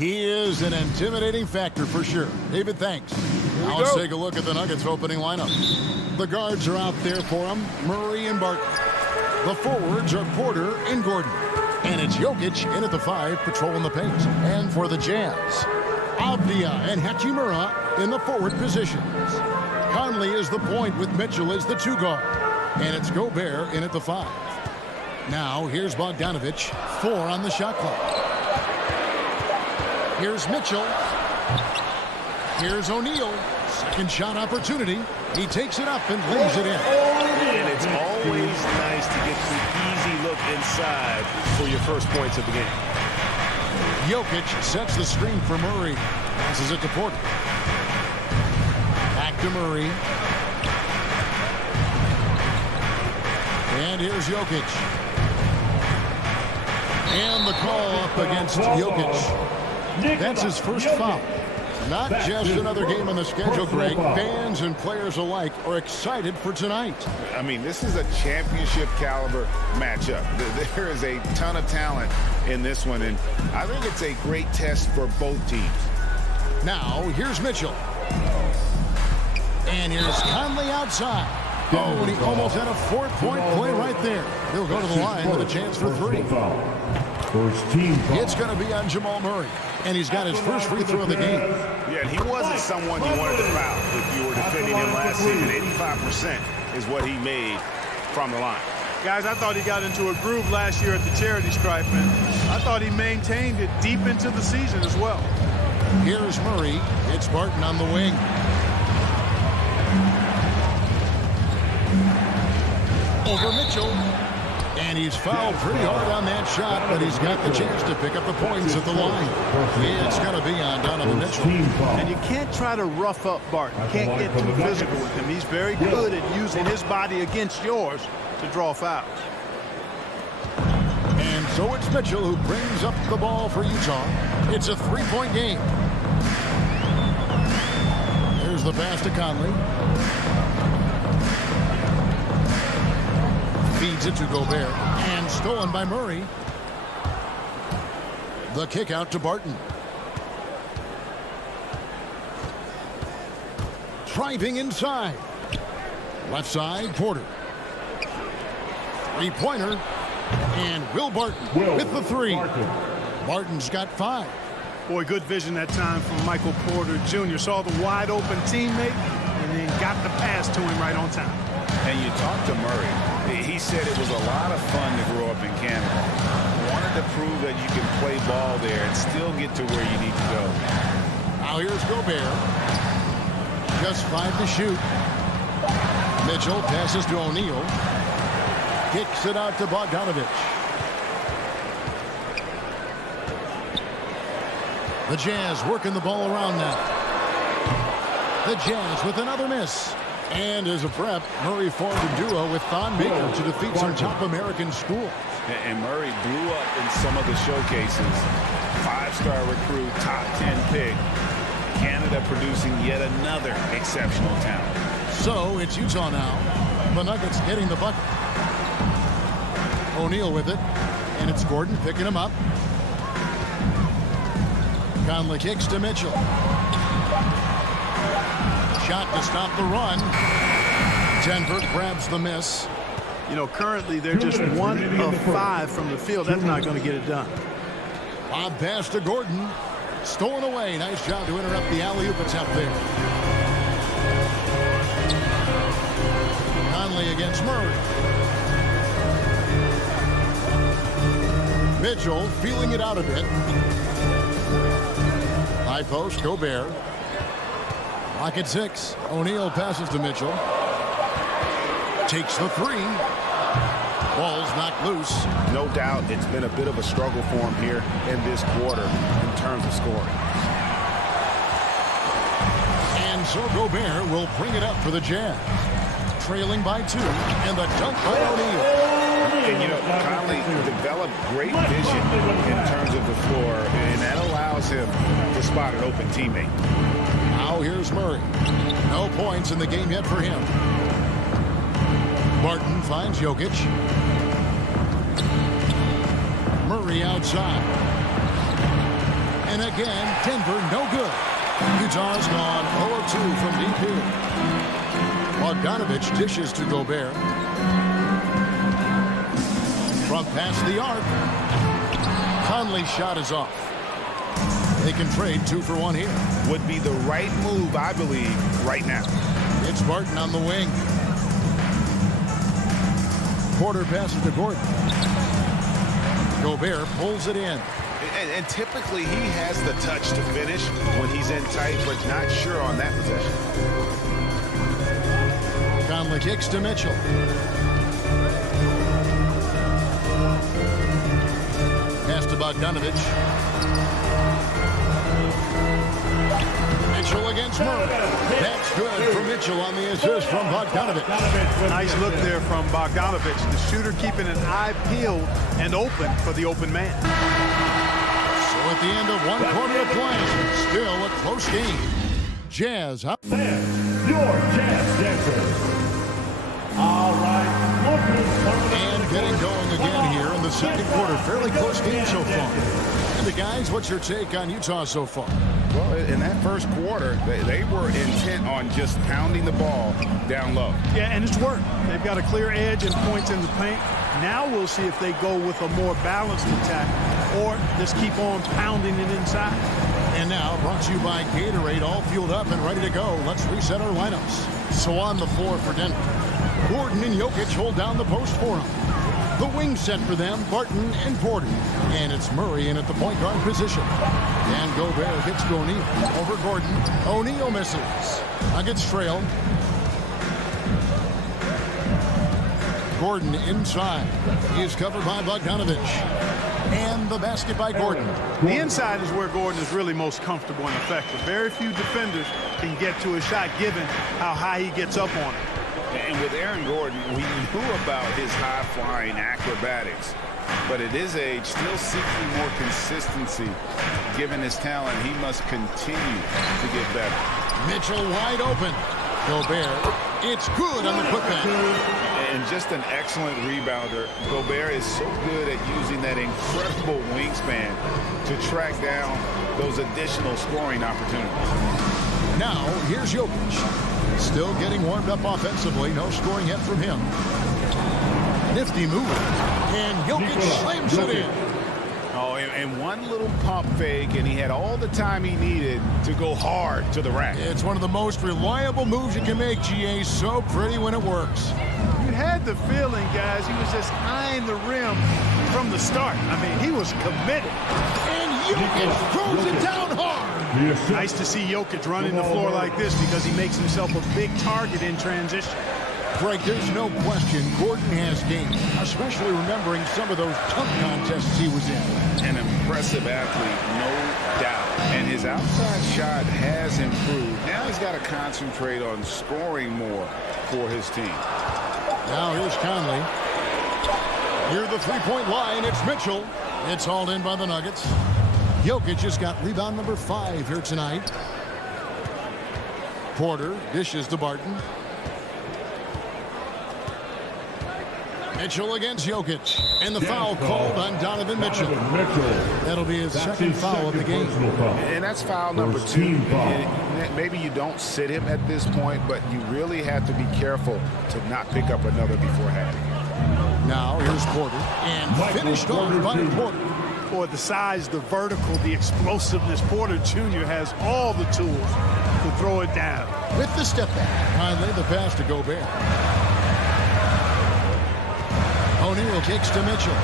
He is an intimidating factor for sure. David, thanks. Now let's take a look at the Nuggets opening lineup. The guards are out there for him, Murray and Barton. The forwards are Porter and Gordon. And it's Jokic in at the 5, patrolling the paint. And for the Jazz, Avdia and Hachimura in the forward positions. Conley is the point with Mitchell as the 2 guard. And it's Gobert in at the 5. Now here's Bogdanovic, 4 on the shot clock. Here's Mitchell. Here's O'Neal. Second shot opportunity. He takes it up and leaves it in. And it's always nice to get the easy look inside for your first points of the game. Jokic sets the screen for Murray. Passes it to Porter. Back to Murray. And here's Jokic. And the call up against Jokic. That's his first foul. Not just another game on the schedule, Greg. Fans and players alike are excited for tonight. I mean, this is a championship caliber matchup. There is a ton of talent in this one, and I think it's a great test for both teams. Now, here's Mitchell. And here's Conley outside. Oh, and he almost had a 4-point play right there. He'll go to the line with a chance for 3. First team foul. It's going to be on Jamal Murray. And he's got his first free throw of the game. Yeah, and he wasn't someone you wanted to foul if you were defending him last season. 85% is what he made from the line. Guys, I thought he got into a groove last year at the charity stripe, and I thought he maintained it deep into the season as well. Here's Murray. It's Barton on the wing. Over Mitchell. And he's fouled pretty hard on that shot, but he's got the chance to pick up the points at the line. It's going to be on Donovan Mitchell. And you can't try to rough up Barton. You can't get too physical with him. He's very good at using his body against yours to draw fouls. And so it's Mitchell who brings up the ball for Utah. It's a 3-point game. Here's the pass to Conley. Feeds it to Gobert, and stolen by Murray. The kick out to Barton. Driving inside. Left side, Porter. 3-pointer, and Will Barton with the 3. Barton's got 5. Boy, good vision that time from Michael Porter Jr. Saw the wide open teammate, and then got the pass to him right on time. And you talked to Murray. He said it was a lot of fun to grow up in Canada. Wanted to prove that you can play ball there and still get to where you need to go. Now here's Gobert. Just 5 to shoot. Mitchell passes to O'Neal. Kicks it out to Bogdanovic. The Jazz working the ball around now. The Jazz with another miss. And as a prep, Murray formed a duo with Thon Maker to defeat some top American schools. And Murray blew up in some of the showcases. 5-star recruit, top 10 pick. Canada producing yet another exceptional talent. So it's Utah now. The Nuggets getting the bucket. O'Neal with it. And it's Gordon picking him up. Conley kicks to Mitchell. Shot to stop the run. Denver grabs the miss. You know, currently they're just 1 of 5 from the field. That's not going to get it done. Bob pass to Gordon. Stolen away. Nice job to interrupt the alley-oop attempt there. Conley against Murray. Mitchell feeling it out a bit. High post, Gobert. Lock at 6. O'Neal passes to Mitchell. Takes the 3. Ball's knocked loose. No doubt it's been a bit of a struggle for him here in this quarter in terms of scoring. And so Gobert will bring it up for the Jazz. Trailing by 2. And the dunk by O'Neal. And, you know, Conley developed great vision in terms of the floor, and that allows him to spot an open teammate. Now here's Murray. No points in the game yet for him. Barton finds Jokic. Murray outside. And again, Denver no good. Utah's gone 0-2 from deep here. Bogdanovich dishes to Gobert. From past the arc. Conley's shot is off. They can trade 2 for 1 here. Would be the right move, I believe, right now. It's Barton on the wing. Porter passes to Gordon. Gobert pulls it in. And typically he has the touch to finish when he's in tight, but not sure on that possession. Conley kicks to Mitchell. Pass to Bogdanovich. Mitchell against Murray. That's good for Mitchell on the assist from Bogdanovich. Nice look there from Bogdanovich. The shooter keeping an eye peeled and open for the open man. So at the end of 1 quarter of play, still a close game. Jazz, huh? Your Jazz Dancers. All right. And getting going again here in the second quarter. Fairly close game so far. And the guys, what's your take on Utah so far? Well, in that first quarter, they were intent on just pounding the ball down low. Yeah, and it's worked. They've got a clear edge and points in the paint. Now we'll see if they go with a more balanced attack or just keep on pounding it inside. And now, brought to you by Gatorade, all fueled up and ready to go. Let's reset our lineups. So on the floor for Denver, Gordon and Jokic hold down the post for him. The wing set for them, Barton and Porter. And it's Murray in at the point guard position. And Gobert hits to O'Neal. Over Gordon. O'Neal misses. Nuggets trail. Gordon inside. He is covered by Bogdanovich. And the basket by Gordon. The inside is where Gordon is really most comfortable and effective. Very few defenders can get to a shot given how high he gets up on it. And with Aaron Gordon, we knew about his high-flying acrobatics. But at his age, still seeking more consistency. Given his talent, he must continue to get better. Mitchell wide open. Gobert, it's good on the putback. And just an excellent rebounder. Gobert is so good at using that incredible wingspan to track down those additional scoring opportunities. Now, here's Jokic. Still getting warmed up offensively. No scoring yet from him. Nifty move. And Jokic slams it in. Oh, and one little pump fake, and he had all the time he needed to go hard to the rack. It's one of the most reliable moves you can make, GA. So pretty when it works. You had the feeling, guys, he was just eyeing the rim from the start. I mean, he was committed. And Jokic throws it down hard. Nice to see Jokic running the floor like this because he makes himself a big target in transition. Greg, there's no question Gordon has game, especially remembering some of those tough contests he was in. An impressive athlete, no doubt. And his outside shot has improved. Now he's got to concentrate on scoring more for his team. Now here's Conley. Near the three-point line, it's Mitchell. It's hauled in by the Nuggets. Jokic has got rebound number 5 here tonight. Porter dishes to Barton. Mitchell against Jokic. And the foul called on Donovan Mitchell. That'll be his second foul of the game. And that's foul number 2. Maybe you don't sit him at this point, but you really have to be careful to not pick up another before having it. Now here's Porter. And finished off by Porter. Boy, the size, the vertical, the explosiveness. Porter Jr. has all the tools to throw it down. With the step back. Finally, the pass to Gobert. O'Neal kicks to Mitchell.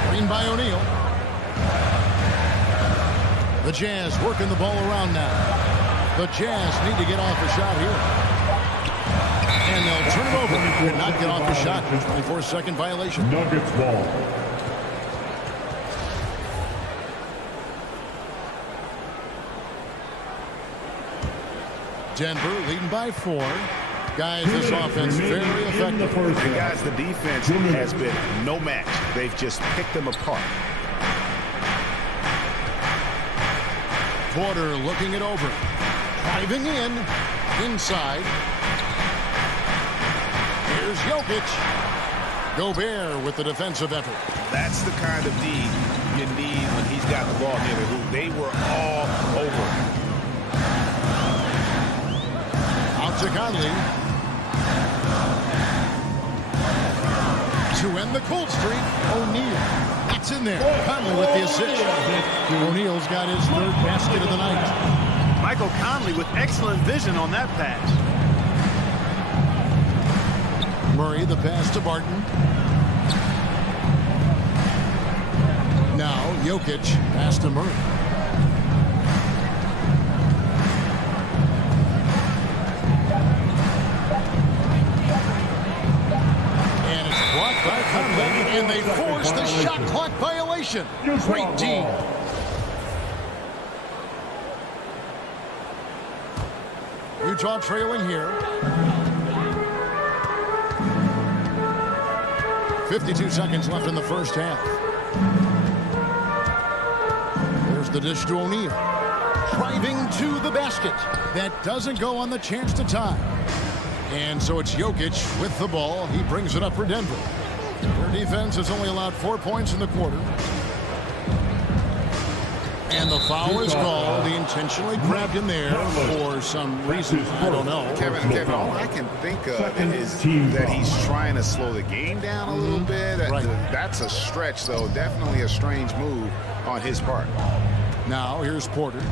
Screen by O'Neal. The Jazz working the ball around now. The Jazz need to get off a shot here. And they'll turn it over and not get off the shot. 24-second violation. Nuggets ball. Denver leading by 4. Guys, this offense very effective. And guys, the defense has been no match. They've just picked them apart. Porter looking it over. Driving in. Inside. Here's Jokic. Gobert with the defensive effort. That's the kind of D you need when he's got the ball near the hoop. They were all over. Out to Conley. To end the cold streak, O'Neal. That's in there. Conley with the assist. O'Neal's got his third basket of the night. Michael Conley with excellent vision on that pass. Murray, the pass to Barton. Now, Jokic, pass to Murray. And it's blocked by Conley, and they force the shot clock violation. Great D. Utah trailing here. 52 seconds left in the first half. There's the dish to O'Neal. Driving to the basket. That doesn't go on the chance to tie. And so it's Jokic with the ball. He brings it up for Denver. Their defense has only allowed 4 points in the quarter. And the foul is called. He intentionally grabbed him there for some reason. I don't know. Kevin, all I can think of is that he's trying to slow the game down a little bit. Right. That's a stretch, though. Definitely a strange move on his part. Now, here's Porter.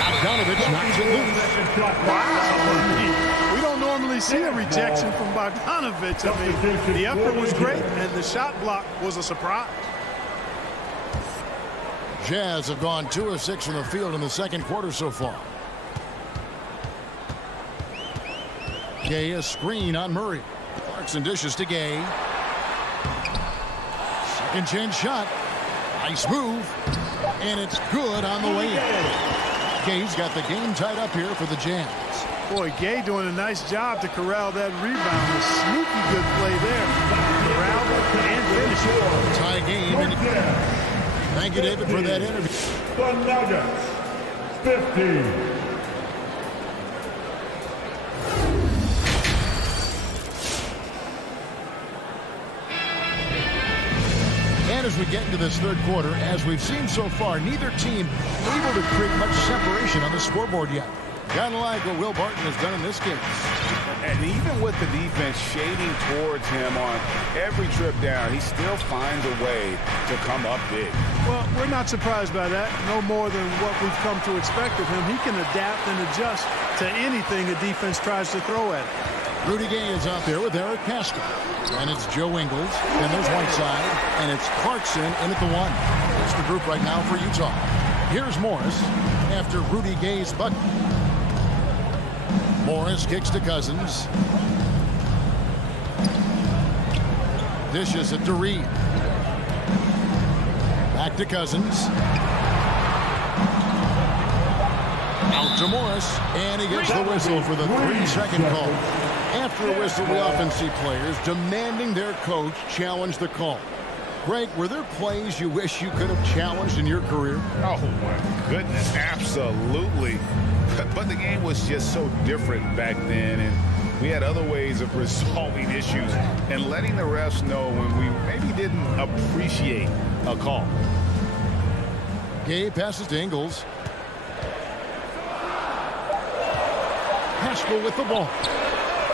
Bogdanovich knocks it loose. Wow. We don't normally see a rejection from Bogdanovich. I mean, the effort was great, and the shot block was a surprise. Jazz have gone 2 of 6 from the field in the second quarter so far. Gay, a screen on Murray. Clarkson dishes to Gay. Second chance shot. Nice move. And it's good on the way in. Gay's got the game tied up here for the Jazz. Boy, Gay doing a nice job to corral that rebound. A sneaky good play there. Corral and finish it. Tie game. Thank you, David, for that interview. The Nuggets, 50. And as we get into this third quarter, as we've seen so far, neither team able to create much separation on the scoreboard yet. Kind of like what Will Barton has done in this game. And even with the defense shading towards him on every trip down, he still finds a way to come up big. Well, we're not surprised by that. No more than what we've come to expect of him. He can adapt and adjust to anything a defense tries to throw at him. Rudy Gay is out there with Eric Pascal. And it's Joe Ingles. And there's Whiteside. And it's Clarkson in at the 1. That's the group right now for Utah. Here's Morris after Rudy Gay's bucket. Morris kicks to Cousins. Dishes it to Reed. Back to Cousins. Out to Morris. And he gets the whistle for the 3-second call. After a whistle, we often see players demanding their coach challenge the call. Greg, were there plays you wish you could have challenged in your career? Oh, my goodness, absolutely. But the game was just so different back then, and we had other ways of resolving issues and letting the refs know when we maybe didn't appreciate a call. Gay passes to Ingles. Pascal with the ball.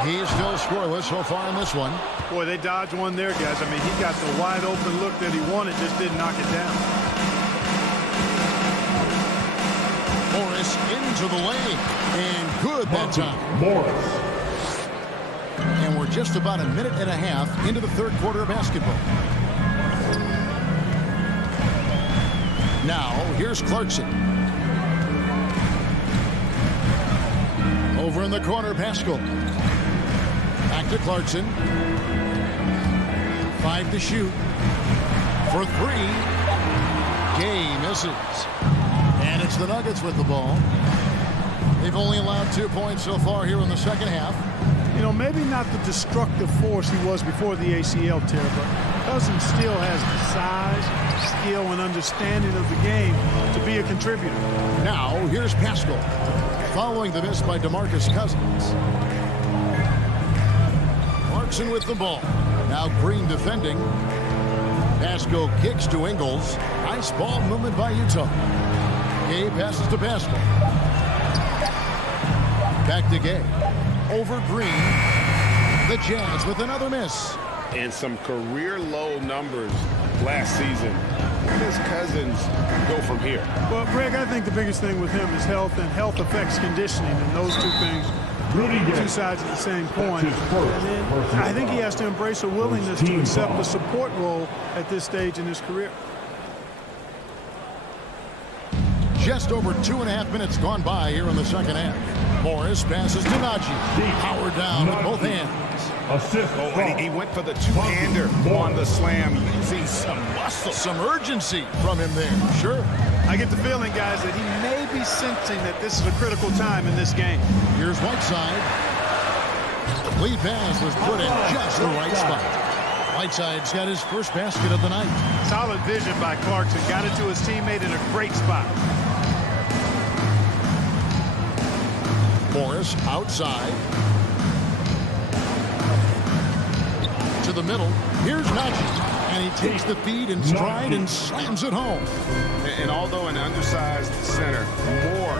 He's still scoreless so far in this one. Boy, they dodged one there, guys. I mean, he got the wide open look that he wanted, just didn't knock it down. Morris into the lane. And good that time. Morris. And we're just about a minute and a half into the third quarter of basketball. Now, here's Clarkson. Over in the corner, Pascal. Back to Clarkson. 5 to shoot. For 3. Gay misses. And it's the Nuggets with the ball. They've only allowed 2 points so far here in the second half. You know, maybe not the destructive force he was before the ACL tear, but Cousins still has the size, skill, and understanding of the game to be a contributor. Now, here's Pascal. Following the miss by DeMarcus Cousins. Clarkson with the ball. Now Green defending. Pascal kicks to Ingles. Nice ball movement by Utah. Gay passes to Pascal. Back to Gay. Over Green. The Jazz with another miss. And some career low numbers last season. Where does Cousins go from here? Well, Greg, I think the biggest thing with him is health, and health affects conditioning, and those two things, two sides of the same coin. And then I think he has to embrace a willingness to accept a support role at this stage in his career. Just over 2.5 minutes gone by here in the second half. Morris passes to Najee. Powered down with both hands. Assist. And he went for the two-hander on the slam, using some muscle. Some urgency from him there. Sure. I get the feeling, guys, that he may be sensing that this is a critical time in this game. Here's Whiteside. Lead pass was put in just the right spot. Whiteside's got his first basket of the night. Solid vision by Clarkson. Got it to his teammate in a great spot. Morris outside. To the middle. Here's Najee. And he takes the feed in stride and slams it home. And although an undersized center, more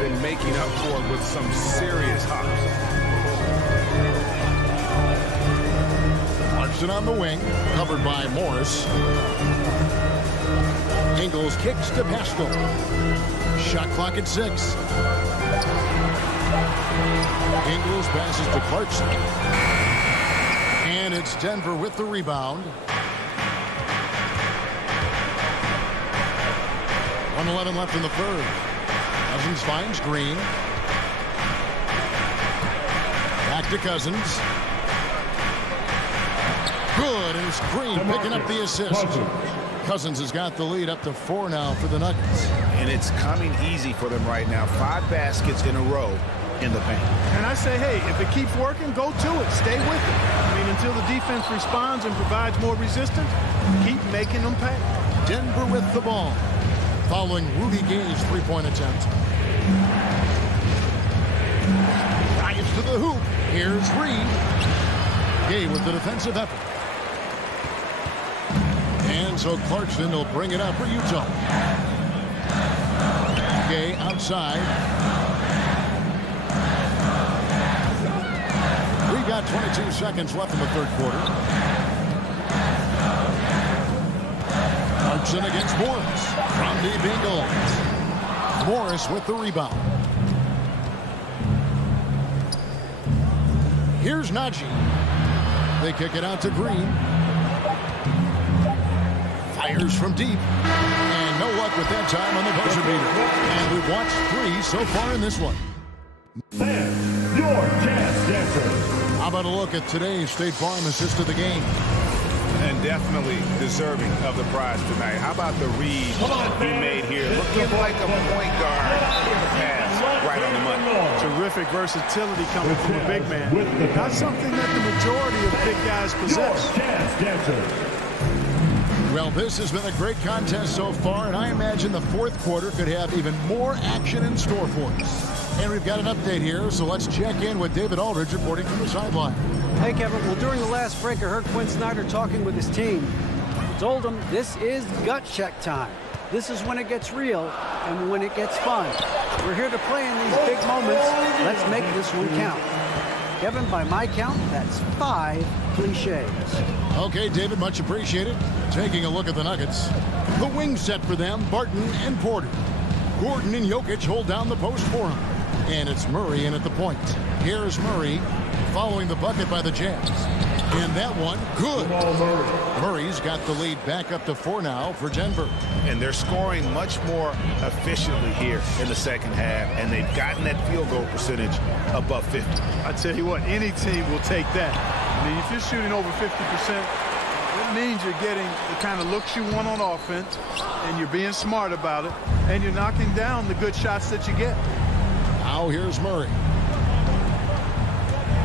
than making up for it with some serious hops. Clarkson on the wing, covered by Morris. Ingles kicks to Pascal. Shot clock at 6. Ingles passes to Clarkson. And it's Denver with the rebound. 1:11 left in the third. Cousins finds Green. Back to Cousins. Good, and it's Green picking up the assist. Cousins has got the lead up to 4 now for the Nuggets. And it's coming easy for them right now. 5 baskets in a row in the paint. And I say, hey, if it keeps working, go to it. Stay with it. I mean, until the defense responds and provides more resistance, keep making them pay. Denver with the ball. Following Rudy Gay's three-point attempt. Drives to the hoop. Here's Reed. Gay with the defensive effort. And so Clarkson will bring it up for Utah. Gay outside. We've got 22 seconds left in the third quarter. Clarkson against Morris. From deep Ingles. Morris with the rebound. Here's Najee. They kick it out to Green. Fires from deep. And no luck with that time on the buzzer beater. And we've watched 3 so far in this one. Fans, your Jazz dancers. How about a look at today's State Farm assist of the game? And definitely deserving of the prize tonight. How about the read he made here? Looking like a point guard in the pass, right on the money. Terrific versatility coming from a big man. Not something that the majority of big guys possess. Your Jazz dancers. Well, this has been a great contest so far, and I imagine the fourth quarter could have even more action in store for us. And we've got an update here, so let's check in with David Aldridge reporting from the sideline. Hey, Kevin. Well, during the last break, I heard Quinn Snyder talking with his team. He told them this is gut check time. This is when it gets real and when it gets fun. We're here to play in these big moments. Let's make this one count. Kevin, by my count, that's 5 cliches. Okay, David, much appreciated. Taking a look at the Nuggets. The wing set for them, Barton and Porter. Gordon and Jokic hold down the post for him. And it's Murray in at the point. Here's Murray following the bucket by the Jazz. And that one, good. Murray's got the lead back up to 4 now for Denver. And they're scoring much more efficiently here in the second half. And they've gotten that field goal percentage above 50. I tell you what, any team will take that. I mean, if you're shooting over 50%, that means you're getting the kind of looks you want on offense, and you're being smart about it, and you're knocking down the good shots that you get. Now here's Murray.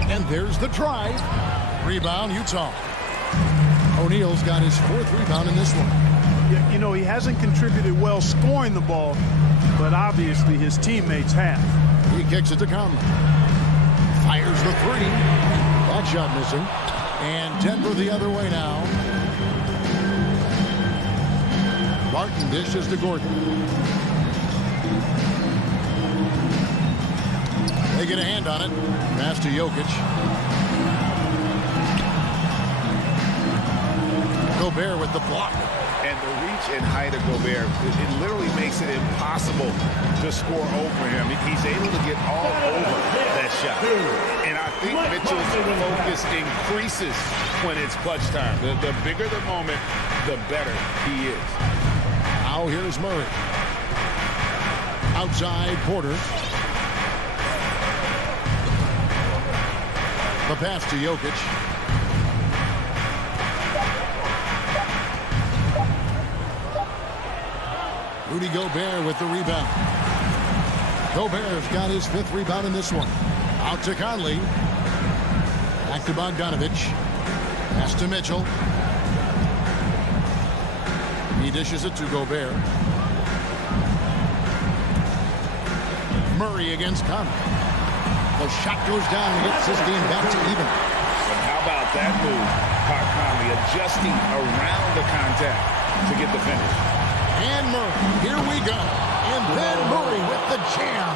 And there's the drive. Rebound, Utah. O'Neal's got his 4th rebound in this one. Yeah, you know, he hasn't contributed well scoring the ball, but obviously his teammates have. He kicks it to Conley. Fires the 3. That shot missing. And Denver the other way now. Martin dishes to Gordon. They get a hand on it. Pass to Jokic. Gobert with the block. And the reach and height of Gobert, it literally makes it impossible to score over him. He's able to get all over that shot. And I think Mitchell's focus increases when it's clutch time. The bigger the moment, the better he is. Now here's Murray. Outside Porter. The pass to Jokic. Rudy Gobert with the rebound. Gobert's got his 5th rebound in this one. Out to Conley. Back to Bogdanovich. Pass to Mitchell. He dishes it to Gobert. Murray against Conley. The shot goes down and gets this game back to even. And how about that move? Pat Conley adjusting around the contact to get the finish. And Murray, here we go. And then Murray with the jam.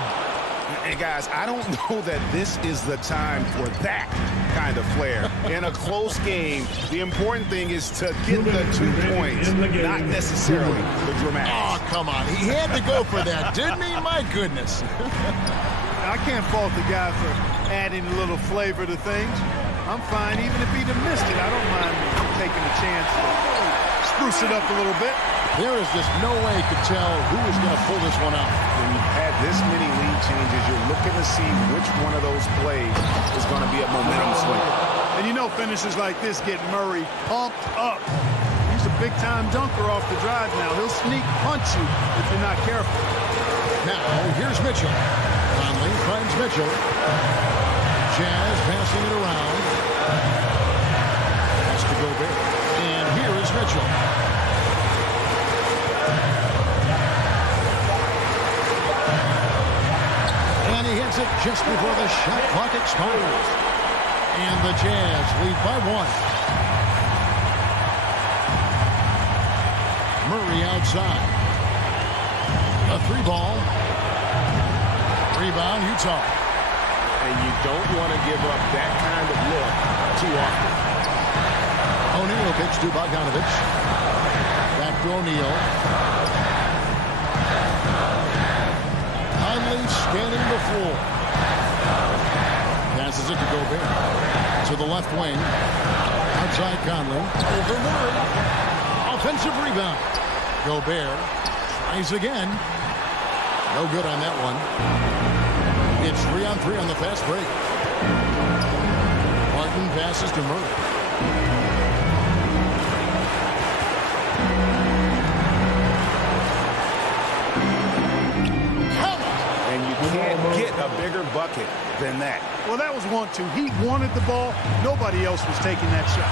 And guys, I don't know that this is the time for that kind of flair. In a close game, the important thing is to get the 2 points, not necessarily the dramatics. Oh, come on. He had to go for that, didn't he? My goodness. I can't fault the guy for adding a little flavor to things. I'm fine even if he'd have missed it. I don't mind taking a chance to spruce it up a little bit. There is just no way you could tell who was going to pull this one out. When you've had this many lead changes, you're looking to see which one of those plays is going to be a momentum swing. And you know finishes like this get Murray pumped up. He's a big-time dunker off the drive now. He'll sneak punch you if you're not careful. Now, here's Mitchell. Conley finds Mitchell. Jazz passing it around. Has to go Gobert. And here is Mitchell. And he hits it just before the shot clock expires. And the Jazz lead by 1. Murray outside. A 3-ball. Rebound, Utah. And you don't want to give up that kind of look too often. O'Neal kicks to Bogdanovich. Back to O'Neal. Conley scanning the floor. Passes it to Gobert. To the left wing. Outside Conley. Over Murray. Offensive rebound. Gobert tries again. No good on that one. It's 3-on-3 on the fast break. Martin passes to Murray. And you can't get a bigger bucket than that. Well, that was 1-2. He wanted the ball. Nobody else was taking that shot.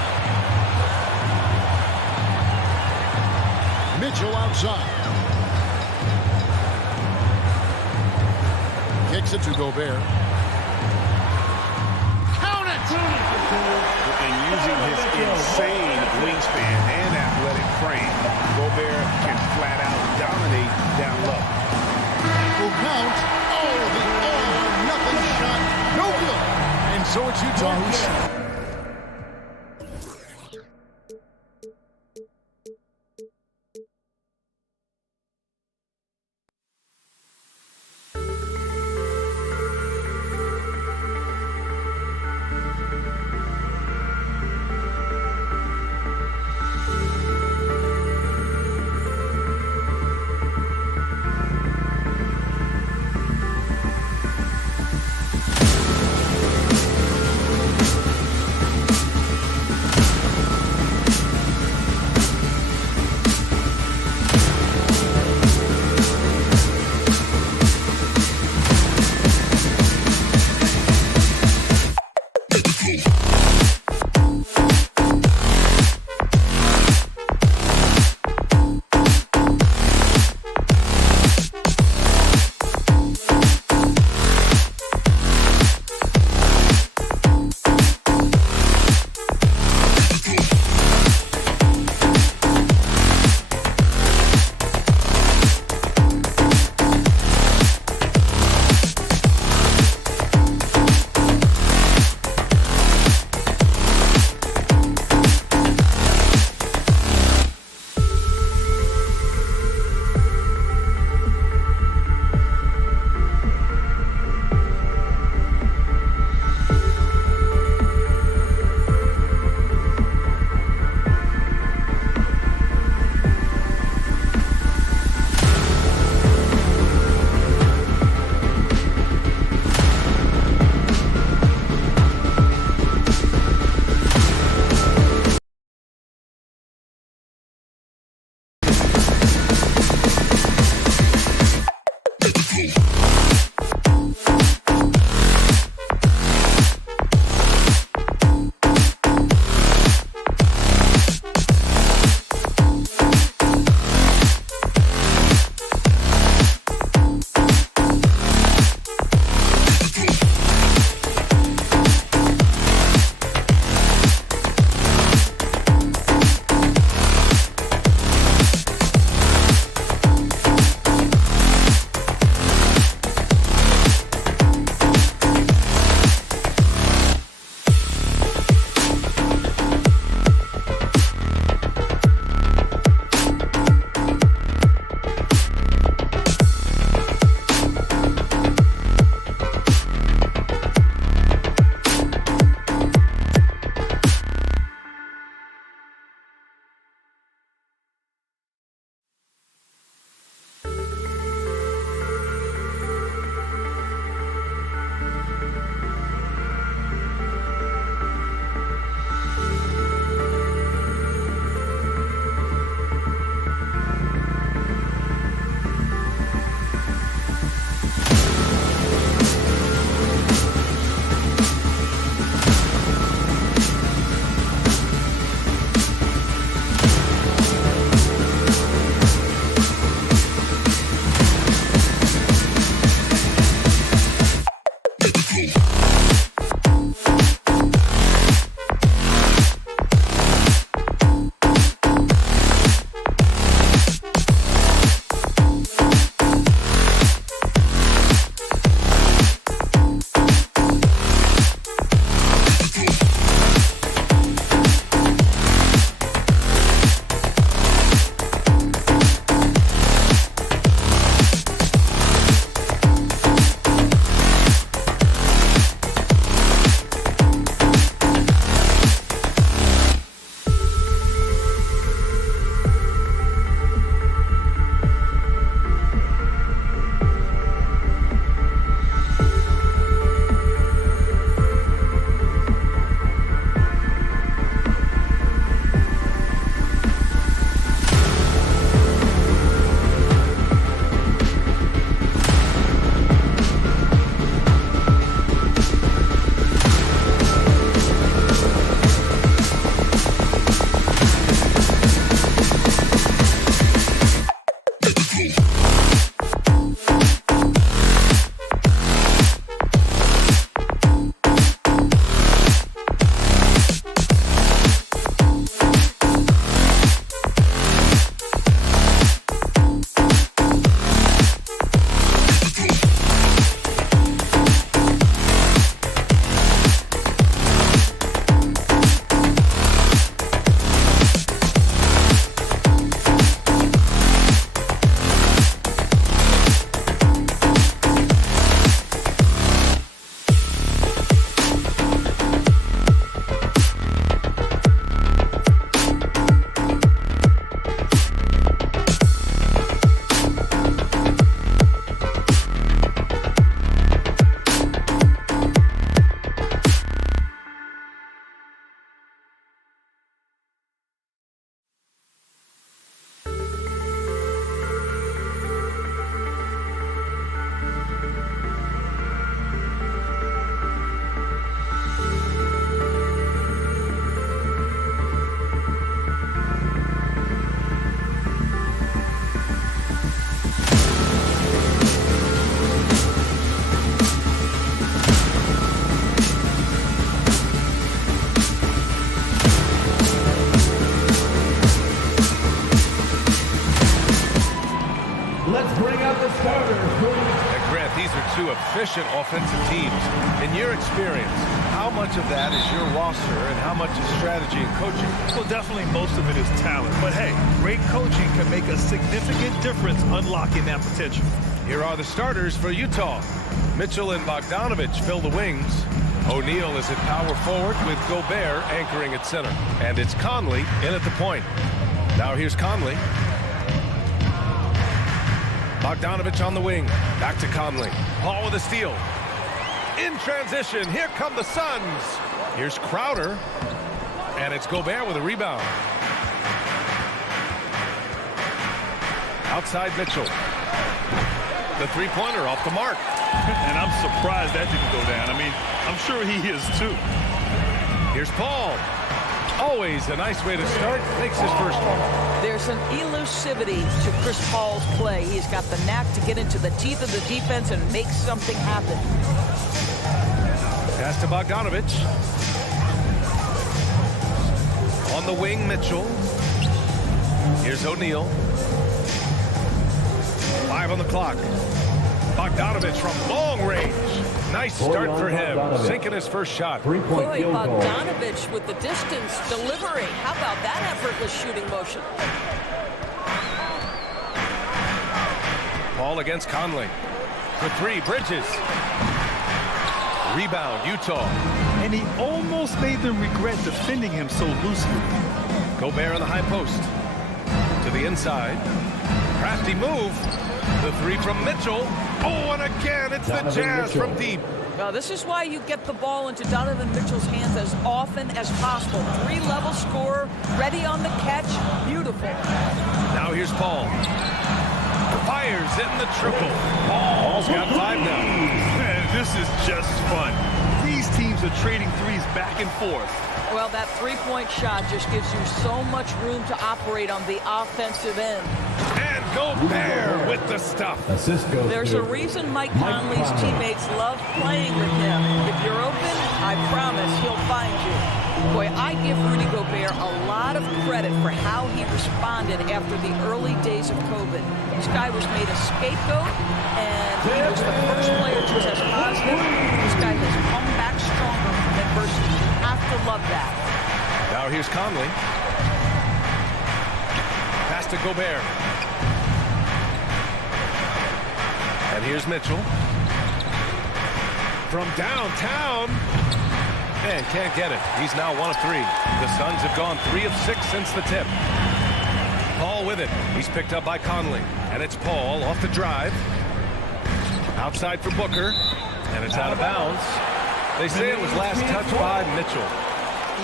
Mitchell outside. Kicks it to Gobert. Count it! And using his insane wingspan and athletic frame, Gobert can flat out dominate down low. Will count. Oh, the all-or-nothing shot. No good. And so it's Utah who's... efficient offensive teams. In your experience, how much of that is your roster and how much is strategy and coaching? Well, definitely most of it is talent. But hey, great coaching can make a significant difference unlocking that potential. Here are the starters for Utah. Mitchell and Bogdanovich fill the wings. O'Neal is at power forward with Gobert anchoring at center. And it's Conley in at the point. Now here's Conley. Bogdanovich on the wing. Back to Conley. Paul with a steal. In transition, here come the Suns. Here's Crowder. And it's Gobert with a rebound. Outside Mitchell. The three-pointer off the mark. And I'm surprised that didn't go down. I mean, I'm sure he is too. Here's Paul. Always a nice way to start. Makes his first one. There's an elusivity to Chris Paul's play. He's got the knack to get into the teeth of the defense and make something happen. Pass to Bogdanovich. On the wing, Mitchell. Here's O'Neal. 5 on the clock. Bogdanovich from long range. Nice start for him. Sinking his first shot. Boy, Bogdanovich with the distance delivery. How about that effortless shooting motion? Paul against Conley. For three, Bridges. Rebound, Utah. And he almost made them regret defending him so loosely. Gobert on the high post. To the inside. Crafty move. The three from Mitchell. Oh, and again, it's the Jazz from deep. Well, this is why you get the ball into Donovan Mitchell's hands as often as possible. Three-level scorer, ready on the catch. Beautiful. Now here's Paul. Fires in the triple. Paul's got 5 now. Man, this is just fun. These teams are trading threes back and forth. Well, that three-point shot just gives you so much room to operate on the offensive end. And Gobert with the stuff. There's a reason Mike Conley's teammates love playing with him. If you're open, I promise he'll find you. Boy, I give Rudy Gobert a lot of credit for how he responded after the early days of COVID. This guy was made a scapegoat, and he was the first player to test positive. This guy has come back stronger from adversity. You have to love that. Now here's Conley. Pass to Gobert. And here's Mitchell. From downtown. Man, can't get it. He's now 1 of 3. The Suns have gone 3 of 6 since the tip. Paul with it. He's picked up by Conley. And it's Paul off the drive. Outside for Booker. And it's out of bounds. They say it was last touched by Mitchell.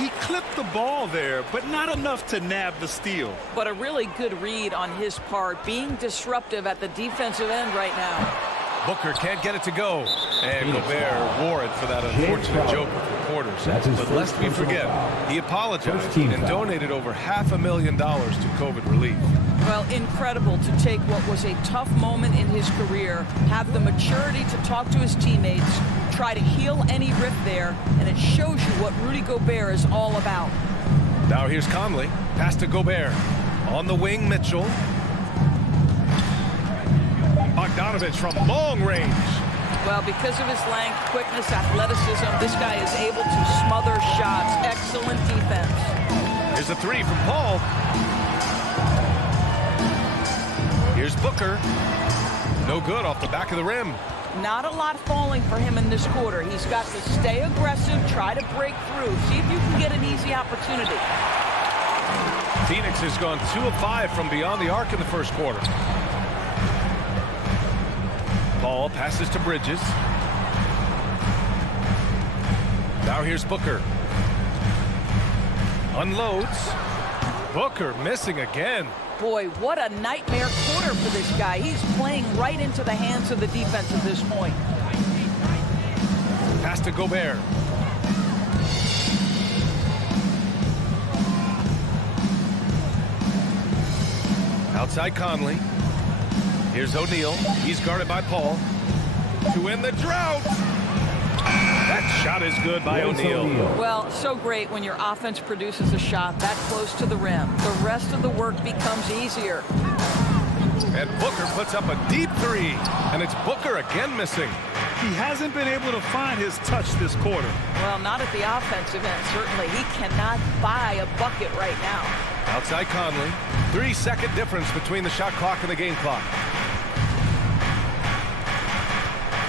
He clipped the ball there, but not enough to nab the steal. But a really good read on his part, being disruptive at the defensive end right now. Booker can't get it to go. And Gobert wore it for that unfortunate joke with reporters. But lest we forget, he apologized and donated over $500,000 to COVID relief. Well, incredible to take what was a tough moment in his career, have the maturity to talk to his teammates, try to heal any rift there, and it shows you what Rudy Gobert is all about. Now here's Conley. Pass to Gobert. On the wing, Mitchell. Bogdanovich from long range. Well, because of his length, quickness, athleticism, this guy is able to smother shots. Excellent defense. Here's a three from Paul. Here's Booker. No good off the back of the rim. Not a lot falling for him in this quarter. He's got to stay aggressive, try to break through, see if you can get an easy opportunity. Phoenix has gone 2 of 5 from beyond the arc in the first quarter. Paul passes to Bridges. Now here's Booker. Unloads. Booker missing again. Boy, what a nightmare quarter for this guy. He's playing right into the hands of the defense at this point. Pass to Gobert. Outside Conley. Here's O'Neal. He's guarded by Paul. To end the drought. That shot is good by O'Neal. Well, so great when your offense produces a shot that close to the rim. The rest of the work becomes easier. And Booker puts up a deep three. And it's Booker again missing. He hasn't been able to find his touch this quarter. Well, not at the offensive end, certainly. He cannot buy a bucket right now. Outside Conley. 3-second difference between the shot clock and the game clock.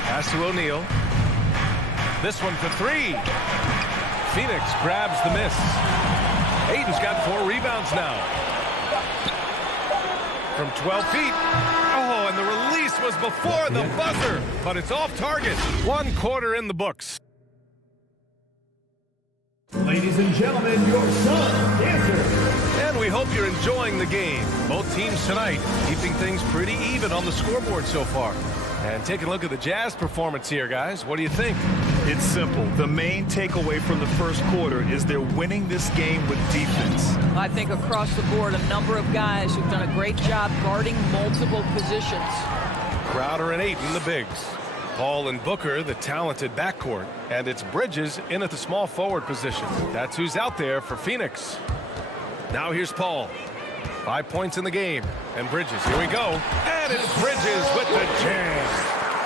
Pass to O'Neal. This one for three. Phoenix grabs the miss. Ayton's got 4 rebounds now. From 12 feet. Oh, and the release was before the buzzer, but it's off target. 1 quarter in the books. Ladies and gentlemen, your Sun Dancers. And we hope you're enjoying the game. Both teams tonight keeping things pretty even on the scoreboard so far. And taking a look at the Jazz performance here, guys. What do you think? It's simple. The main takeaway from the first quarter is they're winning this game with defense. I think across the board, a number of guys who've done a great job guarding multiple positions. Crowder and Ayton, the bigs. Paul and Booker, the talented backcourt. And it's Bridges in at the small forward position. That's who's out there for Phoenix. Now here's Paul. 5 points in the game. And Bridges, here we go. And it's Bridges with the jam.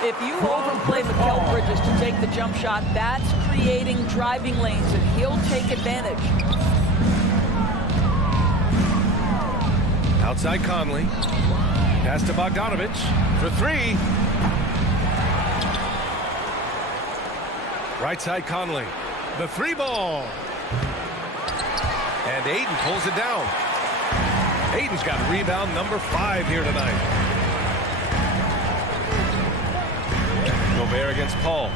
If you overplay Mikal Bridges to take the jump shot, that's creating driving lanes, and he'll take advantage. Outside Conley. Pass to Bogdanovic for 3. Right side Conley. The 3 ball. And Ayton pulls it down. Ayton's got rebound number 5 here tonight. Gobert against Paul.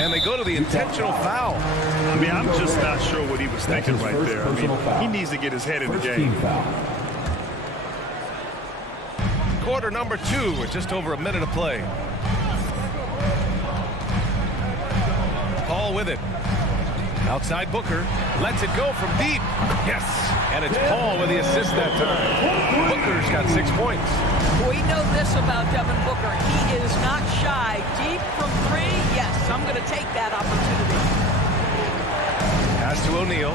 And they go to the intentional foul. I mean, I'm just not sure what he was thinking right there. I mean, he needs to get his head in the game. Quarter number 2 with just over a minute of play. Paul with it. Outside Booker. Lets it go from deep. Yes. And it's Paul with the assist that time. Booker's got 6 points. We know this about Devin Booker. He is not shy. Deep from 3. Yes, I'm going to take that opportunity. Pass to O'Neal.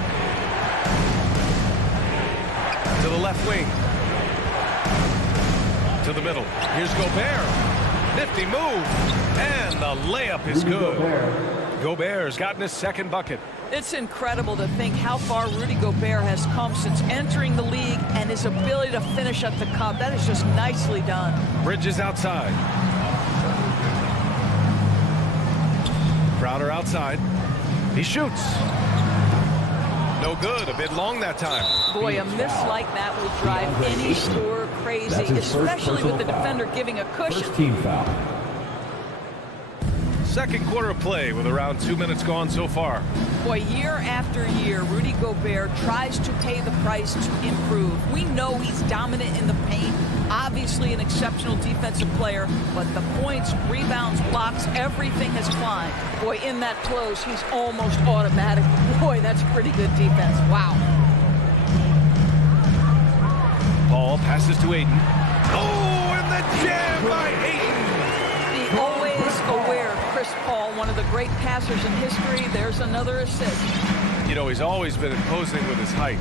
To the left wing. To the middle. Here's Gobert. Nifty move. And the layup is good. Gobert's gotten his second bucket. It's incredible to think how far Rudy Gobert has come since entering the league and his ability to finish at the cup. That is just nicely done. Bridges outside. Crowder outside. He shoots. No good. A bit long that time. Boy, a miss like that will drive any scorer crazy, especially with the defender giving a cushion. First team foul. Second quarter of play with around 2 minutes gone so far. Boy, year after year, Rudy Gobert tries to pay the price to improve. We know he's dominant in the paint, obviously an exceptional defensive player, but the points, rebounds, blocks, everything has climbed. Boy, in that close, he's almost automatic. Boy, that's pretty good defense. Wow. Paul passes to Ayton. Oh, and the jam by Ayton. The always aware Chris Paul, one of the great passers in history. There's another assist. You know, he's always been imposing with his height.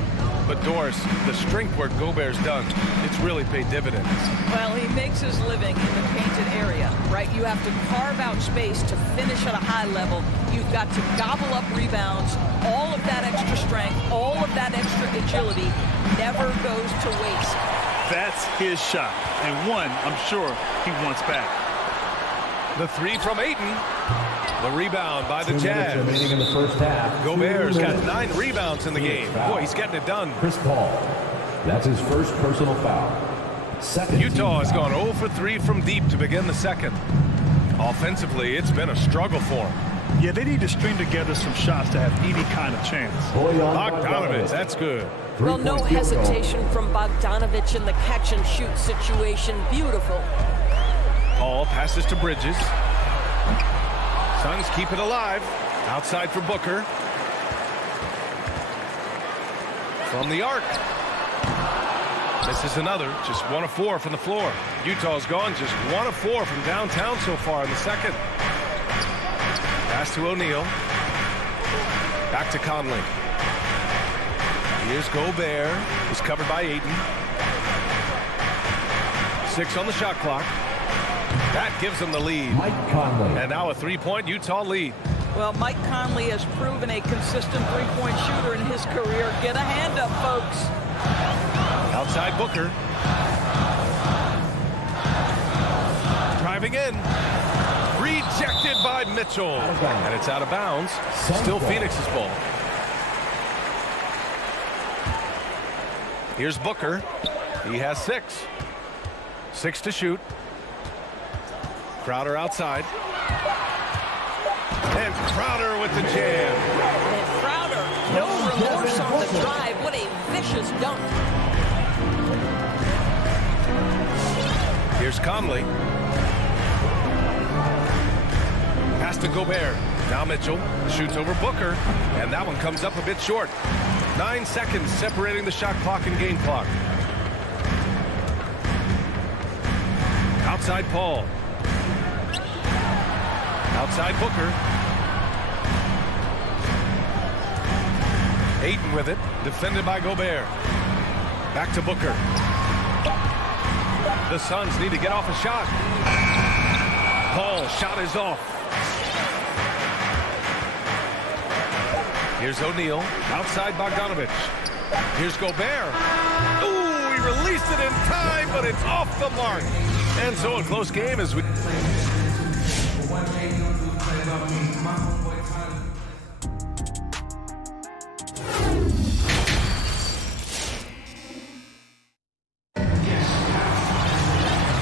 But Doris, the strength work Gobert's done, it's really paid dividends. Well, he makes his living in the painted area, right? You have to carve out space to finish at a high level. You've got to gobble up rebounds. All of that extra strength, all of that extra agility never goes to waste. That's his shot, and one I'm sure he wants back. The 3 from Ayton. The rebound by the Jazz. Remaining in the first half. Gobert's got 9 rebounds in the game. Boy, he's getting it done. Chris Paul. That's his first personal foul. Second. Utah has gone 0 for 3 from deep to begin the second. Offensively, it's been a struggle for him. Yeah, they need to string together some shots to have any kind of chance. Bogdanovic, that's good. Well, no hesitation from Bogdanovic in the catch-and-shoot situation. Beautiful. Paul passes to Bridges. Suns keep it alive. Outside for Booker. From the arc. This is another. Just 1 of 4 from the floor. Utah's gone just 1 of 4 from downtown so far in the second. Pass to O'Neal. Back to Conley. Here's Gobert. He's covered by Ayton. 6 on the shot clock. That gives them the lead. Mike Conley. And now a 3-point Utah lead. Well, Mike Conley has proven a consistent three-point shooter in his career. Get a hand up, folks. Outside Booker. Driving in. Rejected by Mitchell. And it's out of bounds. Still Phoenix's ball. Here's Booker. He has 6. 6 to shoot. Crowder outside. And Crowder with the jam. And Crowder, no remorse on the drive. What a vicious dunk. Here's Conley. Pass to Gobert. Now Mitchell shoots over Booker. And that one comes up a bit short. 9 seconds separating the shot clock and game clock. Outside Paul. Outside Booker. Ayton with it. Defended by Gobert. Back to Booker. The Suns need to get off a shot. Paul, shot is off. Here's O'Neal. Outside Bogdanovic. Here's Gobert. Ooh, he released it in time, but it's off the mark. And so a close game as we...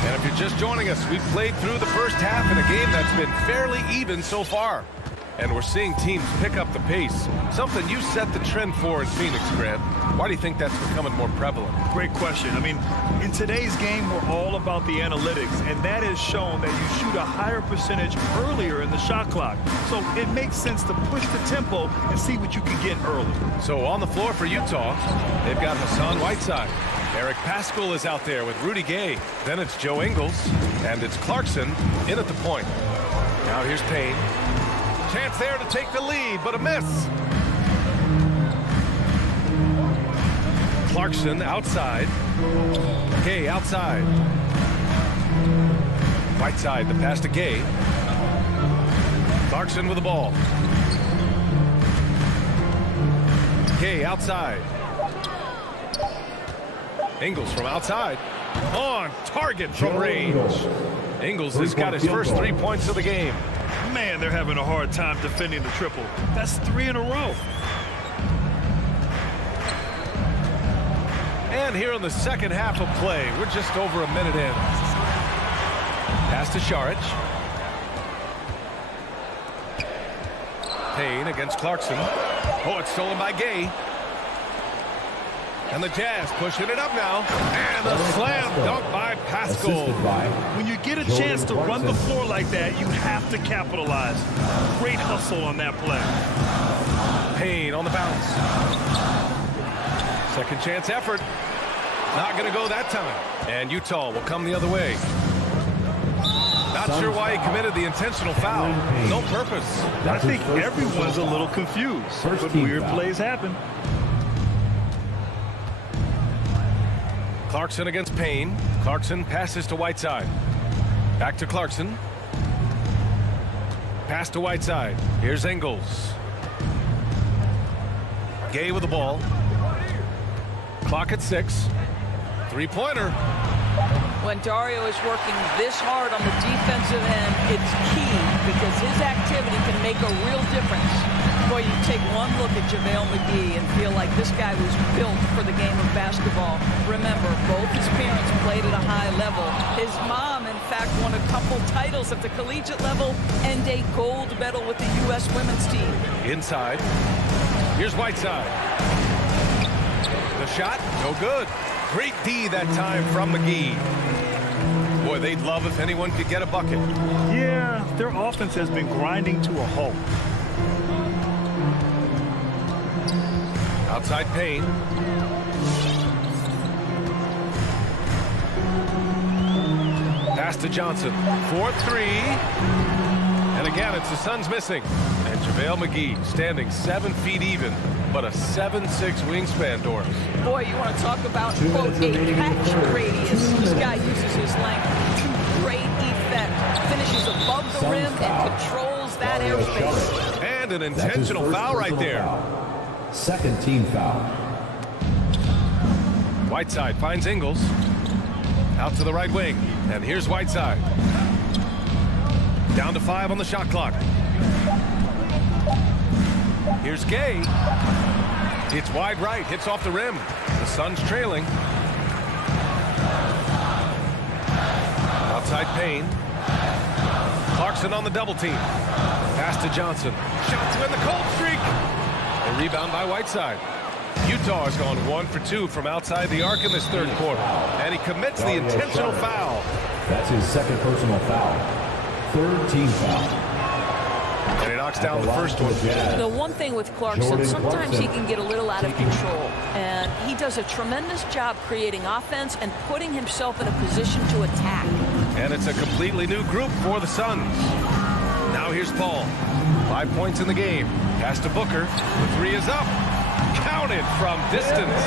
And if you're just joining us, we've played through the first half in a game that's been fairly even so far. And we're seeing teams pick up the pace. Something you set the trend for in Phoenix, Grant. Why do you think that's becoming more prevalent? Great question. I mean, in today's game, we're all about the analytics, and that has shown that you shoot a higher percentage earlier in the shot clock. So it makes sense to push the tempo and see what you can get early. So on the floor for Utah, they've got Hassan Whiteside. Eric Paschall is out there with Rudy Gay. Then it's Joe Ingles, and it's Clarkson in at the point. Now here's Payne. Chance there to take the lead, but a miss. Clarkson outside. Gay outside. Whiteside, the pass to Gay. Clarkson with the ball. Gay outside. Ingles from outside. On target from range. Ingles has got his first 3 points of the game. Man, they're having a hard time defending the triple. That's 3 in a row. And here in the second half of play, we're just over a minute in. Pass to Šarić. Payne against Clarkson. Oh, it's stolen by Gay. And the Jazz pushing it up now. And the slam dunk by Paschall. When you get a chance to run the floor like that, you have to capitalize. Great hustle on that play. Payne on the bounce. Second chance effort. Not going to go that time. And Utah will come the other way. Not sure why he committed the intentional foul. No purpose. I think everyone's a little confused. But weird plays happen. Clarkson against Payne. Clarkson passes to Whiteside. Back to Clarkson. Pass to Whiteside. Here's Ingles. Gay with the ball. Clock at 6. Three-pointer. When Dario is working this hard on the defensive end, it's key because his activity can make a real difference. Boy, you take one look at JaVale McGee and feel like this guy was built for the game of basketball. Remember, both his parents played at a high level. His mom, in fact, won a couple titles at the collegiate level and a gold medal with the U.S. women's team. Inside. Here's Whiteside. The shot, no good. Great D that time from McGee. Boy, they'd love if anyone could get a bucket. Yeah, their offense has been grinding to a halt. Outside Payne. Pass to Johnson. 4-3. And again, it's the Suns missing. And JaVale McGee standing 7 feet even, but a 7'6" wingspan, Doris. Boy, you want to talk about, quote, a catch radius. This guy uses his length to great effect. finishes above the rim and controls that airspace. And an intentional foul right there. Foul. Second team foul. Whiteside finds Ingles. Out to the right wing. And here's Whiteside. Down to 5 on the shot clock. Here's Gay. It's wide right. Hits off the rim. The Suns trailing. Outside Payne. Clarkson on the double team. Pass to Johnson. Shot to win the cold streak. A rebound by Whiteside. Utah has gone 1 for 2 from outside the arc in this third quarter. And he commits the intentional foul. That's his second personal foul. Third team foul. And he knocks down the first one. The one thing with Clarkson, sometimes he can get a little out of control. And he does a tremendous job creating offense and putting himself in a position to attack. And it's a completely new group for the Suns. Now here's Paul. 5 points in the game. Pass to Booker. The 3 is up. Counted from distance.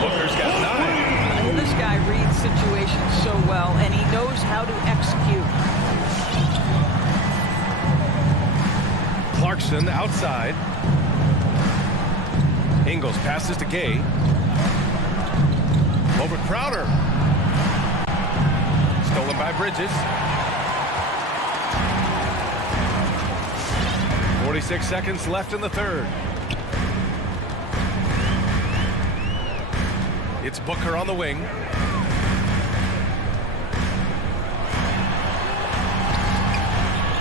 Booker's got 9. This guy reads situations so well, and he knows how to execute. Clarkson outside. Ingles passes to Gay. Over Crowder. Stolen by Bridges. 46 seconds left in the third. It's Booker on the wing.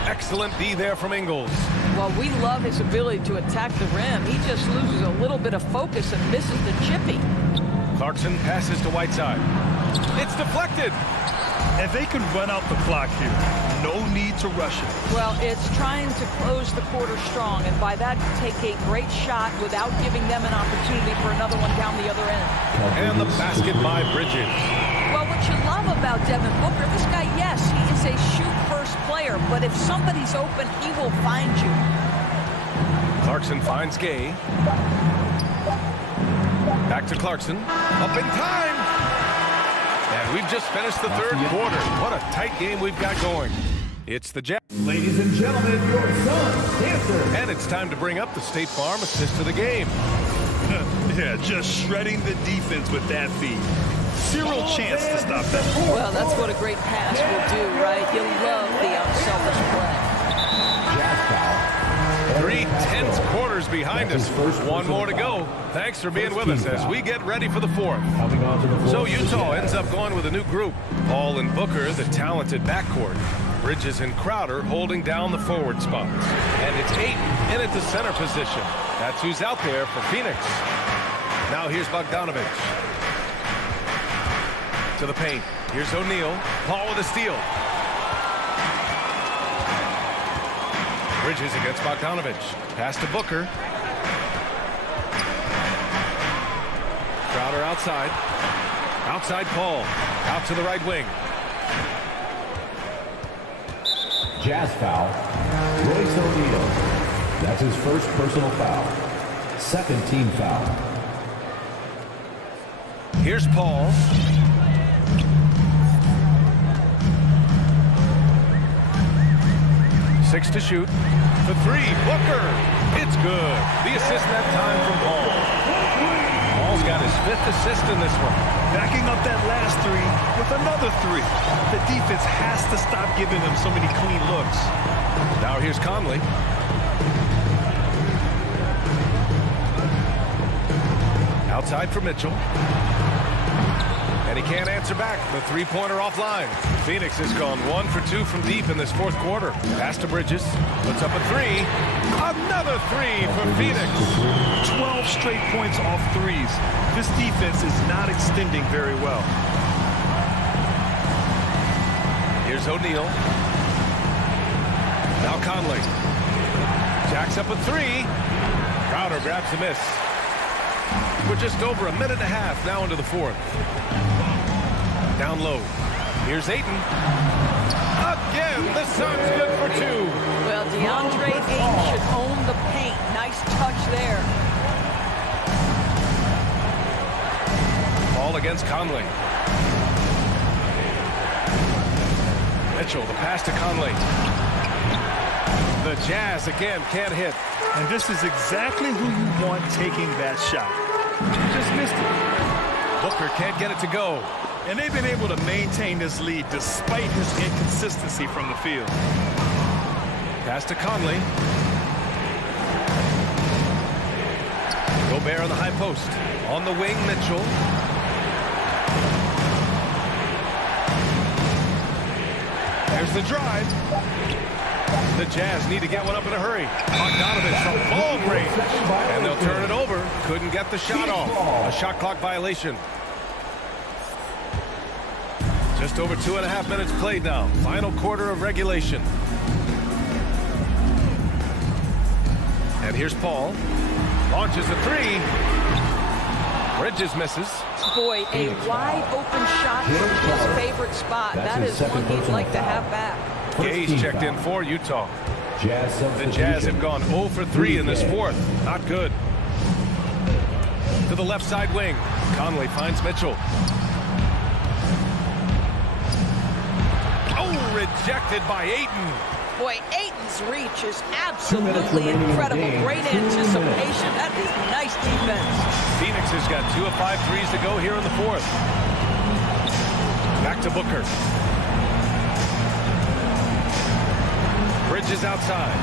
Excellent D there from Ingles. While we love his ability to attack the rim, he just loses a little bit of focus and misses the chippy. Clarkson passes to Whiteside. It's deflected. And they can run out the clock here. No need to rush it. Well, it's trying to close the quarter strong, and by that, take a great shot without giving them an opportunity for another one down the other end. And the basket by Bridges. Well, what you love about Devin Booker, this guy, yes, he is a shoot-first player, but if somebody's open, he will find you. Clarkson finds Gay. Back to Clarkson. Up in time. And we've just finished the third quarter. What a tight game we've got going. It's the Jazz. Ladies and gentlemen, your Suns dancer. And it's time to bring up the State Farm assist to the game. Yeah, just shredding the defense with that feed. Zero chance to stop that. Well, that's what a great pass will do, right? You'll love the unselfish play. Jazz foul. 3 tense quarters behind us. One more to go. Thanks for being with us as we get ready for the fourth. So Utah ends up going with a new group. Paul and Booker, the talented backcourt. Bridges and Crowder holding down the forward spots. And it's Ayton in at the center position. That's who's out there for Phoenix. Now here's Bogdanovich. To the paint. Here's O'Neal. Paul with a steal. Bridges against Bogdanovich. Pass to Booker. Crowder outside. Outside Paul. Out to the right wing. Jazz foul. Royce O'Neal. That's his first personal foul. Second team foul. Here's Paul. Six to shoot. The 3. Booker. It's good. The assist that time from Paul. Paul's got his 5th assist in this one. Backing up that last 3 with another 3. The defense has to stop giving them so many clean looks. Now here's Conley. Outside for Mitchell. And he can't answer back. The 3-pointer offline. Phoenix has gone 1 for 2 from deep in this fourth quarter. Pass to Bridges. Puts up a 3. Another 3 for Phoenix. 12 straight points off threes. This defense is not extending very well. Here's O'Neal. Now Conley. Jacks up a 3. Crowder grabs the miss. We're just over a minute and a half now into the fourth. Down low. Here's Ayton. Again, the Suns good for 2. Well, DeAndre Ayton should own the paint. Nice touch there. Ball against Conley. Mitchell, the pass to Conley. The Jazz again can't hit. And this is exactly who you want taking that shot. Just missed it. Booker can't get it to go. And they've been able to maintain this lead despite his inconsistency from the field. Pass to Conley. Gobert on the high post. On the wing, Mitchell. There's the drive. The Jazz need to get one up in a hurry. Bogdanovich from long range. And they'll turn it over. Couldn't get the shot off. A shot clock violation. Just over 2.5 minutes played now. Final quarter of regulation. And here's Paul. Launches a three. Bridges misses. Boy, a wide open shot from his favorite spot. That is one he'd like to have back. Gage checked in for Utah. The Jazz have gone 0 for 3 in this fourth. Not good. To the left side wing. Conley finds Mitchell. Oh, rejected by Ayton. Boy, Ayton's reach is absolutely incredible. Great anticipation. That is nice defense. Phoenix has got 2 of 5 threes to go here in the fourth. Back to Booker. Bridges outside.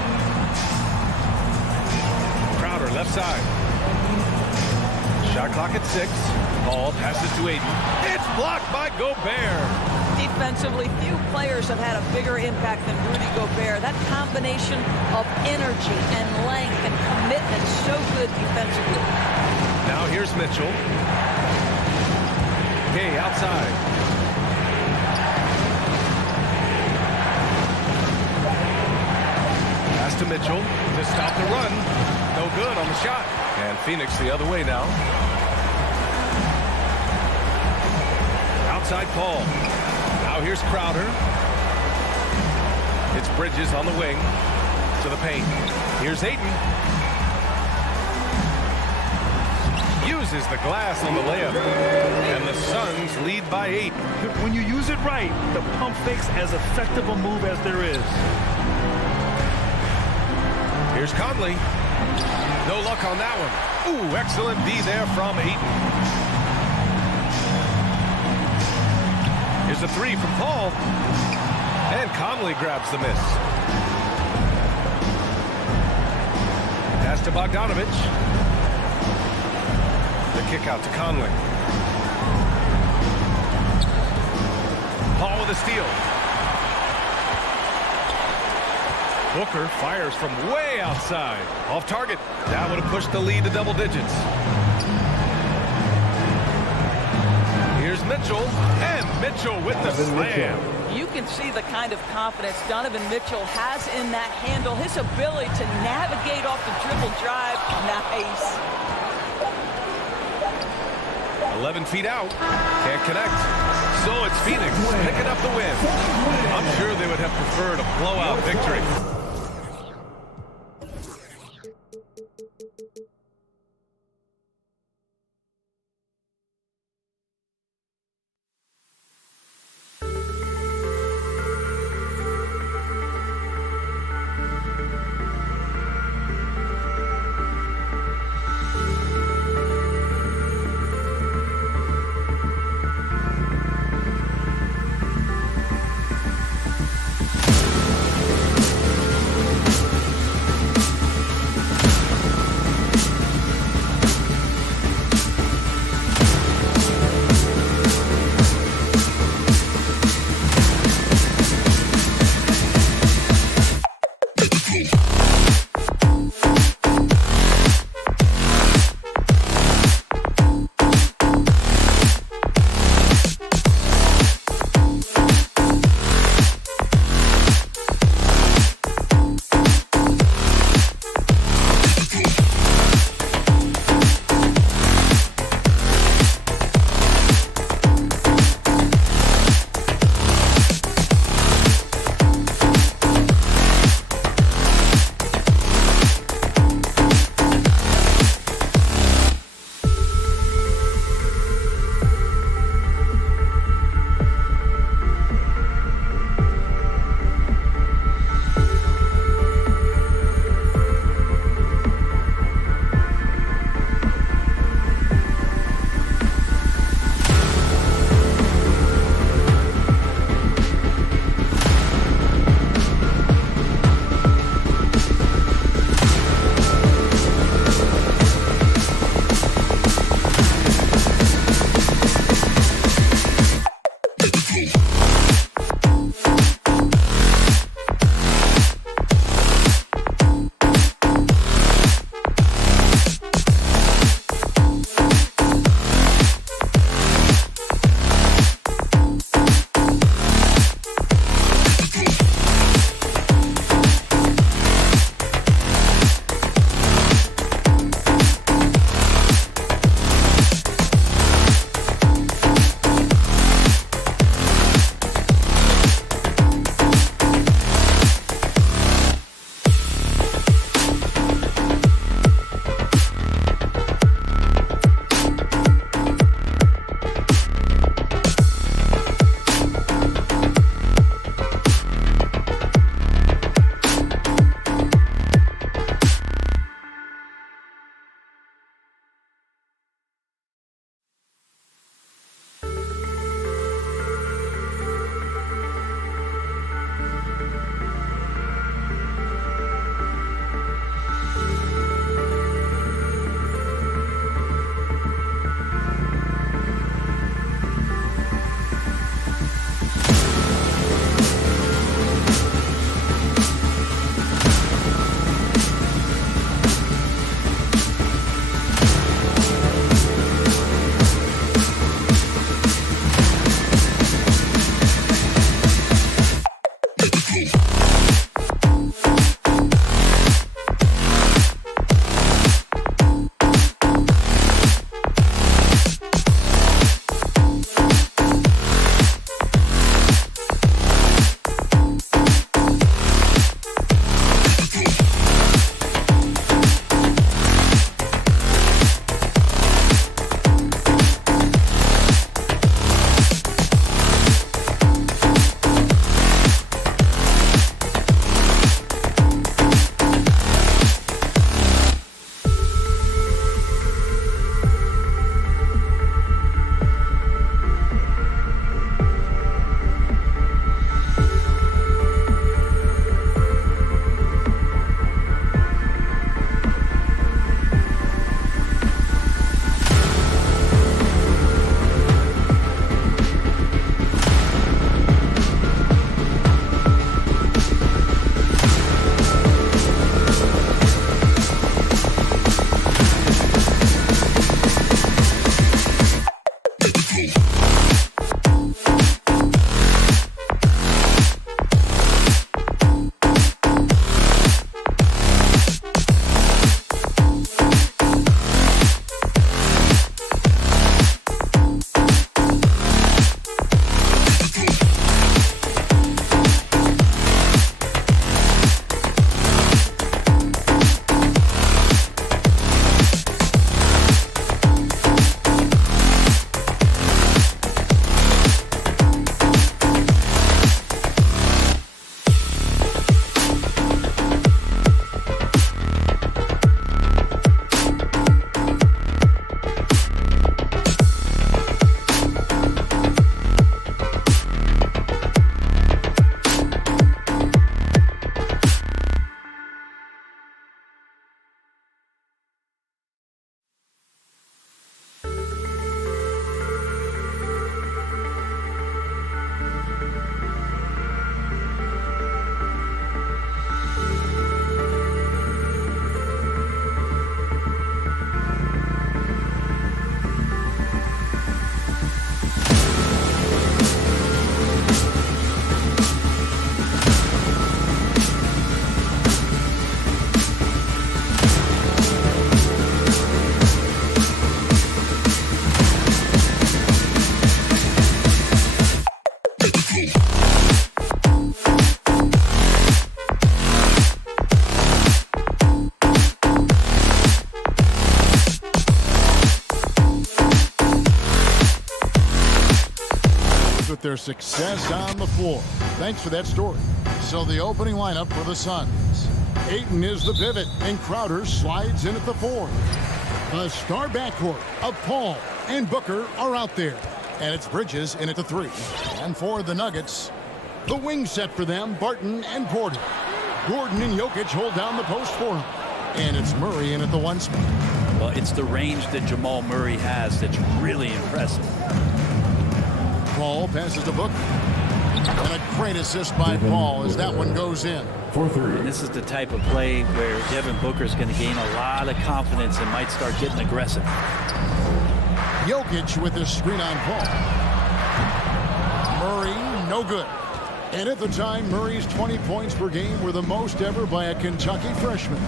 Crowder left side. Shot clock at 6. Paul passes to Ayton. It's blocked by Gobert. Defensively, few players have had a bigger impact than Rudy Gobert. That combination of energy and length and commitment, so good defensively. Now here's Mitchell. Gay outside. Pass to Mitchell to stop the run. No good on the shot. And Phoenix the other way now. Outside Paul. Now here's Crowder. It's Bridges on the wing to the paint. Here's Ayton. Uses the glass on the layup. And the Suns lead by 8. When you use it right, the pump fake's as effective a move as there is. Here's Conley. No luck on that one. Ooh, excellent D there from Ayton. Here's a 3 from Paul. And Conley grabs the miss. Pass to Bogdanovich. The kick out to Conley. Paul with a steal. Booker fires from way outside. Off target. That would have pushed the lead to double digits. Here's Mitchell, and Mitchell with the slam. You can see the kind of confidence Donovan Mitchell has in that handle. His ability to navigate off the dribble drive, nice. 11 feet out, can't connect. So it's Phoenix picking up the win. I'm sure they would have preferred a blowout victory. their success on the floor. Thanks for that story. So the opening lineup for the Suns. Ayton is the pivot, and Crowder slides in at the 4. The star backcourt of Paul and Booker are out there. And it's Bridges in at the 3. And for the Nuggets, the wing set for them, Barton and Porter. Gordon and Jokic hold down the post for him. And it's Murray in at the 1 spot. Well, it's the range that Jamal Murray has that's really impressive. Paul passes to Booker. And a great assist by Paul as that one goes in. And this is the type of play where Devin Booker is going to gain a lot of confidence and might start getting aggressive. Jokic with the screen on Paul. Murray, no good. And at the time, Murray's 20 points per game were the most ever by a Kentucky freshman.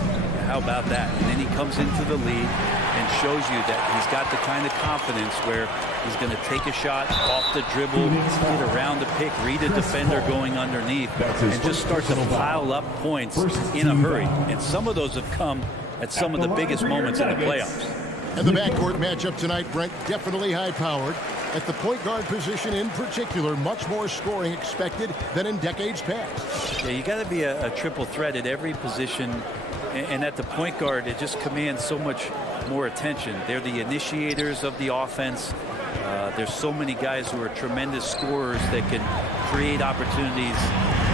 How about that? And then he comes into the league and shows you that he's got the kind of confidence where he's going to take a shot off the dribble, get around the pick, read a defender going underneath, and just start to pile up points in a hurry. And some of those have come at some of the biggest moments in the playoffs. And the backcourt matchup tonight, Brent, definitely high-powered. At the point guard position in particular, much more scoring expected than in decades past. Yeah, you got to be a triple threat at every position. And at the point guard, it just commands so much more attention. They're the initiators of the offense. There's so many guys who are tremendous scorers that can create opportunities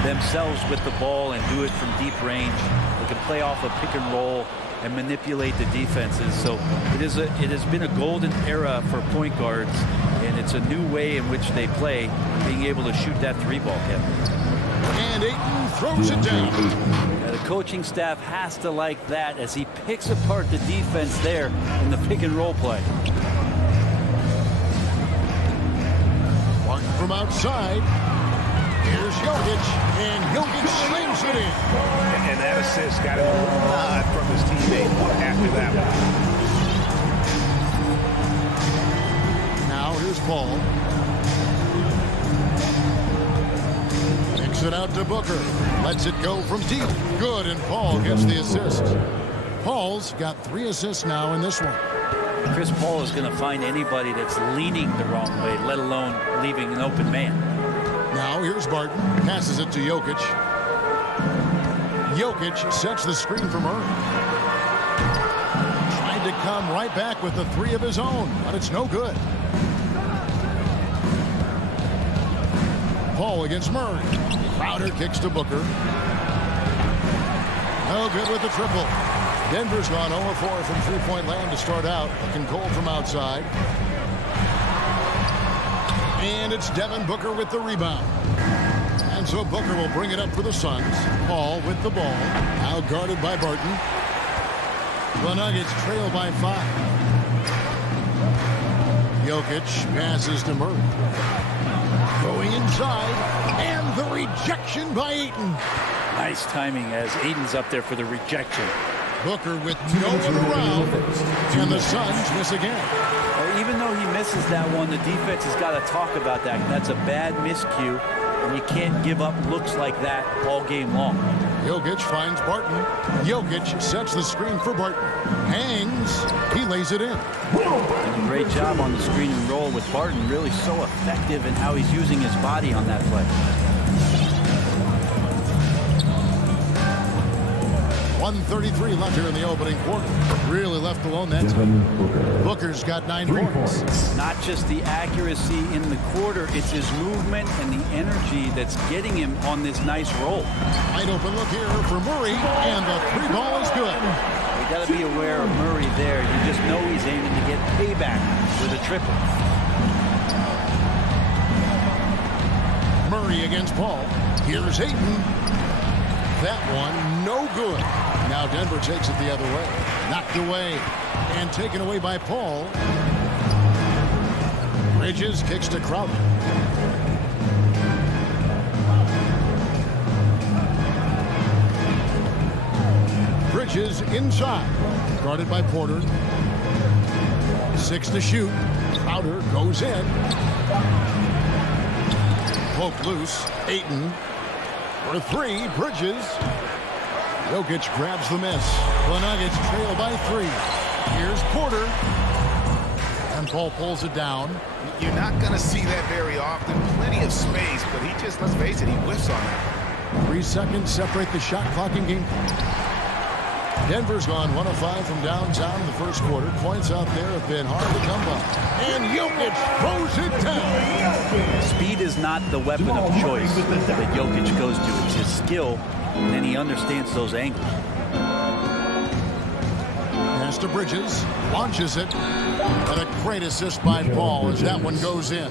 themselves with the ball and do it from deep range. They can play off a pick and roll and manipulate the defenses. So it has been a golden era for point guards, and it's a new way in which they play, being able to shoot that 3-ball, Kevin. And Ayton throws it down. Now, the coaching staff has to like that as he picks apart the defense there in the pick and roll play. Martin from outside. Here's Jokic, and Jokic slings it in. And that assist got him a nod from his teammate after that one. Now here's Paul. Kicks it out to Booker. Lets it go from deep. Good, and Paul gets the assist. Paul's got 3 assists now in this one. Chris Paul is going to find anybody that's leaning the wrong way, let alone leaving an open man. Now here's Barton. Passes it to Jokic. Jokic sets the screen for Murray. Tried to come right back with the 3 of his own, but it's no good. Paul against Murray. Crowder kicks to Booker. No good with the triple. Denver's gone 0-4 from three-point land to start out. Looking cold from outside. And it's Devin Booker with the rebound. And so Booker will bring it up for the Suns. Paul with the ball. Now guarded by Barton. The Nuggets trail by 5. Jokic passes to Murray. Going inside. And the rejection by Ayton. Nice timing as Ayton's up there for the rejection. Booker with no one around. And the Suns miss again. Well, even though he misses that one, the defense has got to talk about that. That's a bad miscue, and you can't give up looks like that all game long. Jokic finds Barton. Jokic sets the screen for Barton. Hangs. He lays it in. And a great job on the screen and roll with Barton. Really so effective in how he's using his body on that play. 1:33 left here in the opening quarter. Really left alone that time. Booker's got 9 points. Not just the accuracy in the quarter, it's his movement and the energy that's getting him on this nice roll. Wide open look here for Murray, and the 3-ball is good. You got to be aware of Murray there. You just know he's aiming to get payback with a triple. Murray against Paul. Here's Ayton. That one, no good. Now Denver takes it the other way. Knocked away and taken away by Paul. Bridges kicks to Crowder. Bridges inside. Guarded by Porter. 6 to shoot. Crowder goes in. Poke loose. Ayton. For 3, Bridges. Jokic grabs the miss. The Nuggets trail by 3. Here's Porter. And Paul pulls it down. You're not going to see that very often. Plenty of space, but he just, let's face it, he whiffs on it. 3 seconds separate the shot clock and game clock. Denver's gone 1 of 5 from downtown in the first quarter. Points out there have been hard to come by. And Jokic throws it down. Speed is not the weapon of choice that Jokic goes to. It's his skill, and then he understands those angles. Pass to Bridges. Launches it. And a great assist by Paul as that one goes in.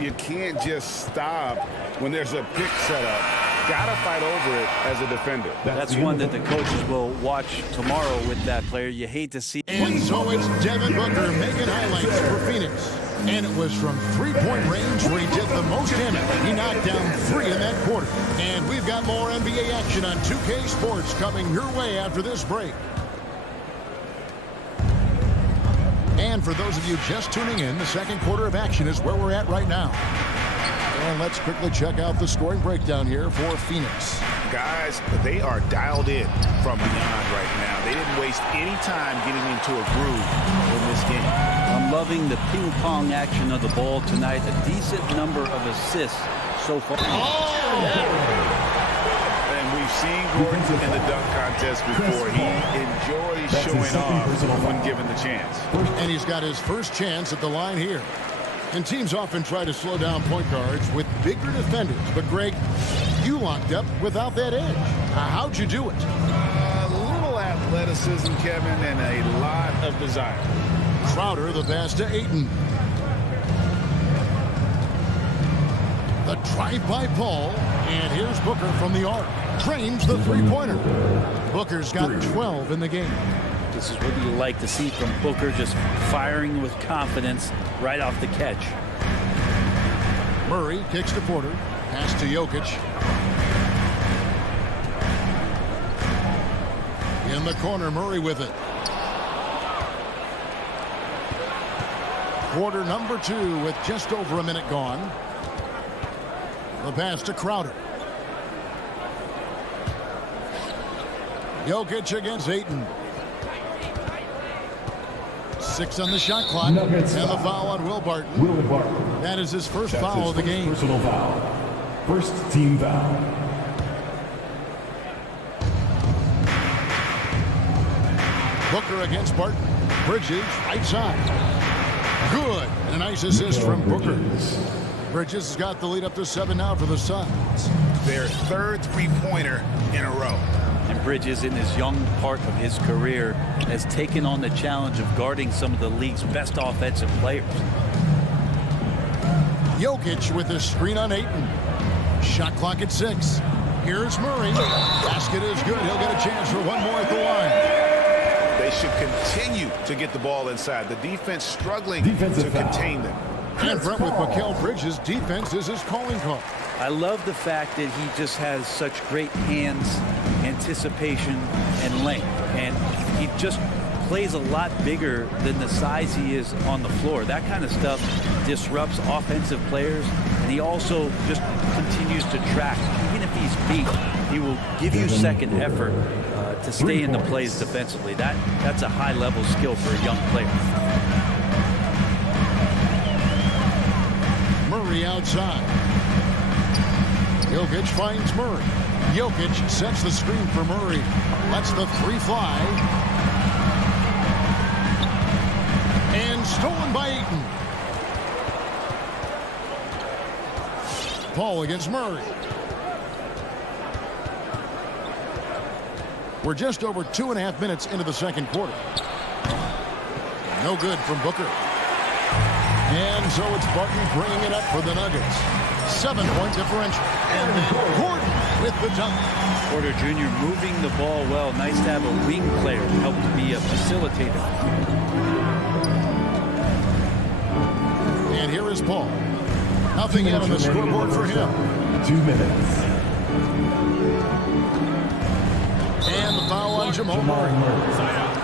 You can't just stop when there's a pick set up. Gotta fight over it as a defender. That's one that the coaches will watch tomorrow with that player. You hate to see. And so it's Devin Booker making highlights for Phoenix. And it was from three-point range where he did the most damage. He knocked down 3 in that quarter. And we've got more NBA action on 2K Sports coming your way after this break. And for those of you just tuning in, the second quarter of action is where we're at right now. And let's quickly check out the scoring breakdown here for Phoenix. Guys, they are dialed in from beyond right now. They didn't waste any time getting into a groove in this game. I'm loving the ping pong action of the ball tonight. A decent number of assists so far. And we've seen Gordon in the dunk contest before. He enjoys showing off when given the chance. And he's got his first chance at the line here. And teams often try to slow down point guards with bigger defenders. But, Greg, you locked up without that edge. How'd you do it? A little athleticism, Kevin, and a lot of desire. Crowder, the pass to Ayton. The drive by Paul. And here's Booker from the arc. Drains the three-pointer. Booker's got 12 in the game. This is what you like to see from Booker, just firing with confidence right off the catch. Murray kicks to Porter. Pass to Jokic. In the corner, Murray with it. Quarter number 2 with just over a minute gone. The pass to Crowder. Jokic against Ayton. 6 on the shot clock. And the foul on Will Barton. That is his first foul of the game. Personal foul. First team foul. Booker against Barton. Bridges, right side. Good. And a nice assist from Booker. Bridges has got the lead up to 7 now for the Suns. Their third three-pointer in a row. And Bridges, in his young part of his career, has taken on the challenge of guarding some of the league's best offensive players. Jokic with a screen on Ayton. Shot clock at 6. Here's Murray. Basket is good. He'll get a chance for one more at the line. They should continue to get the ball inside. The defense struggling to contain them. And Brent with Mikal Bridges, defense is his calling card. I love the fact that he just has such great hands, anticipation, and length. And he just plays a lot bigger than the size he is on the floor. That kind of stuff disrupts offensive players. And he also just continues to track. Even if he's beat, he will give you second effort to stay in the plays defensively. That's a high-level skill for a young player. Murray outside. Jokic finds Murray. Jokic sets the screen for Murray. Lets the 3 fly. And stolen by Ayton. Paul against Murray. We're just over 2.5 minutes into the second quarter. No good from Booker. And so it's Barton bringing it up for the Nuggets. 7-point differential. And Gordon with the dunk. Porter Jr. moving the ball well. Nice to have a wing player help to be a facilitator. And here is Paul. Nothing yet on the scoreboard for him. 2 minutes. And the foul on Jamal Murray.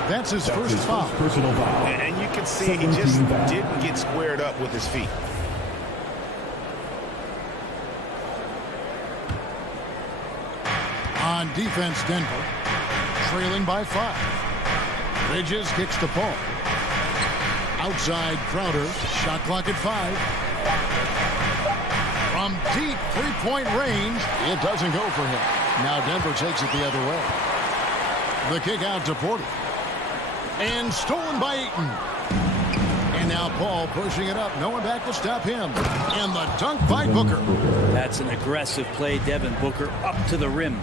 That's his first foul. Personal foul. And you can see he just didn't get squared up with his feet. On defense, Denver. Trailing by 5. Bridges kicks to Paul. Outside Crowder. Shot clock at 5. From deep three-point range, it doesn't go for him. Now Denver takes it the other way. The kick out to Porter. And stolen by Ayton. And now Paul pushing it up. No one back to stop him. And the dunk by Booker. That's an aggressive play. Devin Booker up to the rim.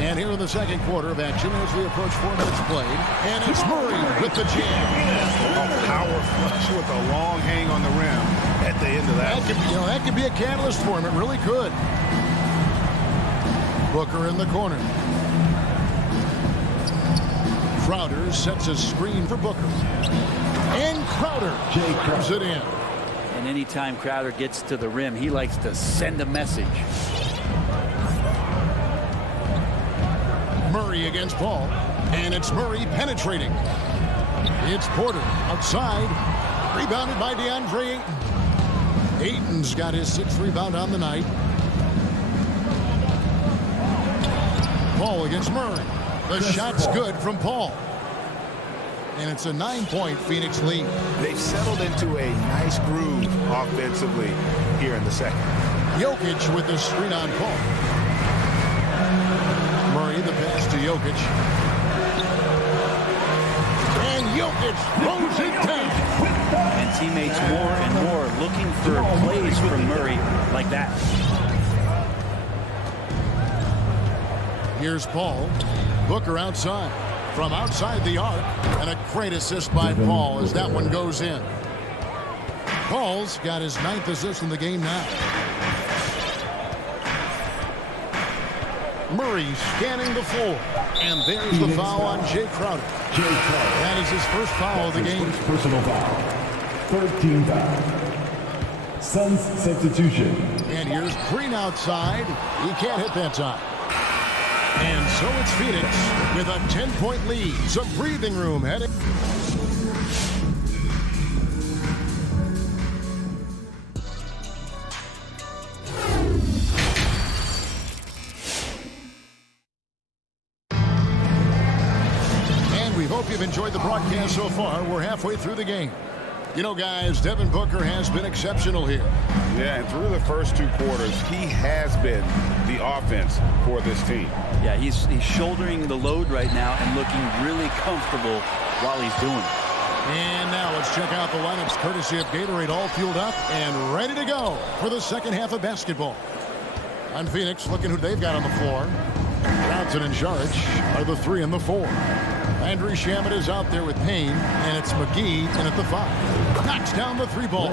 And here in the second quarter of action as we approach 4 minutes played. And it's Murray with the jam. A power flush with a long hang on the rim at the end of that. That could be a catalyst for him. It really could. Booker in the corner. Crowder sets a screen for Booker. And Crowder drives it in. And anytime Crowder gets to the rim, he likes to send a message. Murray against Paul. And it's Murray penetrating. It's Porter outside. Rebounded by DeAndre Ayton. Ayton's got his 6th rebound on the night. Paul against Murray. The shot's good from Paul. And it's a 9-point Phoenix lead. They've settled into a nice groove offensively here in the second. Jokic with the screen on Paul. Murray the pass to Jokic. And Jokic throws it down. And teammates more and more looking for plays from Murray like that. Here's Paul. Booker outside. From outside the arc. And a great assist by Paul as that one goes in. Paul's got his 9th assist in the game now. Murray scanning the floor. And there's the foul on Jay Crowder. That is his first foul of the game. First personal foul. 13 foul. Suns substitution. And here's Green outside. He can't hit that time. And so it's Phoenix with a 10-point lead. Some breathing room heading. And we hope you've enjoyed the broadcast so far. We're halfway through the game. You know, guys, Devin Booker has been exceptional here. Yeah, and through the first 2 quarters, he has been the offense for this team. Yeah, he's shouldering the load right now and looking really comfortable while he's doing it. And now let's check out the lineups courtesy of Gatorade, all fueled up and ready to go for the second half of basketball. On Phoenix, looking who they've got on the floor. Johnson and Saric are the 3 and the 4. Landry Shamet is out there with Payne, and it's McGee in at the 5. Knocks down the 3-ball.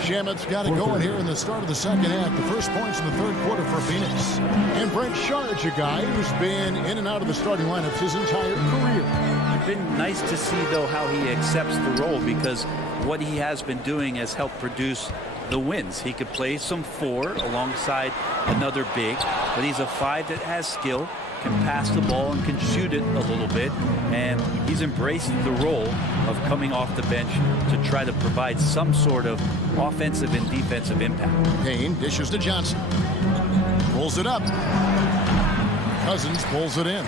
Shamet's got it going here in the start of the second half. The first points in the third quarter for Phoenix. And Brent Saric, a guy who's been in and out of the starting lineups his entire career. It's been nice to see, though, how he accepts the role, because what he has been doing has helped produce the wins. He could play some 4 alongside another big, but he's a 5 that has skill, can pass the ball and can shoot it a little bit, and he's embraced the role of coming off the bench to try to provide some sort of offensive and defensive impact. Payne dishes to Johnson. Pulls it up. Cousins pulls it in.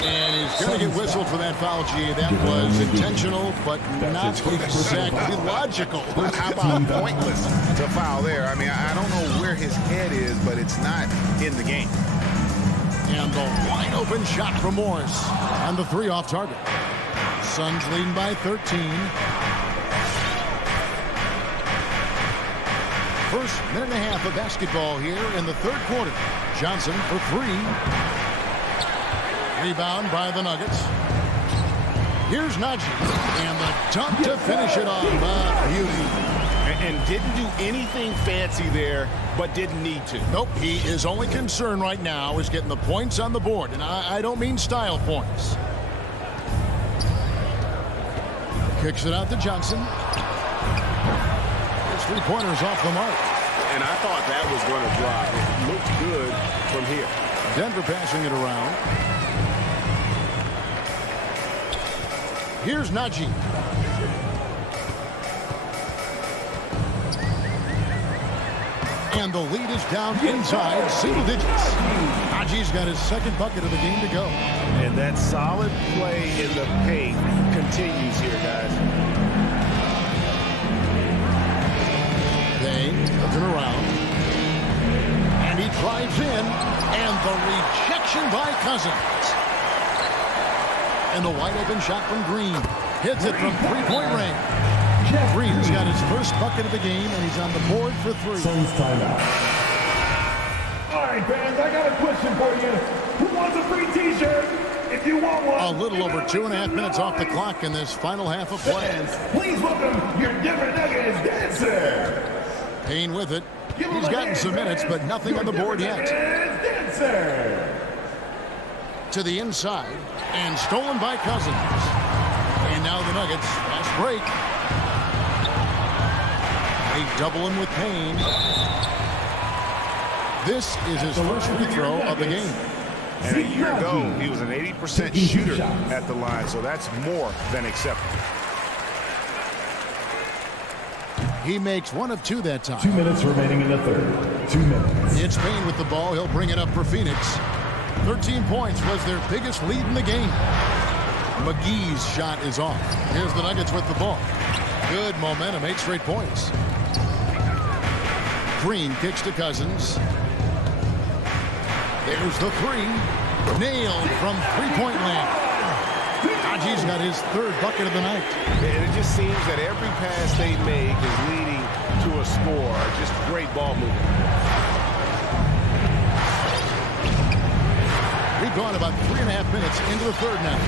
And he's going to get whistled for that foul, G. That was intentional, but not exactly logical. How about pointless to foul there? I mean, I don't know where his head is, but it's not in the game. And the wide open shot from Morris on the 3 off target. Suns leading by 13. First minute and a half of basketball here in the third quarter. Johnson for 3. Rebound by the Nuggets. Here's Najee. And the dunk to finish it off. Beauty. And didn't do anything fancy there, but didn't need to. Nope, he is only concerned right now is getting the points on the board. And I don't mean style points. Kicks it out to Johnson. His 3-pointers off the mark. And I thought that was going to drop. It looked good from here. Denver passing it around. Here's Najee. And the lead is down inside single digits. Najee's got his second bucket of the game to go. And that solid play in the paint continues here, guys. Payne looking around. And he drives in. And the rejection by Cousins. And the wide open shot from Green. Hits it from three-point range. Green's got his first bucket of the game, and he's on the board for 3. Suns timeout. All right, fans, I got a question for you. Who wants a free T-shirt? If you want one. A little over 2.5 minutes off the clock in this final half of play. Please welcome your Denver Nuggets dancer. Payne with it. He's gotten some minutes, but nothing on the board yet. To the inside, and stolen by Cousins. And now the Nuggets, fast break. They double him with Payne. This is his first free throw of the game. And a year ago, he was an 80% shooter at the line, so that's more than acceptable. He makes 1 of 2 that time. 2 minutes remaining in the third. 2 minutes. It's Payne with the ball. He'll bring it up for Phoenix. 13 points was their biggest lead in the game. McGee's shot is off. Here's the Nuggets with the ball. Good momentum, 8 straight points. Green kicks to Cousins. There's the 3. Nailed from three-point land. Najee's got his third bucket of the night. And it just seems that every pass they make is leading to a score. Just great ball movement. We've gone about 3.5 minutes into the third now.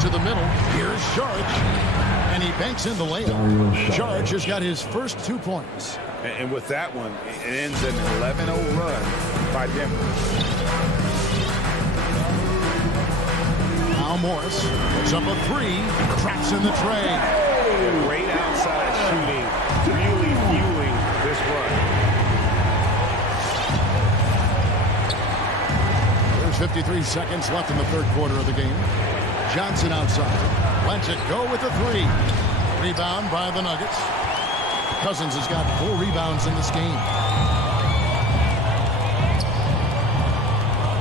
To the middle. Here's Saric. And he banks in the layup. Saric has got his first 2 points. And with that one, it ends an 11-0 run by Denver. Now Morris puts up a 3. Traps in the tray. Great outside shooting, really fueling this run. There's 53 seconds left in the third quarter of the game. Johnson outside. Lets it go with a 3. Rebound by the Nuggets. Cousins has got 4 rebounds in this game.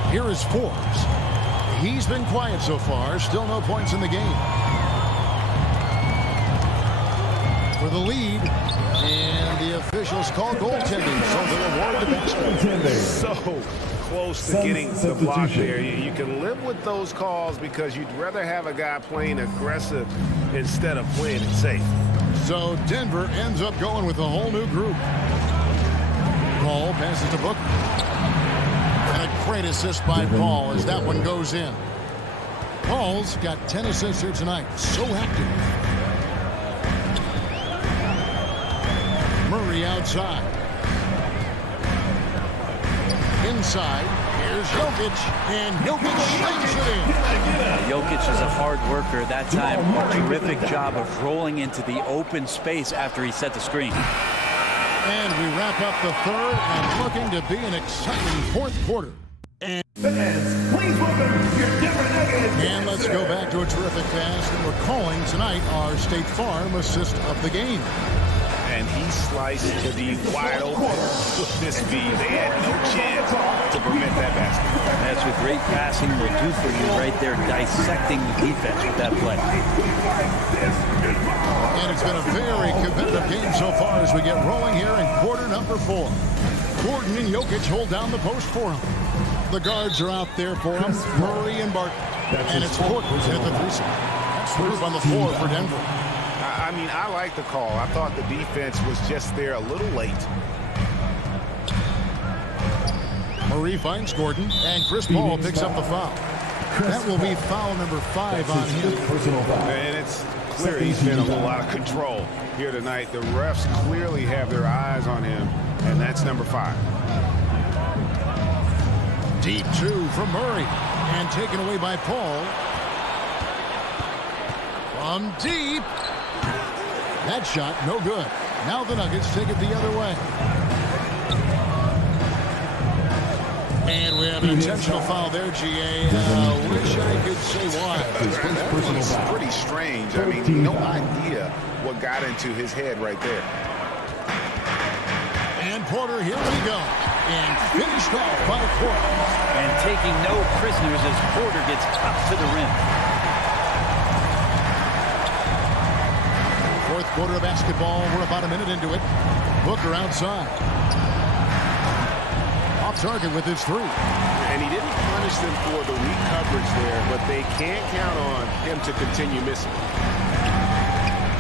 Here is Forbes. He's been quiet so far. Still no points in the game. For the lead. And the officials call goaltending, so they'll award the basket. So close to getting the block there. You can live with those calls because you'd rather have a guy playing aggressive instead of playing it safe. So Denver ends up going with a whole new group. Paul passes to Booker. And a great assist by Paul as that one goes in. Paul's got 10 assists here tonight. So active. Murray outside. Inside. Here's Jokic. And Jokic slings it in. Jokic is a hard worker. That time, a terrific job of rolling into the open space after he set the screen. And we wrap up the third and looking to be an exciting fourth quarter. And let's go back to a terrific pass that we're calling tonight our State Farm assist of the game. And he sliced to the wide open with this speed. They had no chance to prevent that basket. That's what great passing will do for you right there, dissecting the defense with that play. And it's been a very competitive game so far as we get rolling here in quarter number 4. Gordon and Jokic hold down the post for him. The guards are out there for him, Murray and Barton. And it's Portland at the 3 spot. That's the move on the floor for Denver. I mean, I like the call. I thought the defense was just there a little late. Murray finds Gordon, and Chris Paul picks up the foul. That will be foul number 5 on him. And it's clear he's been a little out of control here tonight. The refs clearly have their eyes on him, and that's number 5. Deep 2 from Murray, and taken away by Paul. From deep. That shot, no good. Now the Nuggets take it the other way. And we have an intentional foul there, G.A. Wish I could say why. That was pretty strange. I mean, no idea what got into his head right there. And Porter, here we go. And finished off by Porter. And taking no prisoners as Porter gets up to the rim. Fourth quarter of basketball. We're about a minute into it. Booker outside. Off target with his three. And he didn't punish them for the weak coverage there, but they can't count on him to continue missing.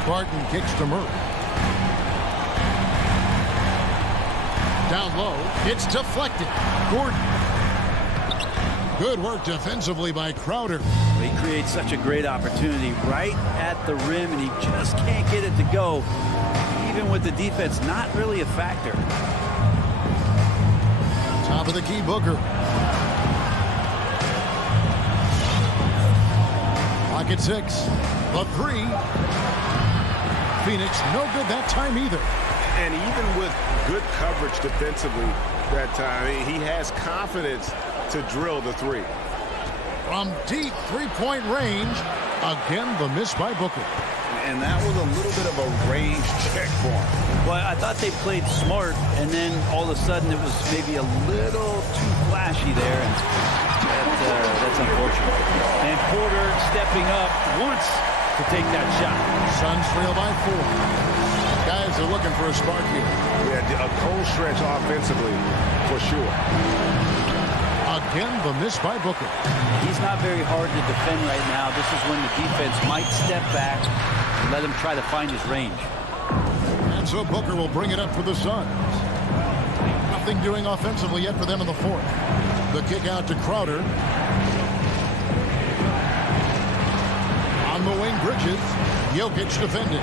Barton kicks to Murray. Down low. It's deflected. Gordon. Good work defensively by Crowder. He creates such a great opportunity right at the rim, and he just can't get it to go. Even with the defense not really a factor. Top of the key, Booker. Pocket 6. The 3. Phoenix no good that time either. And even with good coverage defensively that time, he has confidence to drill the 3. From deep three-point range, again the miss by Booker. And that was a little bit of a range check for him. Well, I thought they played smart, and then all of a sudden it was maybe a little too flashy there, and that's unfortunate. And Porter stepping up once to take that shot. Suns trail by 4. Guys are looking for a spark here. Yeah, a cold stretch offensively, for sure. Again, the miss by Booker. He's not very hard to defend right now. This is when the defense might step back and let him try to find his range. And so Booker will bring it up for the Suns. Nothing doing offensively yet for them in the fourth. The kick out to Crowder. On the wing, Bridges. Jokic defended.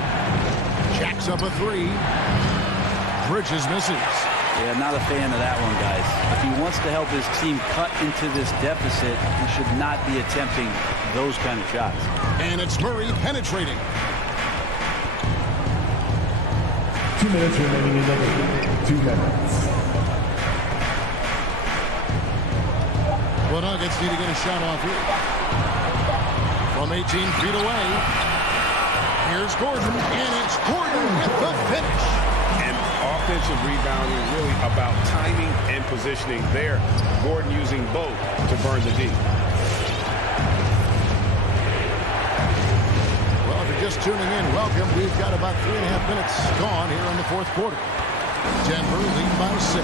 Jacks up a 3. Bridges misses. Yeah, not a fan of that one, guys. If he wants to help his team cut into this deficit, he should not be attempting those kind of shots. And it's Murray penetrating. 2 minutes remaining in the game. 2 minutes. The Nuggets need to get a shot off here. From 18 feet away. Here's Gordon, and it's Gordon with the finish. And offensive rebounding is really about timing and positioning there. Gordon using both to burn the D. Well, if you're just tuning in, welcome. We've got about 3.5 minutes gone here in the fourth quarter. Denver lead by 6.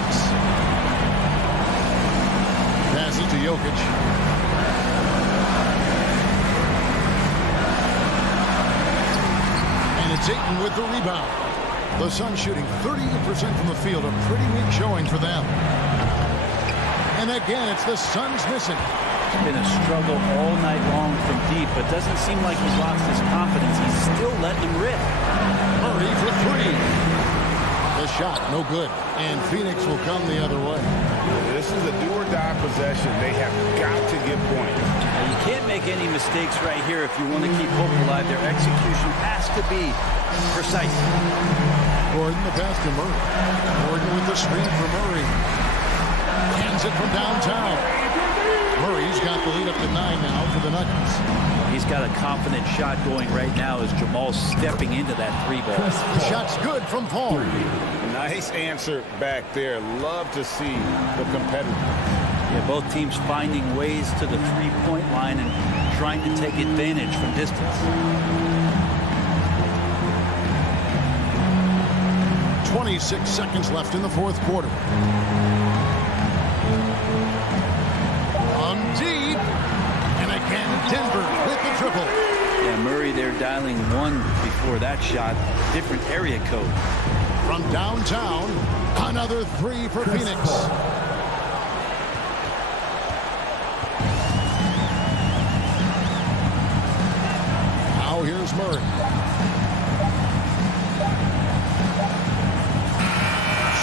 Pass it to Jokic. It's Ayton with the rebound. The Suns shooting 38% from the field. A pretty weak showing for them. And again, it's the Suns missing. It's been a struggle all night long from deep, but doesn't seem like he's lost his confidence. He's still letting him rip. Murray for 3. The shot, no good. And Phoenix will come the other way. This is a do-or-die possession. They have got to get points. Now, you can't make any mistakes right here if you want to keep hope alive. Their execution has to be precise. Gordon the pass to Murray. Gordon with the screen for Murray. Hands it from downtown. Murray's got the lead up to 9 now for the Nuggets. He's got a confident shot going right now as Jamal's stepping into that 3 ball. The shot's good from Paul. Nice answer back there. Love to see the competitor. Yeah, both teams finding ways to the 3-point line and trying to take advantage from distance. 26 seconds left in the fourth quarter. Deep. And again, Denver with the triple. Yeah, Murray there dialing 1 before that shot. Different area code. From downtown, another 3 for Phoenix. Now here's Murray.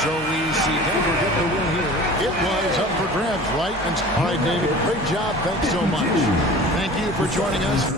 So we see Denver get the win here. It was up for grabs, right? All right, David, great job. Thanks so much. Thank you for joining us.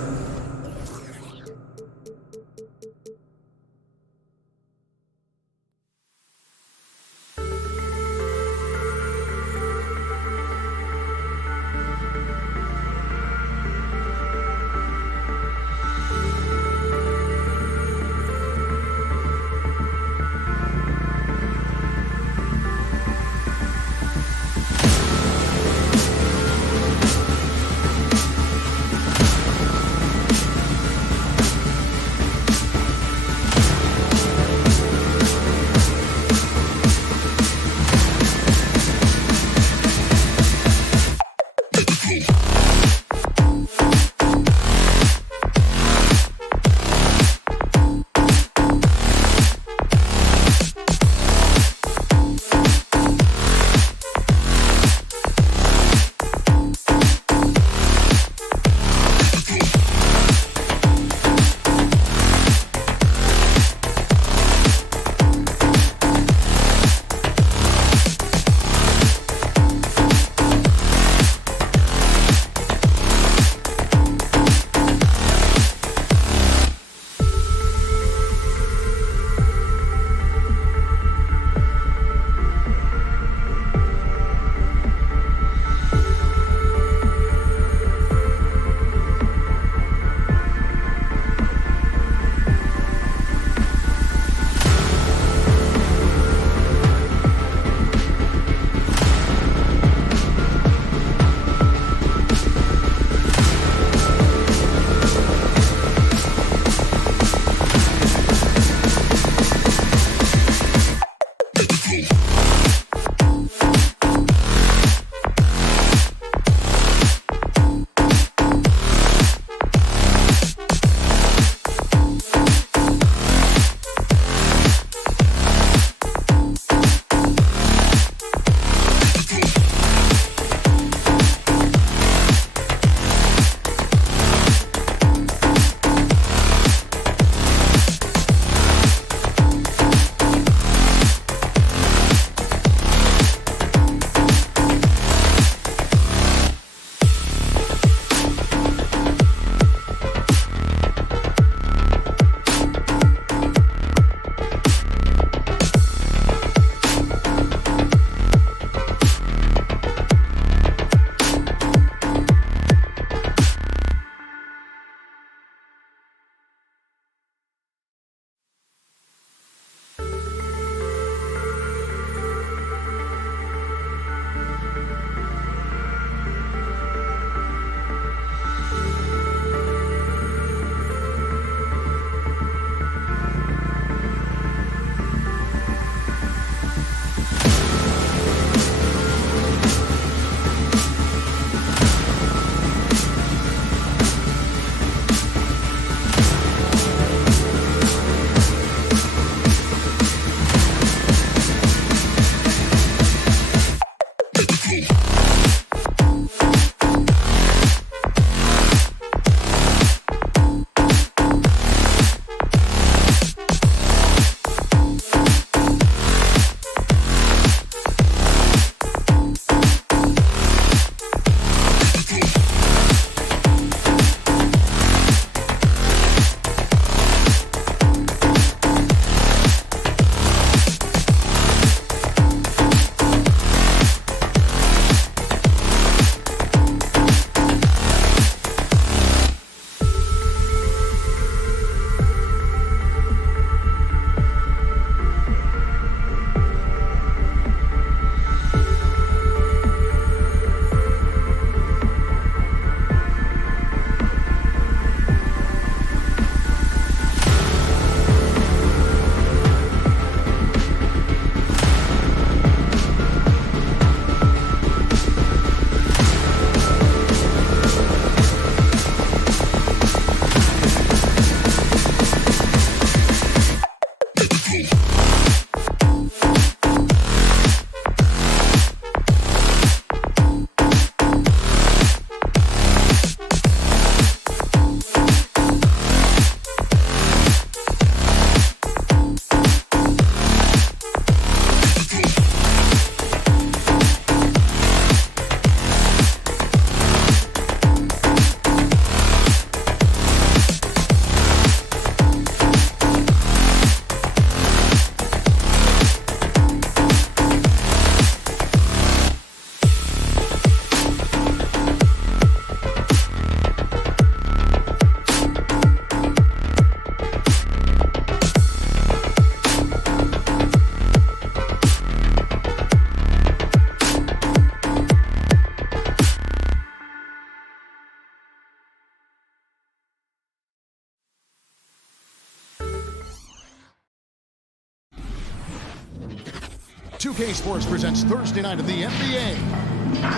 2K Sports presents Thursday night of the NBA.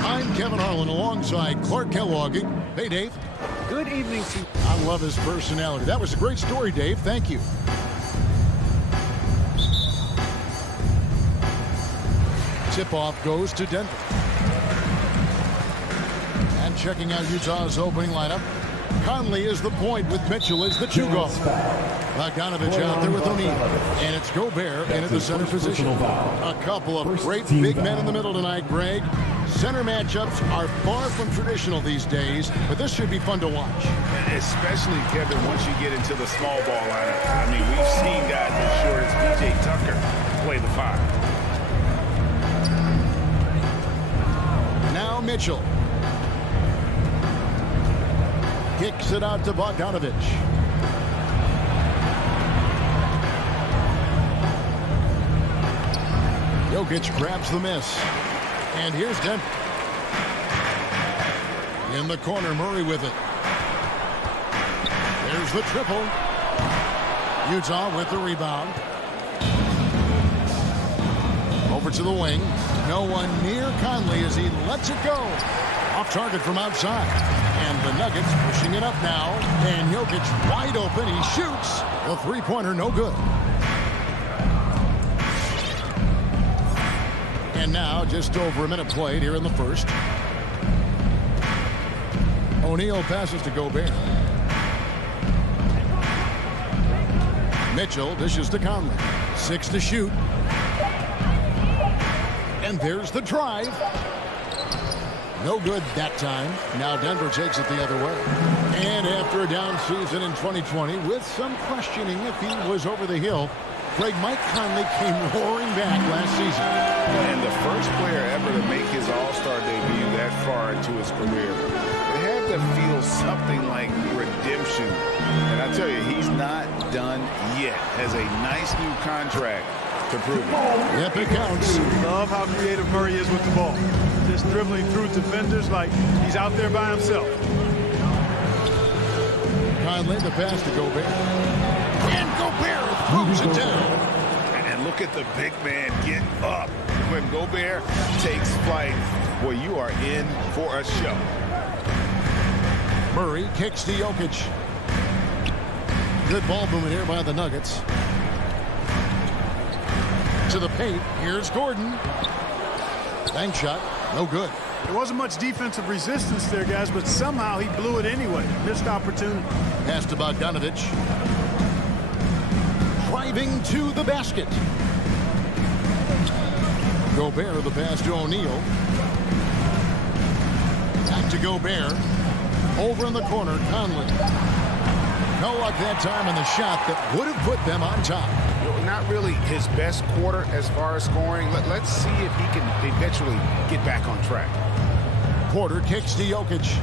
I'm Kevin Harlan alongside Clark Kellogg. Hey, Dave. Good evening to you. I love his personality. That was a great story, Dave. Thank you. Tip-off goes to Denver. And checking out Utah's opening lineup, Conley is the point with Mitchell as the 2 guard. Bogdanovich out there with O'Neal. And it's Gobert in at the center position. A couple of great big men in the middle tonight, Greg. Center matchups are far from traditional these days, but this should be fun to watch. Especially, Kevin, once you get into the small ball lineup. I mean, we've seen guys as short as P.J. Tucker play the 5. Now Mitchell. Kicks it out to Bogdanovich. Jokic grabs the miss. And here's Denver. In the corner, Murray with it. There's the triple. Utah with the rebound. Over to the wing. No one near Conley as he lets it go. Off target from outside. And the Nuggets pushing it up now. And Jokic wide open. He shoots. The three-pointer no good. And now just over a minute played here in the first. O'Neal passes to Gobert. Mitchell dishes to Conley. 6 to shoot. And there's the drive. No good that time. Now Denver takes it the other way. And after a down season in 2020, with some questioning if he was over the hill, Mike Conley came roaring back last season. And the first player ever to make his All-Star debut that far into his career. It had to feel something like redemption. And I tell you, he's not done yet. Has a nice new contract to prove it. Yep, it counts. Love how creative Murray is with the ball. Just dribbling through defenders like he's out there by himself. Conley, the pass to Gobert. And Gobert throws it down. And look at the big man get up. When Gobert takes flight, boy, you are in for a show. Murray kicks to Jokic. Good ball movement here by the Nuggets. To the paint. Here's Gordon. Bank shot. No good. There wasn't much defensive resistance there, guys, but somehow he blew it anyway. Missed opportunity. Pass to Bogdanovich. Driving to the basket. Gobert, the pass to O'Neal. Back to Gobert. Over in the corner, Conley. No luck that time in the shot that would have put them on top. Not really his best quarter as far as scoring. Let's see if he can eventually get back on track. Porter kicks to Jokic.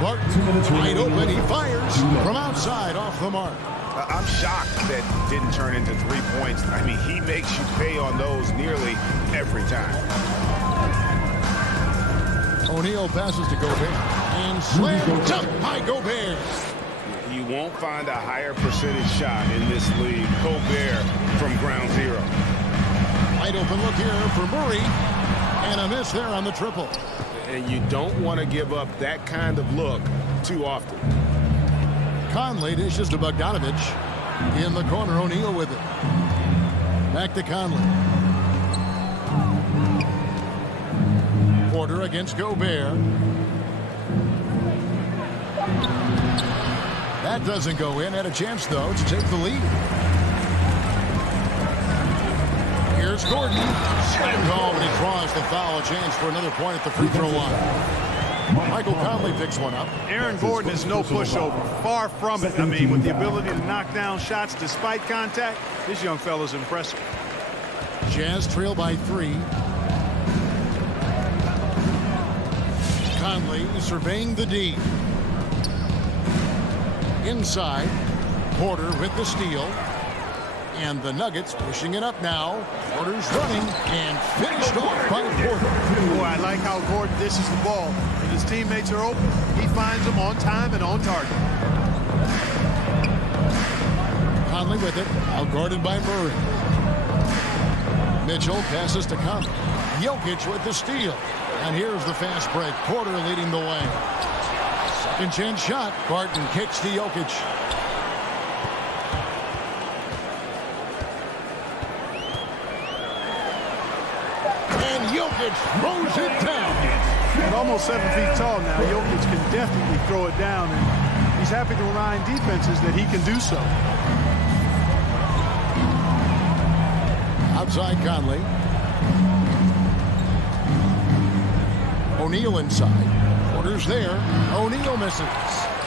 Barton wide open. He fires from outside off the mark. I'm shocked that didn't turn into 3 points. I mean, he makes you pay on those nearly every time. O'Neal passes to Gobert. And slam dunk by Gobert. You won't find a higher percentage shot in this league. Gobert from ground zero. Wide open look here for Murray. And a miss there on the triple. And you don't want to give up that kind of look too often. Conley dishes to Bogdanovich. In the corner, O'Neal with it. Back to Conley. Porter against Gobert. That doesn't go in. Had a chance, though, to take the lead. Here's Gordon. Slam call, and he draws the foul. A chance for another point at the free throw line. Michael Conley picks one up. Aaron Gordon is no pushover. Far from it. I mean, with the ability to knock down shots despite contact, this young fella's impressive. Jazz trail by 3. Conley surveying the D. Inside. Porter with the steal. And the Nuggets pushing it up now. Porter's running and finished off by Porter. Boy, I like how Gordon dishes the ball. When his teammates are open, he finds them on time and on target. Conley with it, outguarded by Murray. Mitchell passes to Conley. Jokic with the steal. And here's the fast break. Porter leading the way. Second chance shot. Barton kicks to Jokic. And Jokic throws it down. At almost 7 feet tall now, Jokic can definitely throw it down, and he's happy to remind defenses that he can do so. Outside Conley. O'Neal inside. Porter's there. O'Neal misses.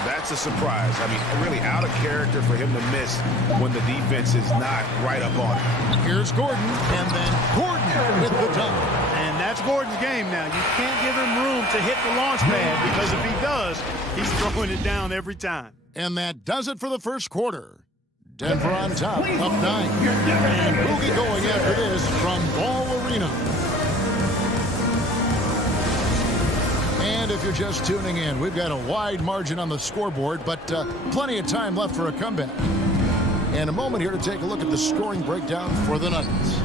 That's a surprise. I mean, really out of character for him to miss when the defense is not right up on him. Here's Gordon, and then Gordon with the dunk. And that's Gordon's game now. You can't give him room to hit the launch pad, because if he does, he's throwing it down every time. And that does it for the first quarter. Denver on top, up 9. And Boogie going after this from Ball Arena. And if you're just tuning in, we've got a wide margin on the scoreboard, but plenty of time left for a comeback. And a moment here to take a look at the scoring breakdown for the Nuggets.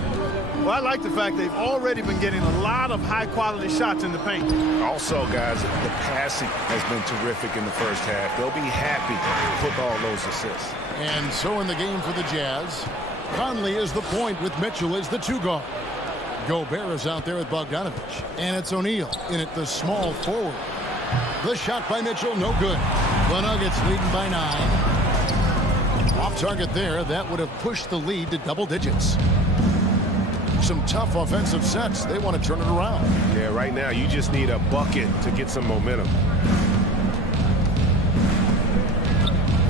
Well, I like the fact they've already been getting a lot of high-quality shots in the paint. Also, guys, the passing has been terrific in the first half. They'll be happy with all those assists. And so in the game for the Jazz, Conley is the point with Mitchell as the 2 guard. Gobert is out there with Bogdanovich. And it's O'Neal in at the small forward. The shot by Mitchell, no good. The Nuggets leading by 9. Off target there, that would have pushed the lead to double digits. Some tough offensive sets. They want to turn it around. Yeah, right now you just need a bucket to get some momentum.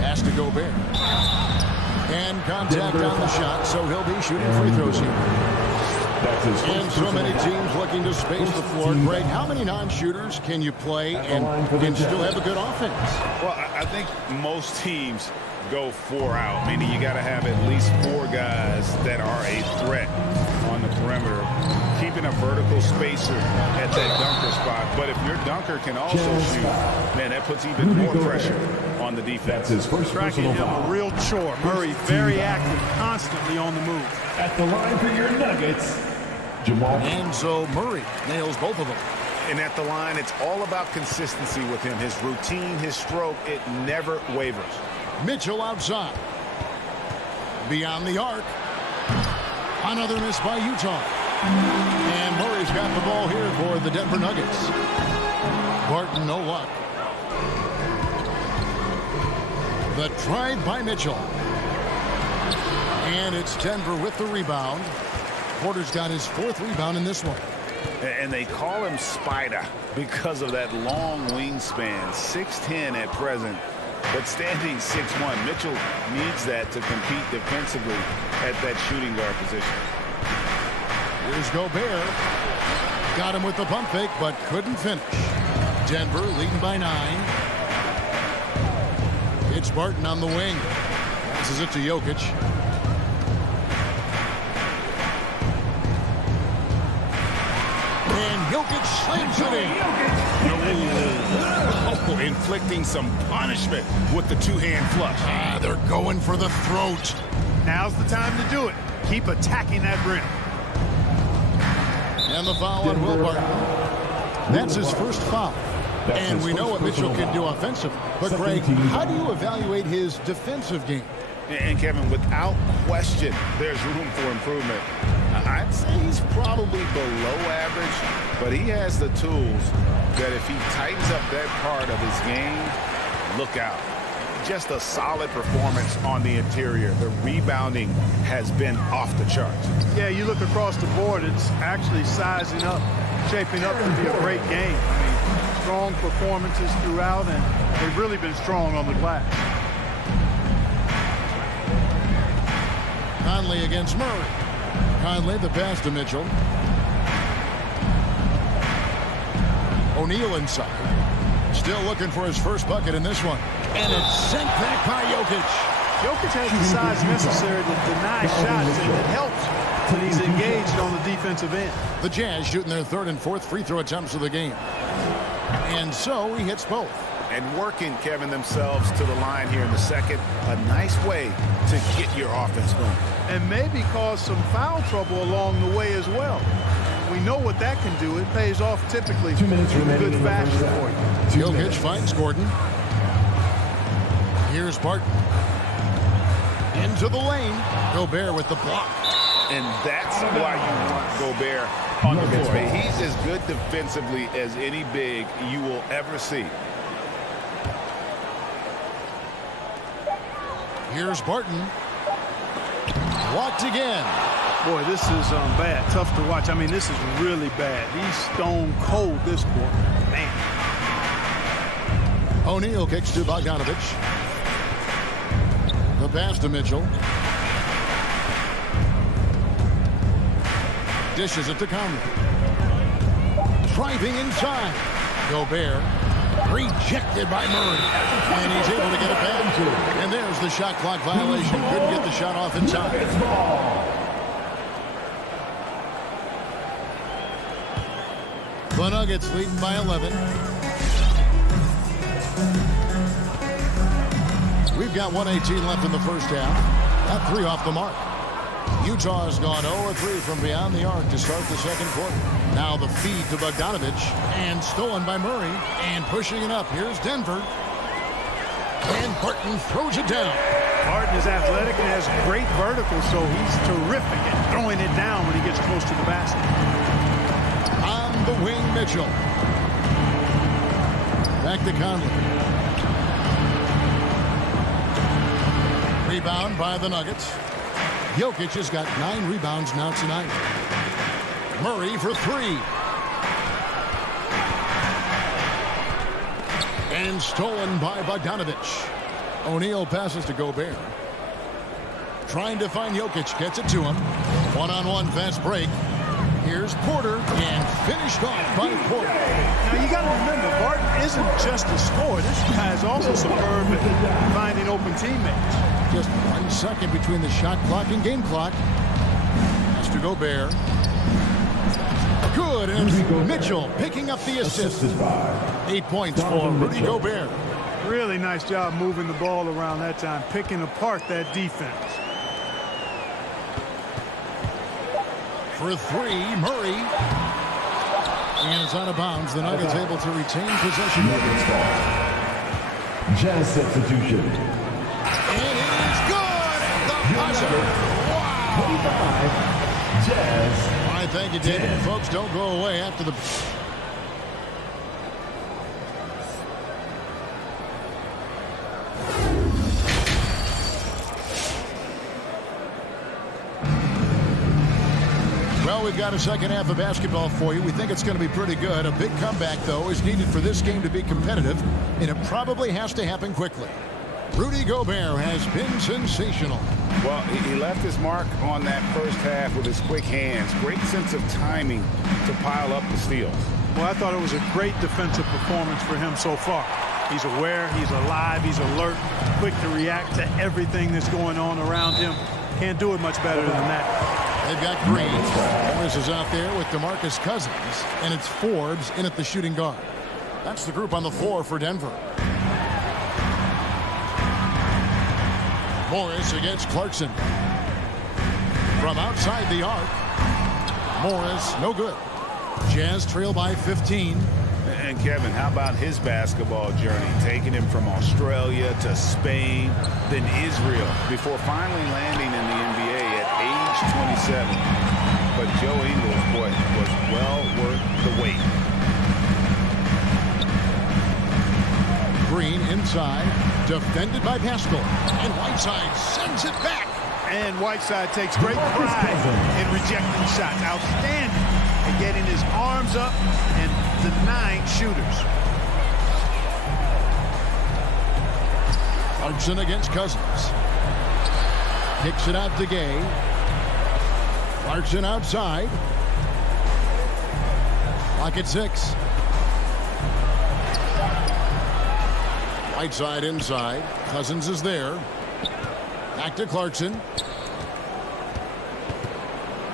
Pass to Gobert. And contact on the shot, so he'll be shooting free throws here. And so many teams looking to space the floor. Greg, how many non-shooters can you play and still have a good offense? Well, I think most teams go 4 out, meaning you got to have at least 4 guys that are a threat on the perimeter, keeping a vertical spacer at that dunker spot. But if your dunker can also shoot, man, that puts even more pressure on the defense. His first Tracking him a real chore. Murray very active, constantly on the move. At the line for your Nuggets, Jamal. And so Murray nails both of them. And at the line, it's all about consistency with him. His routine, his stroke, it never wavers. Mitchell outside. Beyond the arc. Another miss by Utah. And Murray's got the ball here for the Denver Nuggets. Barton, no luck. The drive by Mitchell. And it's Denver with the rebound. Porter's got his 4th rebound in this one. And they call him Spider because of that long wingspan, 6'10" at present, but standing 6'1". Mitchell needs that to compete defensively at that shooting guard position. Here's Gobert. Got him with the pump fake, but couldn't finish. Denver leading by 9. It's Barton on the wing. Passes it to Jokic. Jokic slams it in. Oh, inflicting some punishment with the 2-hand flush. They're going for the throat. Now's the time to do it. Keep attacking that rim. And the foul on Will Barton. That's his first foul. And we know what Mitchell can do offensively. But, Greg, how do you evaluate his defensive game? And, Kevin, without question, there's room for improvement. I'd say he's probably below average, but he has the tools that if he tightens up that part of his game, look out. Just a solid performance on the interior. The rebounding has been off the charts. Yeah, you look across the board, it's actually sizing up, shaping up to be a great game. I mean, strong performances throughout, and they've really been strong on the glass. Conley against Murray. Conley, the pass to Mitchell. O'Neal inside. Still looking for his first bucket in this one. And it's sent back by Jokic. Jokic has the size necessary to deny shots, and it helps when he's engaged on the defensive end. The Jazz shooting their 3rd and 4th free throw attempts of the game. And so he hits both. And working, Kevin, themselves to the line here in the second. A nice way to get your offense going. And maybe cause some foul trouble along the way as well. We know what that can do. It pays off typically 2 minutes in remaining good in the fashion first for half. you. Jokic finds Gordon. Here's Barton. Into the lane. Gobert with the block. And that's why you want Gobert on the floor. He's as good defensively as any big you will ever see. Here's Barton. Walked again. Boy, this is bad. Tough to watch. I mean, this is really bad. He's stone cold this quarter. Man. O'Neal kicks to Bogdanovich. The pass to Mitchell. Dishes it to Conley. Driving inside. Gobert. Rejected by Murray. And he's able to get it back. And there's the shot clock violation. Couldn't get the shot off in time. The Nuggets leading by 11. We've got 1:18 left in the first half. That 3 off the mark. Utah's gone 0-3 from beyond the arc to start the second quarter. Now the feed to Bogdanovich and stolen by Murray and pushing it up. Here's Denver. And Barton throws it down. Barton is athletic and has great vertical, so he's terrific at throwing it down when he gets close to the basket. On the wing, Mitchell. Back to Conley. Rebound by the Nuggets. Jokic has got 9 rebounds now tonight. Murray for 3. And stolen by Bogdanovich. O'Neal passes to Gobert. Trying to find Jokic. Gets it to him. One-on-one fast break. Here's Porter. And finished off by Porter. Now, you got to remember, Barton isn't just a scorer. This guy is also superb at finding open teammates. Just 1 second between the shot clock and game clock. That's to Gobert. Good, and Mitchell picking up the assist. 8 points for Rudy Gobert. Really nice job moving the ball around that time, picking apart that defense. For 3, Murray. And it's out of bounds. The Nuggets able to retain possession. Jazz substitution. And it is good. The buzzer. Wow. 25. Jazz. All right, thank you, David. Folks, don't go away after the... Well, we've got a second half of basketball for you. We think it's going to be pretty good. A big comeback, though, is needed for this game to be competitive, and it probably has to happen quickly. Rudy Gobert has been sensational. Well, he left his mark on that first half with his quick hands. Great sense of timing to pile up the steals. Well, I thought it was a great defensive performance for him so far. He's aware, he's alive, he's alert, quick to react to everything that's going on around him. Can't do it much better than that. They've got Green. Morris is out there with DeMarcus Cousins, and it's Forbes in at the shooting guard. That's the group on the floor for Denver. Morris against Clarkson. From outside the arc. Morris, no good. Jazz trail by 15. And Kevin, how about his basketball journey? Taking him from Australia to Spain, then Israel, before finally landing in the NBA at age 27. But Joe Ingles, boy, was well worth the wait. Green inside, defended by Pascal. And Whiteside sends it back. And Whiteside takes great pride in rejecting shots. Outstanding at getting his arms up and denying shooters. Clarkson against Cousins. Kicks it out to Gay. Clarkson outside. Clock at 6. Whiteside inside. Cousins is there. Back to Clarkson.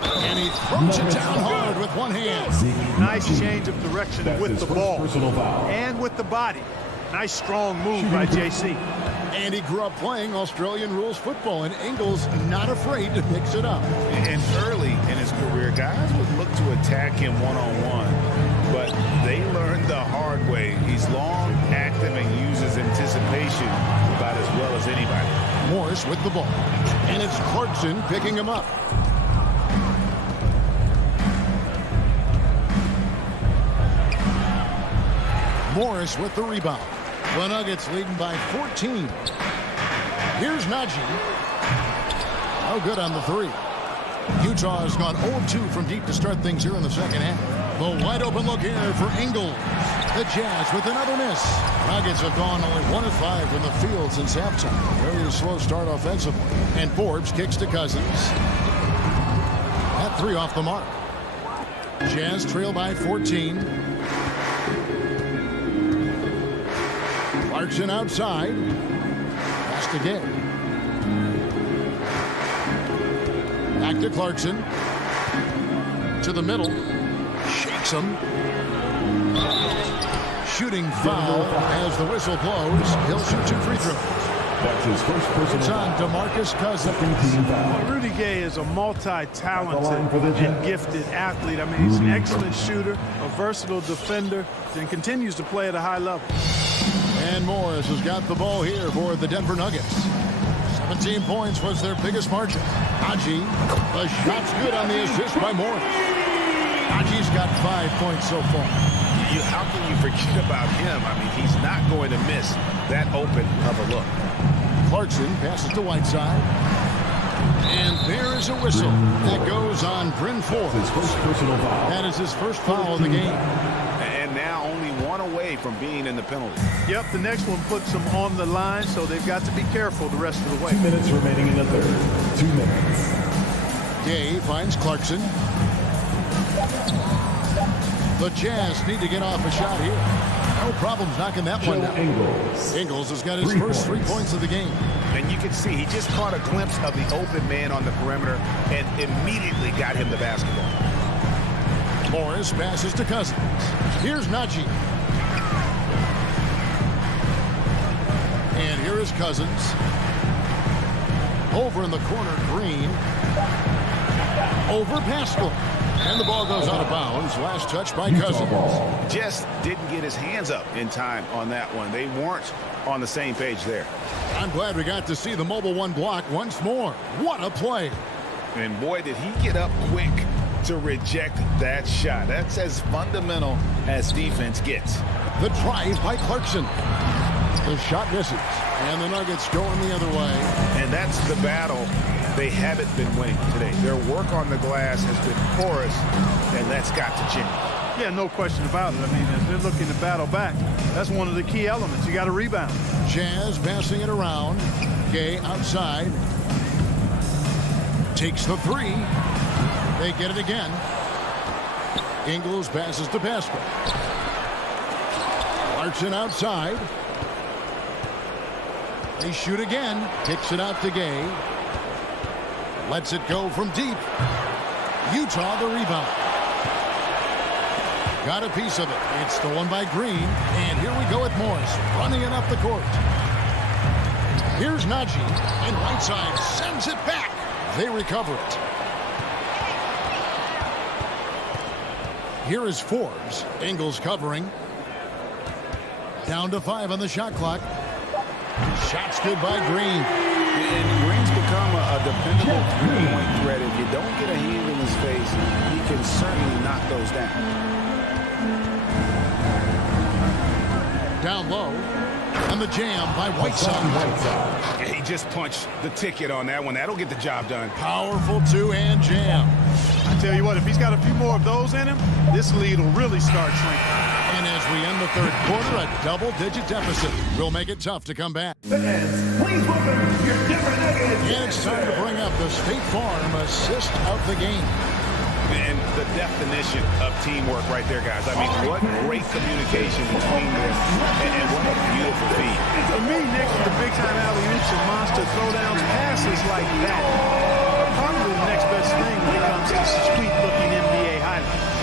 And he throws it down hard with one hand. Nice change of direction with the ball and with the body. Nice, strong move by JC. And he grew up playing Australian rules football, and Ingles not afraid to mix it up. And early in his career, guys would look to attack him one-on-one, but they learned the hard way. He's long, active, and uses anticipation about as well as anybody. Morris with the ball, and it's Clarkson picking him up. Morris with the rebound. The Nuggets leading by 14. Here's Najee. Oh, good on the three. Utah has gone 0-2 from deep to start things here in the second half. The wide open look here for Ingles. The Jazz with another miss. Nuggets have gone only 1 of 5 from the field since halftime. Very slow start offensively. And Forbes kicks to Cousins. That three off the mark. Jazz trail by 14. Clarkson outside. Pass to Gay. Back to Clarkson. To the middle. Shakes him. Shooting foul as the whistle blows. He'll shoot 2 free throws. That's his first personal It's on DeMarcus Cousins. Well, Rudy Gay is a multi-talented and gifted athlete. I mean, he's an excellent shooter, a versatile defender, and continues to play at a high level. And Morris has got the ball here for the Denver Nuggets. 17 points was their biggest margin. Haji, the shot's good on the assist by Morris. Haji's got 5 points so far. How can you forget about him? I mean, he's not going to miss that open of a look. Clarkson passes to Whiteside. And there is a whistle that goes on Bryn Forbes. His first personal foul. That is his first foul of the game. And now only 1 away from being in the penalty. Yep, the next one puts them on the line, so they've got to be careful the rest of the way. 2 minutes remaining in the third. 2 minutes. Gay finds Clarkson. The Jazz need to get off a shot here. No problems knocking that one down. Ingles has got his first 3 points of the game. And you can see he just caught a glimpse of the open man on the perimeter and immediately got him the basketball. Morris passes to Cousins. Here's Najee. And here is Cousins. Over in the corner, Green. Over Pascal. And the ball goes out of bounds. Last touch by Cousins. Just didn't get his hands up in time on that one. They weren't on the same page there. I'm glad we got to see the mobile one block once more. What a play. And boy, did he get up quick to reject that shot. That's as fundamental as defense gets. The drive by Clarkson. The shot misses. And the Nuggets going the other way. And that's the battle they haven't been winning today. Their work on the glass has been porous, and that's got to change. Yeah, no question about it. I mean, as they're looking to battle back, that's one of the key elements. You got to rebound. Jazz passing it around. Gay outside. Takes the three. They get it again. Ingles passes to Pascal. Clarkson outside. They shoot again. Kicks it out to Gay. Lets it go from deep. Utah the rebound. Got a piece of it. It's stolen by Green. And here we go with Morris running it up the court. Here's Najee. And Whiteside sends it back. They recover it. Here is Forbes. Ingles covering. Down to 5 on the shot clock. Shots good by Green. And Green's become a dependable three-point threat. If you don't get a hand in his face, he can certainly knock those down. Down low. And the jam by Whiteside. He just punched the ticket on that one. That'll get the job done. Powerful two-hand jam. I tell you what, if he's got a few more of those in him, this lead will really start shrinking. And as we end the third quarter, a double-digit deficit will make it tough to come back. Fans, please welcome your Denver Nuggets. And it's time to bring up the State Farm assist of the game. And the definition of teamwork right there, guys. I mean, what great communication between them, and what a beautiful feed. For me, Nick, the big-time alley-oops and monster throwdowns, passes like that are probably the next best thing when it comes to sweet-looking NBA highlights.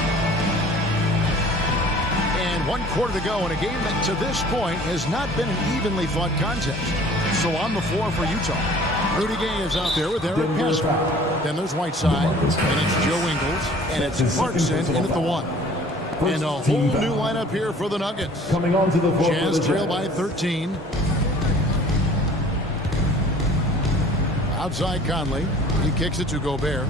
And 1 quarter to go in a game that to this point has not been an evenly fought contest. So on the floor for Utah, Rudy Gay is out there with Eric Pascal. Then there's Whiteside, and it's Joe Ingles, and it's Clarkson in at the 1. And a whole new lineup here for the Nuggets. Coming onto the floor. Jazz trail by 13. Outside Conley. He kicks it to Gobert.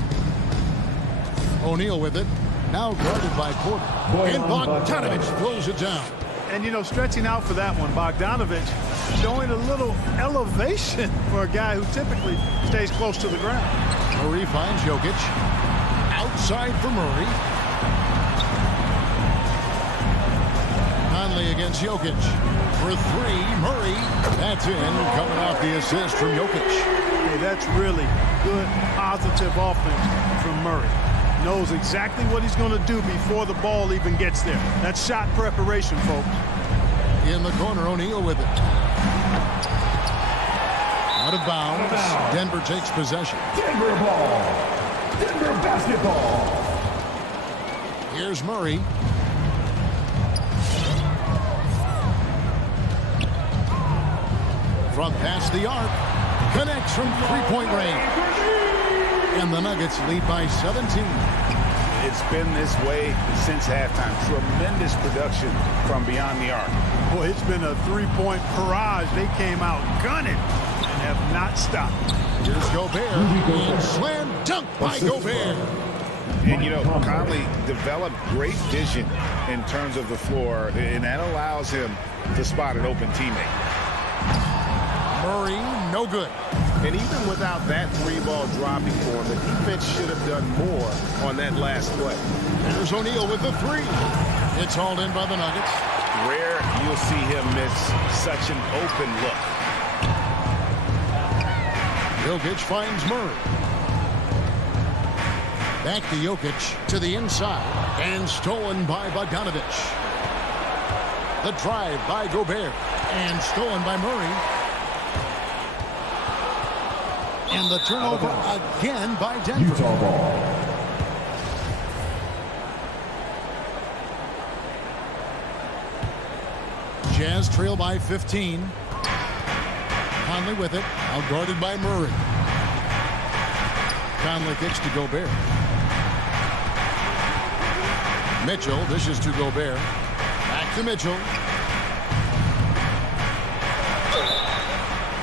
O'Neal with it. Now guarded by Porter. And Bogdanovic throws it down. And, you know, stretching out for that one, Bogdanovic showing a little elevation for a guy who typically stays close to the ground. Murray finds Jokic. Outside for Murray. Conley against Jokic. For 3, Murray. That's in, coming off the assist from Jokic. Hey, that's really good, positive offense from Murray. Knows exactly what he's going to do before the ball even gets there. That's shot preparation, folks. In the corner, O'Neal with it. Out of bounds. Denver takes possession. Denver ball. Denver basketball. Here's Murray. From past the arc. Connects from three-point range. And the Nuggets lead by 17. It's been this way since halftime. Tremendous production from beyond the arc. Boy, it's been a three-point barrage. They came out gunning and have not stopped. Here's Gobert. And slam dunk by Gobert. And, you know, Conley developed great vision in terms of the floor, and that allows him to spot an open teammate. Murray, no good. And even without that 3-ball dropping for him, the defense should have done more on that last play. There's O'Neal with the 3. It's hauled in by the Nuggets. Rare you'll see him miss such an open look. Jokic finds Murray. Back to Jokic to the inside. And stolen by Bogdanovic. The drive by Gobert. And stolen by Murray. And the turnover again by Denver. Utah ball. Jazz trail by 15. Conley with it. Now guarded by Murray. Conley kicks to Gobert. Mitchell dishes to Gobert. Back to Mitchell.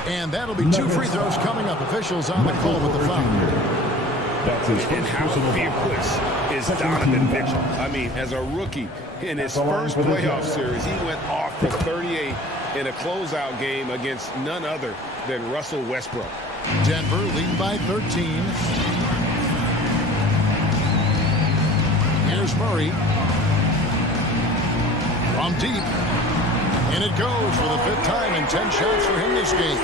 And that'll be 2 free throws coming up. Officials on the call with the foul. That's his And how fearless is Donovan Mitchell? I mean, as a rookie in his first playoff series, he went off for 38 in a closeout game against none other than Russell Westbrook. Denver leading by 13. Here's Murray. From deep. And it goes for the 5th time and 10 shots for him this game.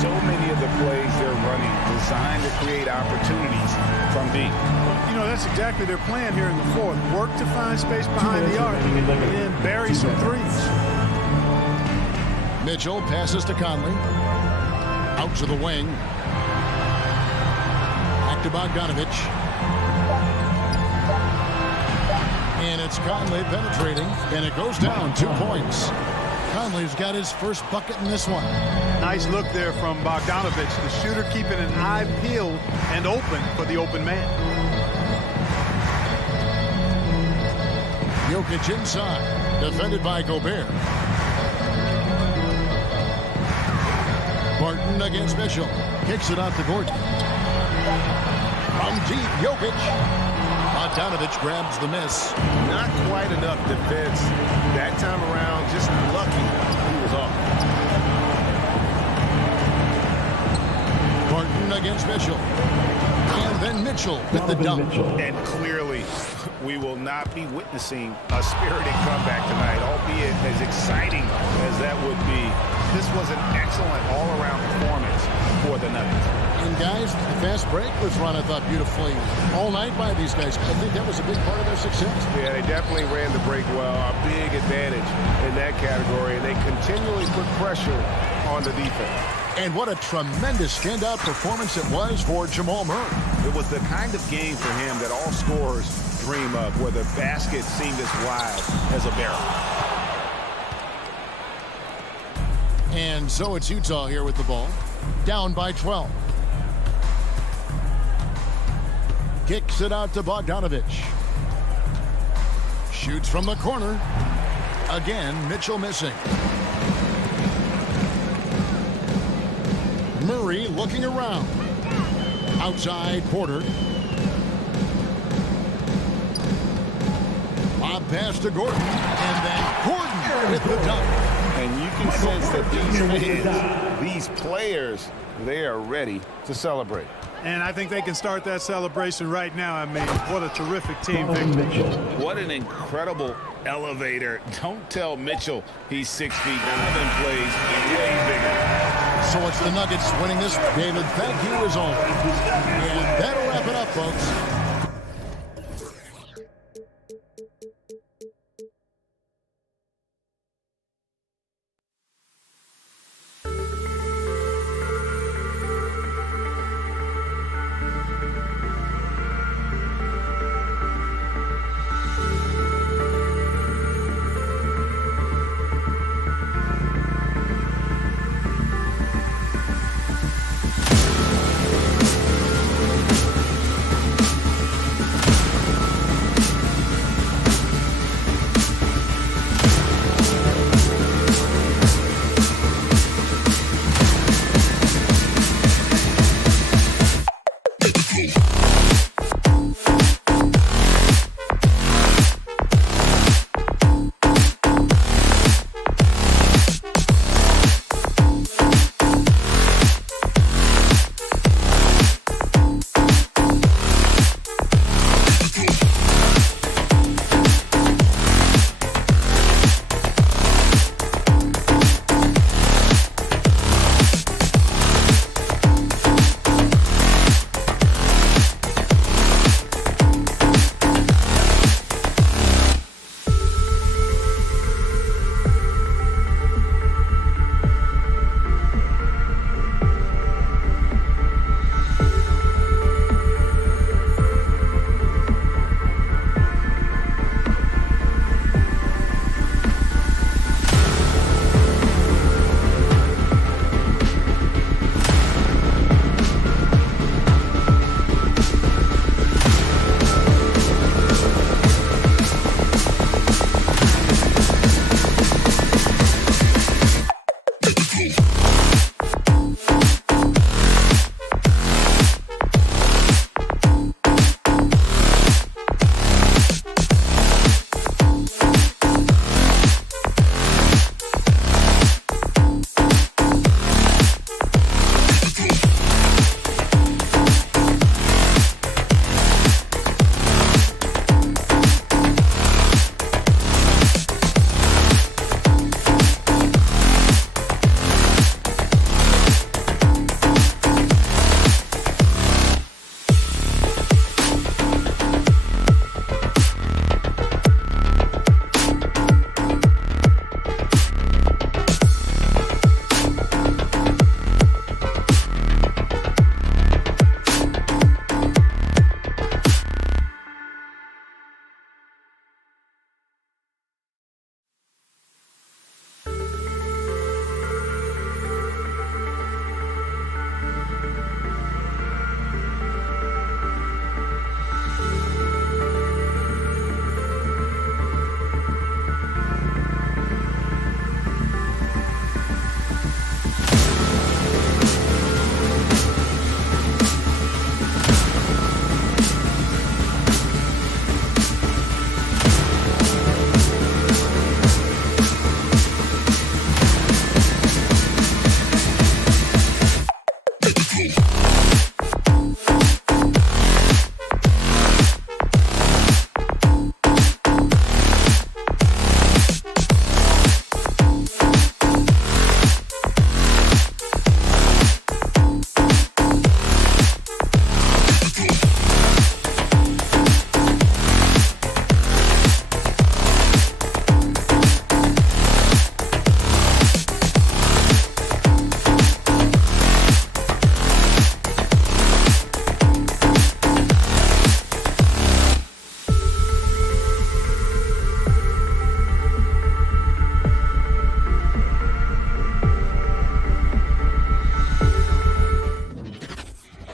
So many of the plays they're running designed to create opportunities from deep. You know, that's exactly their plan here in the 4th. Work to find space behind the arc and then bury some threes. Mitchell passes to Conley. Out to the wing. Back to Bogdanovic. And it's Conley penetrating, and it goes down 2 points. Conley's got his first bucket in this one. Nice look there from Bogdanovic, the shooter keeping an eye peeled and open for the open man. Jokic inside, defended by Gobert. Barton against Mitchell, kicks it out to Gordon. From deep, Jokic. Bogdanovic grabs the miss. Not quite enough defense that time around. Just lucky he was off. Barton against Mitchell. And then Mitchell with the dunk. And clearly, we will not be witnessing a spirited comeback tonight, albeit as exciting as that would be. This was an excellent all-around performance for the Nuggets. And guys, the fast break was run, I thought, beautifully all night by these guys. I think that was a big part of their success. Yeah, they definitely ran the break well. A big advantage in that category. And they continually put pressure on the defense. And what a tremendous standout performance it was for Jamal Murray. It was the kind of game for him that all scorers dream of, where the basket seemed as wide as a barrel. And so it's Utah here with the ball, down by 12. Kicks it out to Bogdanovich. Shoots from the corner. Again, Mitchell missing. Murray looking around. Outside, Porter. Lob pass to Gordon. And then Gordon with the dunk. And you can sense that these fans, these players, they are ready to celebrate. And I think they can start that celebration right now. I mean, what a terrific team victory. What an incredible elevator. Don't tell Mitchell he's 6 feet. Donovan plays way bigger. So it's the Nuggets winning this. David, thank you as always. And that'll wrap it up, folks.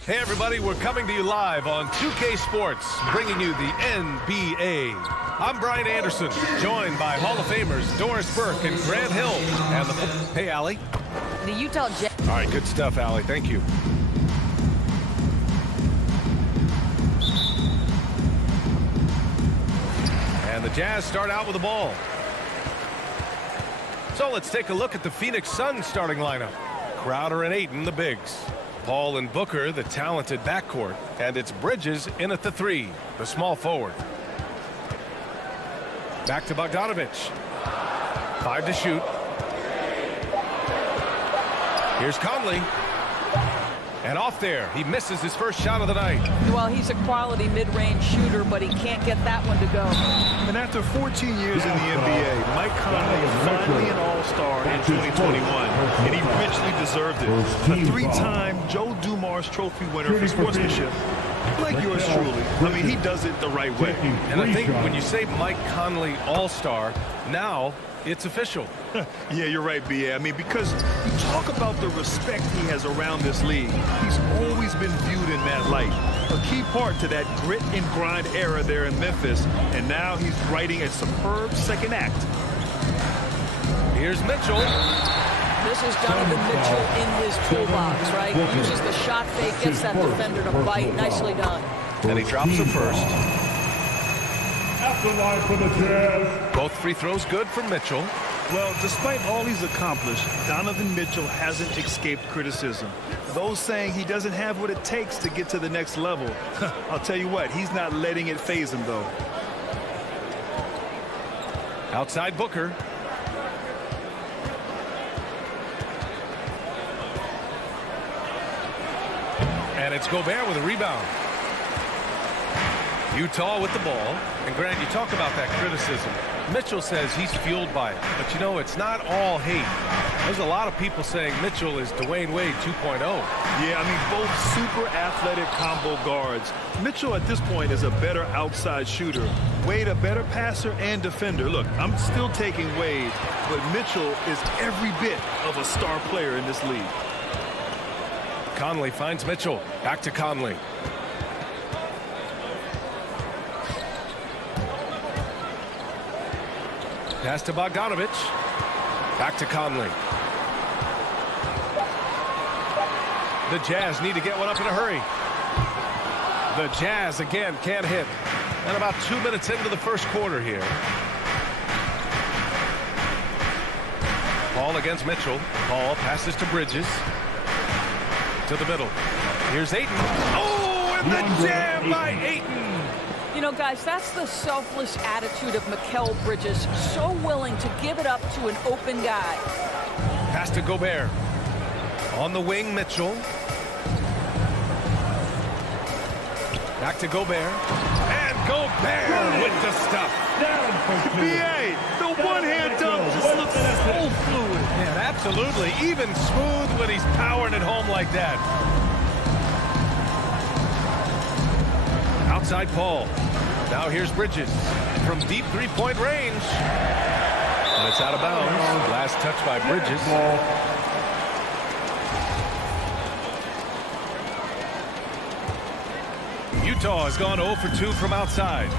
Hey everybody, we're coming to you live on 2K Sports, bringing you the NBA. I'm Brian Anderson, joined by Hall of Famers Doris Burke and Grant Hill. And hey, Allie. The Utah Jazz. All right, good stuff, Allie. Thank you. And the Jazz start out with the ball. So let's take a look at the Phoenix Suns starting lineup. Crowder and Ayton, the bigs. Paul and Booker, the talented backcourt. And it's Bridges in at the 3, the small forward. Back to Bogdanovic. 5 to shoot. Here's Conley. And off there, he misses his first shot of the night. Well, he's a quality mid-range shooter, but he can't get that one to go. And after 14 years in the NBA, Mike Conley is finally an all-star in 2021, and he richly deserved it. A 3-time Joe Dumars Trophy winner for sportsmanship. Like yours truly. I mean, he does it the right way. And I think when you say Mike Conley all-star, now it's official. Yeah, you're right, B.A. I mean, because you talk about the respect he has around this league. He's always been viewed in that light. A key part to that grit and grind era there in Memphis. And now he's writing a superb second act. Here's Mitchell. This is Donovan Mitchell in his toolbox, right? Uses the shot fake, gets that defender to bite. Nicely done. And he drops the first. Afterline for the Jazz. Both free throws good for Mitchell. Well, despite all he's accomplished, Donovan Mitchell hasn't escaped criticism. Those saying he doesn't have what it takes to get to the next level. I'll tell you what, he's not letting it faze him, though. Outside Booker. And it's Gobert with a rebound. Utah with the ball. And Grant, you talk about that criticism. Mitchell says he's fueled by it. But, you know, it's not all hate. There's a lot of people saying Mitchell is Dwayne Wade 2.0. Yeah, I mean, both super athletic combo guards. Mitchell at this point is a better outside shooter. Wade a better passer and defender. Look, I'm still taking Wade, but Mitchell is every bit of a star player in this league. Conley finds Mitchell. Back to Conley. Pass to Bogdanovic. Back to Conley. The Jazz need to get one up in a hurry. The Jazz again can't hit. And about 2 minutes into the first quarter here. Paul against Mitchell. Paul passes to Bridges. To the middle. Here's Ayton. Oh, and the jam by Ayton. You know, guys, that's the selfless attitude of Mikal Bridges. So willing to give it up to an open guy. Pass to Gobert. On the wing, Mitchell. Back to Gobert. And Gobert with the stuff. B.A., the one-hand dunk just looks so fluid. Yeah, absolutely. Even smooth when he's powering it home like that. Outside Paul. Now here's Bridges from deep three-point range. And it's out of bounds. Last touch by Bridges. Utah has gone 0 for 2 from outside.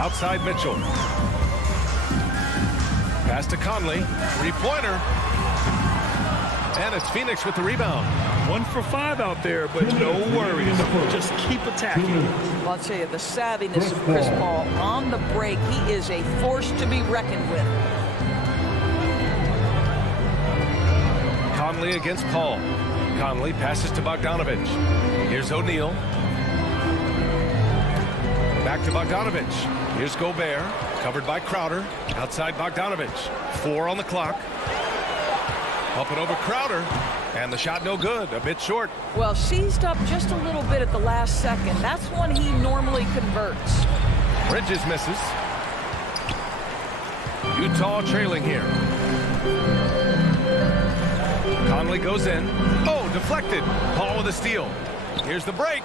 Outside Mitchell. Pass to Conley. Three-pointer. And it's Phoenix with the rebound. 1 for 5 out there, but no worries. Just keep attacking. Well, I'll tell you, the savviness of Chris Paul on the break, he is a force to be reckoned with. Conley against Paul. Conley passes to Bogdanovic. Here's O'Neal. Back to Bogdanovic. Here's Gobert, covered by Crowder. Outside Bogdanovic. 4 on the clock. Up and over Crowder. And the shot no good, a bit short. Well, seized up just a little bit at the last second. That's when he normally converts. Bridges misses. Utah trailing here. Conley goes in. Oh, deflected. Paul with a steal. Here's the break.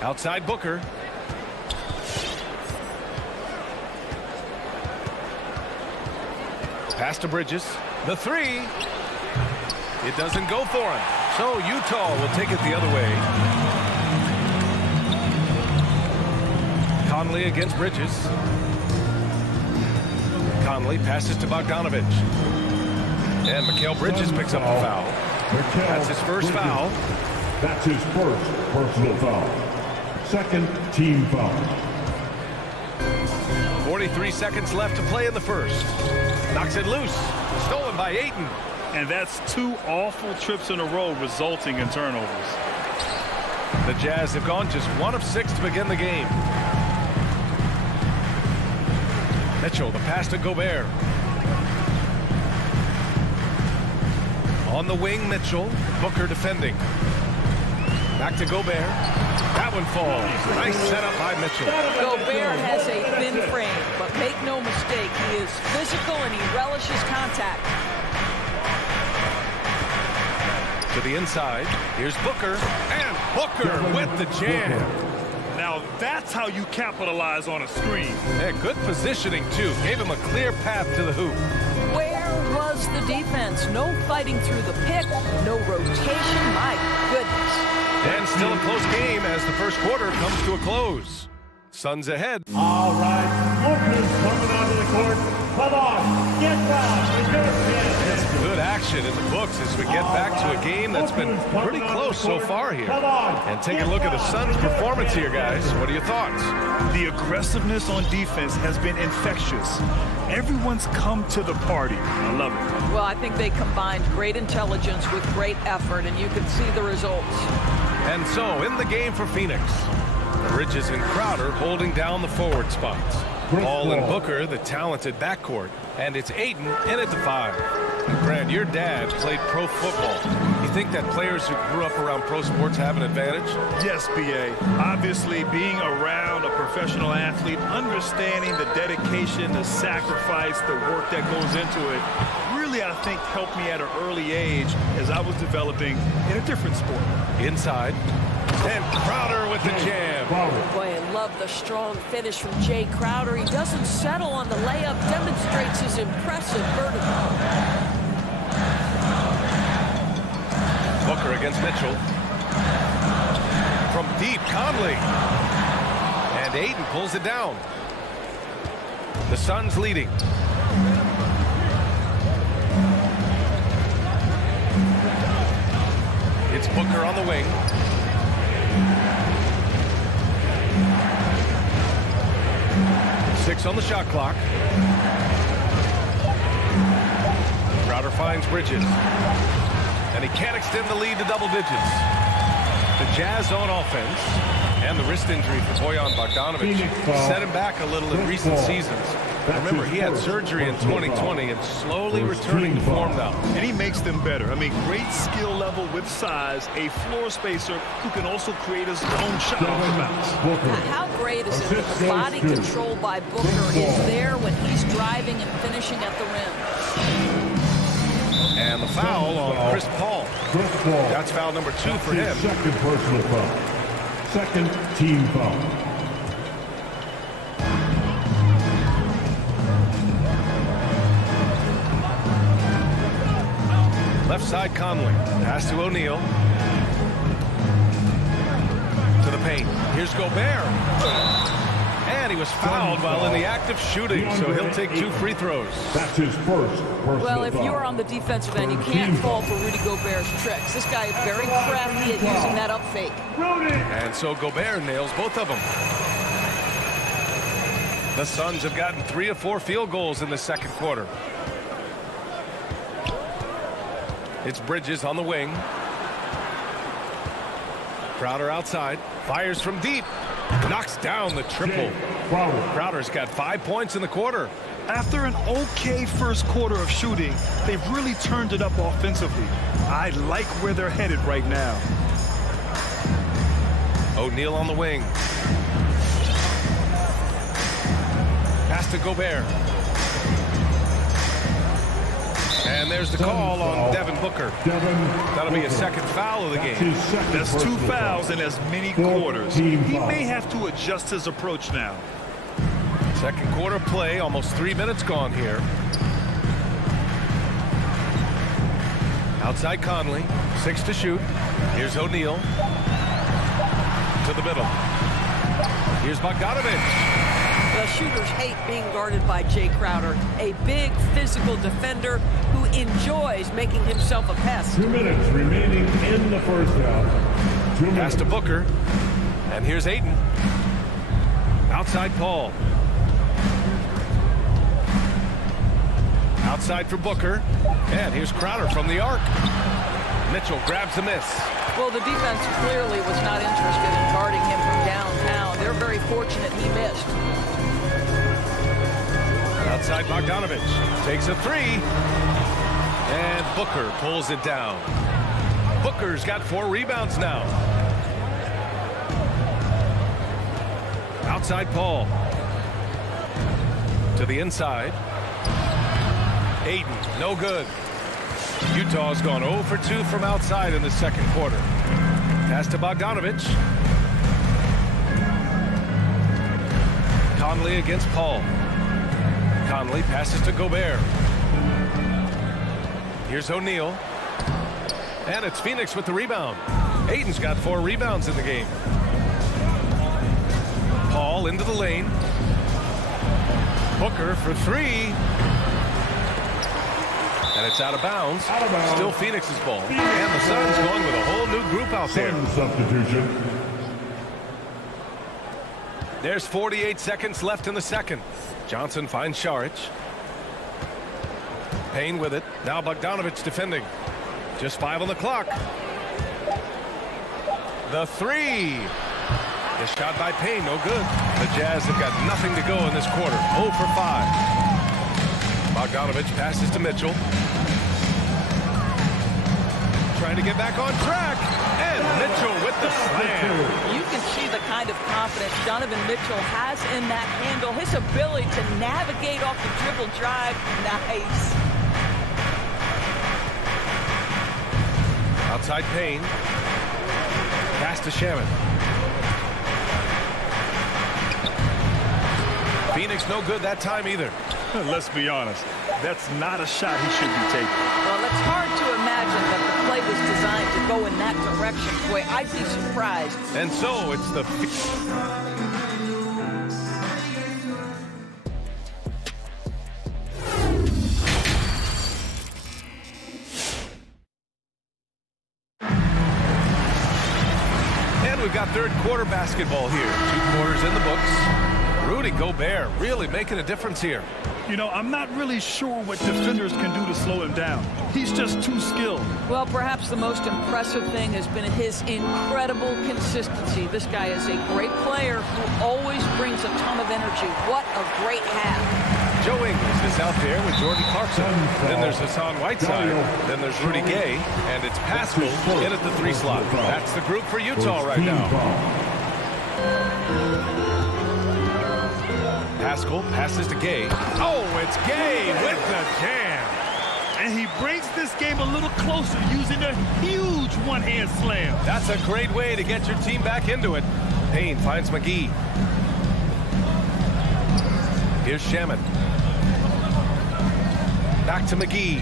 Outside Booker. Pass to Bridges. The three. It doesn't go for him. So Utah will take it the other way. Conley against Bridges. Conley passes to Bogdanovic. And Mikal Bridges picks up the foul. That's his first foul. That's his first personal foul. Second team foul. 43 seconds left to play in the first. Knocks it loose. Stolen by Ayton. And that's 2 awful trips in a row resulting in turnovers. The Jazz have gone just 1 of 6 to begin the game. Mitchell, the pass to Gobert. On the wing, Mitchell. Booker defending. Back to Gobert. That one falls. Nice setup by Mitchell. Gobert has a thin frame, but make no mistake, he is physical and he relishes contact. To the inside. Here's Booker. And Booker with the jam. Now that's how you capitalize on a screen. Yeah, good positioning, too. Gave him a clear path to the hoop. Where was the defense? No fighting through the pick, no rotation. My goodness. And still a close game as the first quarter comes to a close. Suns ahead. All right, Booker's coming onto the court. Come on, get down. Good action in the books as we get back to a game that's been pretty close so far here. And take a look at the Suns' performance here, guys. What are your thoughts? The aggressiveness on defense has been infectious. Everyone's come to the party. I love it. Well, I think they combined great intelligence with great effort, and you can see the results. And so, in the game for Phoenix, Bridges and Crowder holding down the forward spots. Paul and Booker, the talented backcourt. And it's Ayton in at the 5. Grant, your dad played pro football. You think that players who grew up around pro sports have an advantage? Yes, B.A. Obviously, being around a professional athlete, understanding the dedication, the sacrifice, the work that goes into it, really, I think, helped me at an early age as I was developing in a different sport. Inside. And Crowder with the jam. Boy, I love the strong finish from Jay Crowder. He doesn't settle on the layup, demonstrates his impressive vertical. Booker against Mitchell. From deep, Conley. And Ayton pulls it down. The Suns leading. It's Booker on the wing. Six on the shot clock. Crowder finds Bridges. And he can't extend the lead to double digits. The Jazz on offense. And the wrist injury for Bojan Bogdanovic set him back a little in recent seasons. Remember, he had surgery in 2020 and slowly returning to form now. And he makes them better. I mean, great skill level with size, a floor spacer who can also create his own shot off the bounce. How great is it that the body control by Booker is there when he's driving and finishing at the rim? And the foul on Chris Paul. That's foul number 2 for him. Second personal foul. Second team foul. Left side Conley. Pass to O'Neal. To the paint. Here's Gobert. And he was fouled while in the act of shooting, so he'll take 2 free throws. That's his first personal Well, if foul. you're on the defensive end, you can't fall for Rudy Gobert's tricks. This guy is very crafty at using that up fake. And so Gobert nails both of them. The Suns have gotten 3 of 4 field goals in the second quarter. It's Bridges on the wing. Crowder outside. Fires from deep. Knocks down the triple. Crowder's got 5 points in the quarter. After an okay first quarter of shooting, they've really turned it up offensively. I like where they're headed right now. O'Neal on the wing. Pass to Gobert. And there's the call on Devin Booker. That'll be his second foul of the game. That's 2 fouls in as many quarters. He may have to adjust his approach now. Second quarter play, almost 3 minutes gone here. Outside Conley. 6 to shoot. Here's O'Neal. To the middle. Here's Bogdanovich. The shooters hate being guarded by Jay Crowder, a big physical defender who enjoys making himself a pest. 2 minutes remaining in the first half. 2 minutes. Pass to Booker. And here's Ayton. Outside Paul. Outside for Booker. And here's Crowder from the arc. Mitchell grabs the miss. Well, the defense clearly was not interested in guarding him from downtown. They're very fortunate he missed. Outside Bogdanovich takes a 3. And Booker pulls it down. Booker's got 4 rebounds now. Outside Paul. To the inside. Ayton, no good. Utah's gone 0 for 2 from outside in the second quarter. Pass to Bogdanovich. Conley against Paul. Conley passes to Gobert. Here's O'Neal. And it's Phoenix with the rebound. Ayton's got 4 rebounds in the game. Paul into the lane. Booker for 3. And it's out of bounds. Still Phoenix's ball. And the Suns going with a whole new group out there. Substitution. There's 48 seconds left in the second. Johnson finds Šarić. Payne with it. Now Bogdanovich defending. Just 5 on the clock. The 3 is shot by Payne. No good. The Jazz have got nothing to go in this quarter. 0 for 5. Bogdanovich passes to Mitchell. Trying to get back on track. And Mitchell with the slam. You can see the kind of confidence Donovan Mitchell has in that handle. His ability to navigate off the dribble drive. Nice. Outside Payne. Pass to Shamet. Phoenix no good that time either. Let's be honest. That's not a shot he should be taking. Well, it's hard to imagine that the play was designed to go in that direction. Boy, I'd be surprised. And so it's the... And we've got third quarter basketball here. 2 quarters in the books. Rudy Gobert really making a difference here. You know, I'm not really sure what defenders can do to slow him down. He's just too skilled. Well, perhaps the most impressive thing has been his incredible consistency. This guy is a great player who always brings a ton of energy. What a great half. Joe Ingles is out there with Jordan Clarkson. Then there's Hassan Whiteside. Then there's Rudy Gay. And it's Pascal in at the 3 slot. That's the group for Utah right now. Pascal passes to Gay. Oh, it's Gay with the jam. And he brings this game a little closer using a huge one-hand slam. That's a great way to get your team back into it. Payne finds McGee. Here's Shamet. Back to McGee.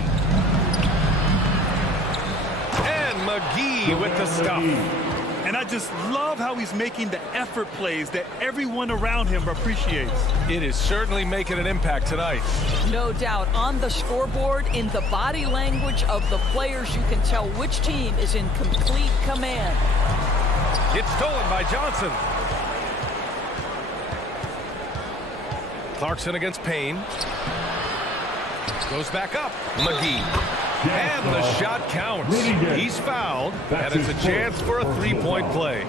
And McGee with the stuff. And I just love how he's making the effort plays that everyone around him appreciates. It is certainly making an impact tonight. No doubt. On the scoreboard, in the body language of the players, you can tell which team is in complete command. It's stolen by Johnson. Clarkson against Payne. Goes back up. McGee. And the shot counts. He's fouled, and it's a chance for a 3-point play.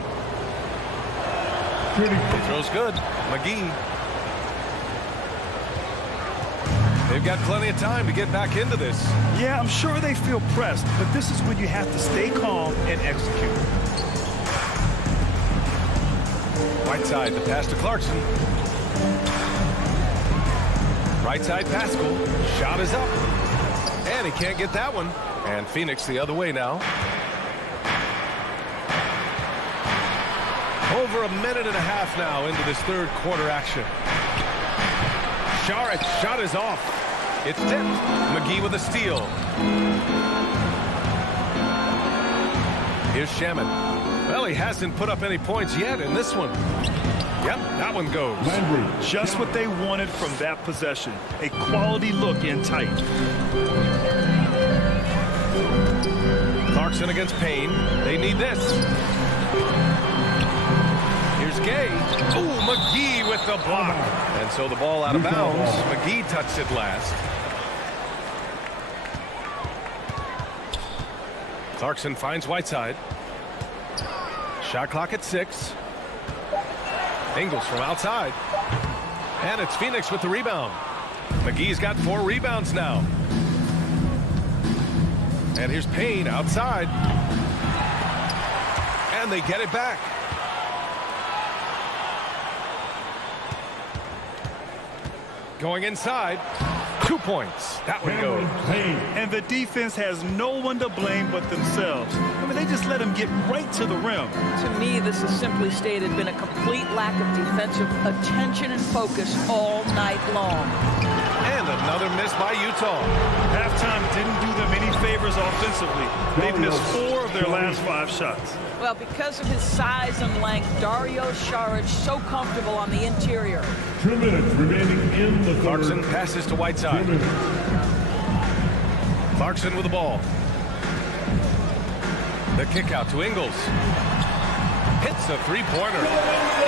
He throws good. McGee. They've got plenty of time to get back into this. Yeah, I'm sure they feel pressed, but this is when you have to stay calm and execute. Whiteside, the pass to Clarkson. Right side, Pascal. Shot is up. And he can't get that one. And Phoenix the other way now. Over a minute and a half now into this third quarter action. Šarić shot is off. It's tipped. McGee with a steal. Here's Shaman. Well, he hasn't put up any points yet in this one. Yep, that one goes. Just what they wanted from that possession. A quality look in tight. Clarkson against Payne. They need this. Here's Gay. Oh, McGee with the block. And so the ball out of bounds. McGee touched it last. Clarkson finds Whiteside. Shot clock at 6. Ingles from outside. And it's Phoenix with the rebound. McGee's got 4 rebounds now. And here's Payne outside. And they get it back. Going inside. 2 points. That one goes. And the defense has no one to blame but themselves. I mean, they just let him get right to the rim. To me, this has simply stated been a complete lack of defensive attention and focus all night long. And another miss by Utah. Halftime didn't do them any favors offensively. They've missed 4 of their last 5 shots. Well, because of his size and length, Dario Saric so comfortable on the interior. 2 minutes remaining in the third. Clarkson passes to Whiteside. Clarkson with the ball. The kick out to Ingles. Hits a three-pointer.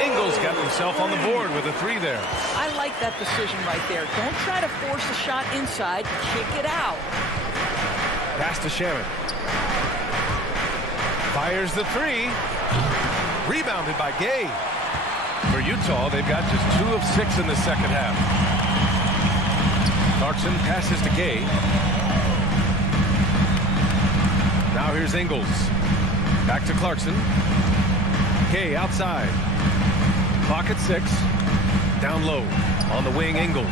Ingles got himself on the board with a 3 there. I like that decision right there. Don't try to force a shot inside. Kick it out. Pass to Shaman. Fires the 3. Rebounded by Gay. For Utah, they've got just 2 of 6 in the second half. Clarkson passes to Gay. Now here's Ingles. Back to Clarkson. Gay outside. Clock at 6. Down low. On the wing, Ingles.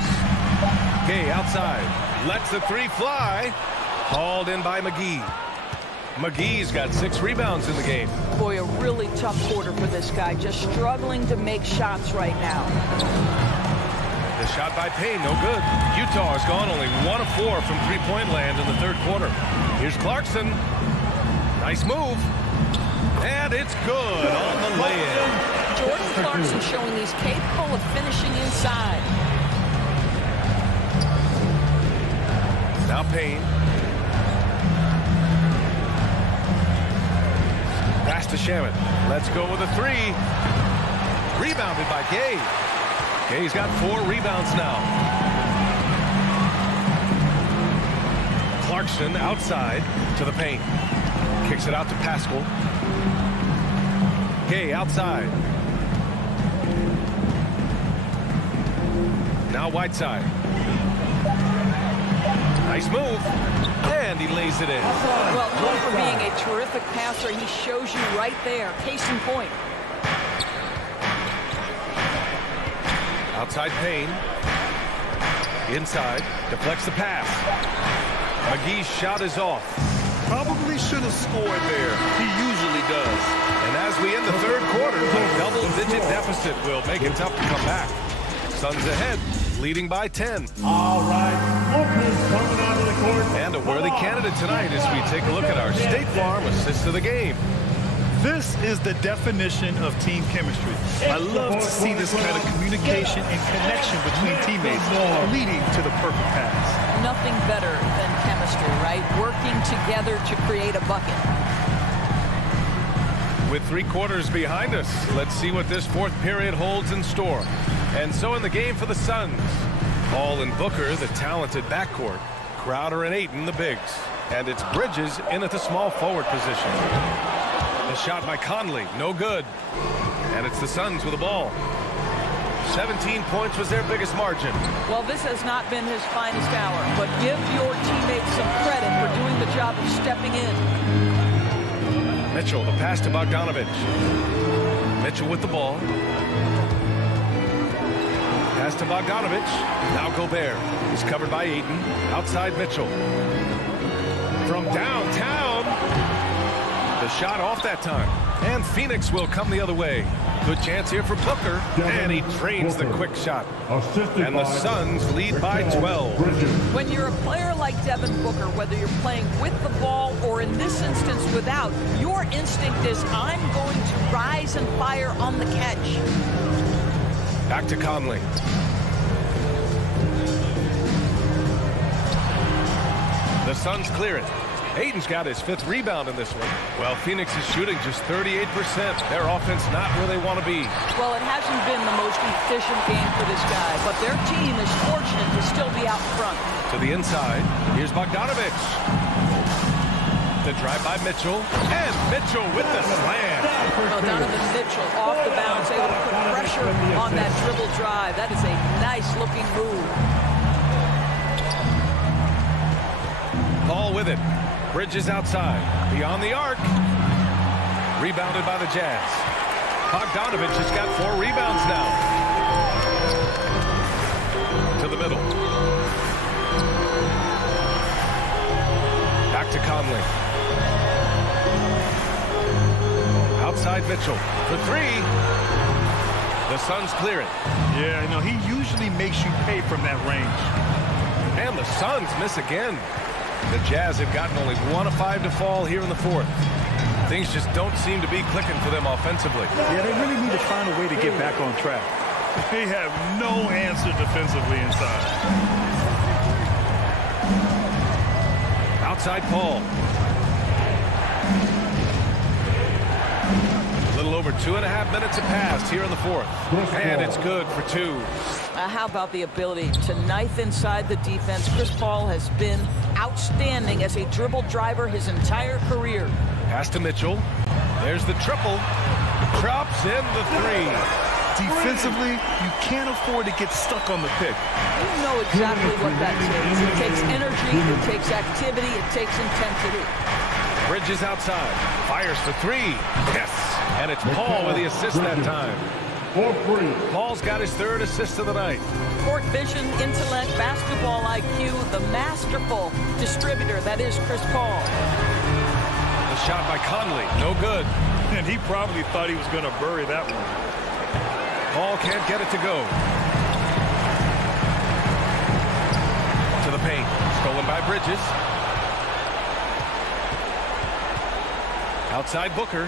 Gay outside. Lets the 3 fly. Hauled in by McGee. McGee's got 6 rebounds in the game. Boy, a really tough quarter for this guy. Just struggling to make shots right now. The shot by Payne, no good. Utah has gone only 1 of 4 from three-point land in the third quarter. Here's Clarkson. Nice move. And it's good on the lay-in. Jordan Clarkson showing he's capable of finishing inside. Now Payne. Pass to Shaman. Let's go with a 3. Rebounded by Gay. Gay's got 4 rebounds now. Clarkson outside to the paint. Kicks it out to Pascal. Gay outside. Now Whiteside. Nice move. And he lays it in. Well, known for being a terrific passer, he shows you right there. Case in point. Outside Payne. Inside. Deflects the pass. McGee's shot is off. Probably should have scored there. He usually does. And as we end the third quarter, a double-digit deficit will make it tough to come back. Suns ahead, leading by 10. All right, Booker's coming onto the court. And a worthy candidate tonight as we take a look at our State Farm assist of the game. This is the definition of team chemistry. I love to see this kind of communication and connection between teammates leading to the perfect pass. Nothing better than chemistry, right? Working together to create a bucket. With 3 quarters behind us, let's see what this fourth period holds in store. And so in the game for the Suns, Hall and Booker, the talented backcourt. Crowder and Ayton, the bigs. And it's Bridges in at the small forward position. The shot by Conley, no good. And it's the Suns with the ball. 17 points was their biggest margin. Well, this has not been his finest hour, but give your teammates some credit for doing the job of stepping in. Mitchell, the pass to Bogdanovich. Mitchell with the ball. Pass to Bogdanovich. Now Gobert. He's covered by Ayton. Outside Mitchell. From downtown. The shot off that time. And Phoenix will come the other way. Good chance here for Booker, and he drains the quick shot. And the Suns lead by 12. When you're a player like Devin Booker, whether you're playing with the ball or in this instance without, your instinct is, I'm going to rise and fire on the catch. Back to Conley. The Suns clear it. Ayton's got his 5th rebound in this one. Well, Phoenix is shooting just 38%. Their offense not where they want to be. Well, it hasn't been the most efficient game for this guy, but their team is fortunate to still be out front. To the inside, here's Bogdanovic. The drive by Mitchell, and Mitchell with the slam. Well, Donovan Mitchell off the bounce, able to put pressure on that dribble drive. That is a nice-looking move. Paul with it. Bridges outside. Beyond the arc. Rebounded by the Jazz. Bogdanovic has got 4 rebounds now. To the middle. Back to Conley. Outside Mitchell for 3. The Suns clear it. Yeah, you know, he usually makes you pay from that range. And the Suns miss again. The Jazz have gotten only 1 of 5 to fall here in the 4th. Things just don't seem to be clicking for them offensively. Yeah, they really need to find a way to get back on track. They have no answer defensively inside. Outside Paul. A little over 2.5 minutes have passed here in the 4th. And it's good for 2. How about the ability to knife inside the defense? Chris Paul has been outstanding as a dribble driver his entire career. Pass to Mitchell. There's the triple. Drops in the 3. Defensively, you can't afford to get stuck on the pick. You know exactly what that takes. It takes energy, it takes activity, it takes intensity. Bridges outside. Fires for 3. Yes. And it's Paul with the assist that time. Paul's got his 3rd assist of the night. Court vision, intellect, basketball IQ, the masterful distributor that is Chris Paul. The shot by Conley, no good. And he probably thought he was going to bury that one. Paul can't get it to go. To the paint, stolen by Bridges. Outside Booker.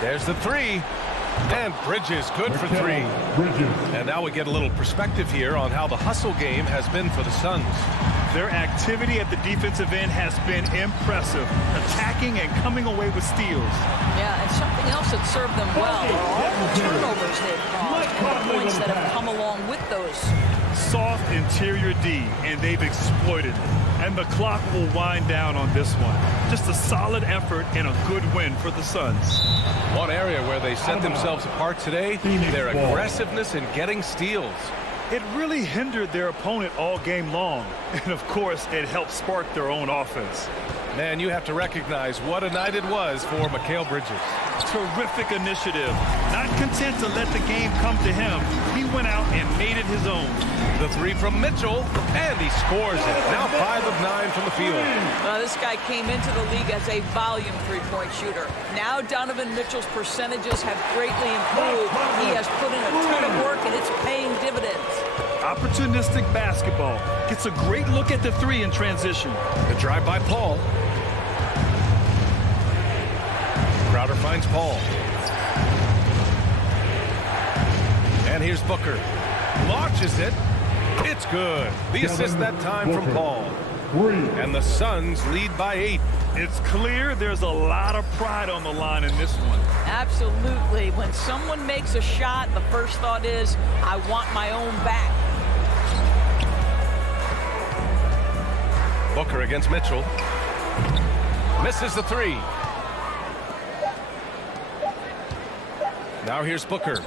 There's the 3. And Bridges good for 3. And now we get a little perspective here on how the hustle game has been for the Suns. Their activity at the defensive end has been impressive, attacking and coming away with steals. Yeah, and something else that served them well are all the turnovers they've caused and the points that have come along with those. Soft interior D, and they've exploited it. And the clock will wind down on this one. Just a solid effort and a good win for the Suns. One area where they set themselves apart today, their aggressiveness in getting steals. It really hindered their opponent all game long. And, of course, it helped spark their own offense. Man, you have to recognize what a night it was for Mikal Bridges. Terrific initiative. Not content to let the game come to him, he went out and made it his own. The 3 from Mitchell, and he scores it. Now 5 of 9 from the field. This guy came into the league as a volume three-point shooter. Now Donovan Mitchell's percentages have greatly improved. He has put in a ton of work, and it's paying dividends. Opportunistic basketball. Gets a great look at the 3 in transition. The drive by Paul. Crowder finds Paul. And here's Booker. Launches it. It's good. The assist that time from Paul. And the Suns lead by 8. It's clear there's a lot of pride on the line in this one. Absolutely. When someone makes a shot, the first thought is, I want my own back. Booker against Mitchell. Misses the 3. Now here's Booker.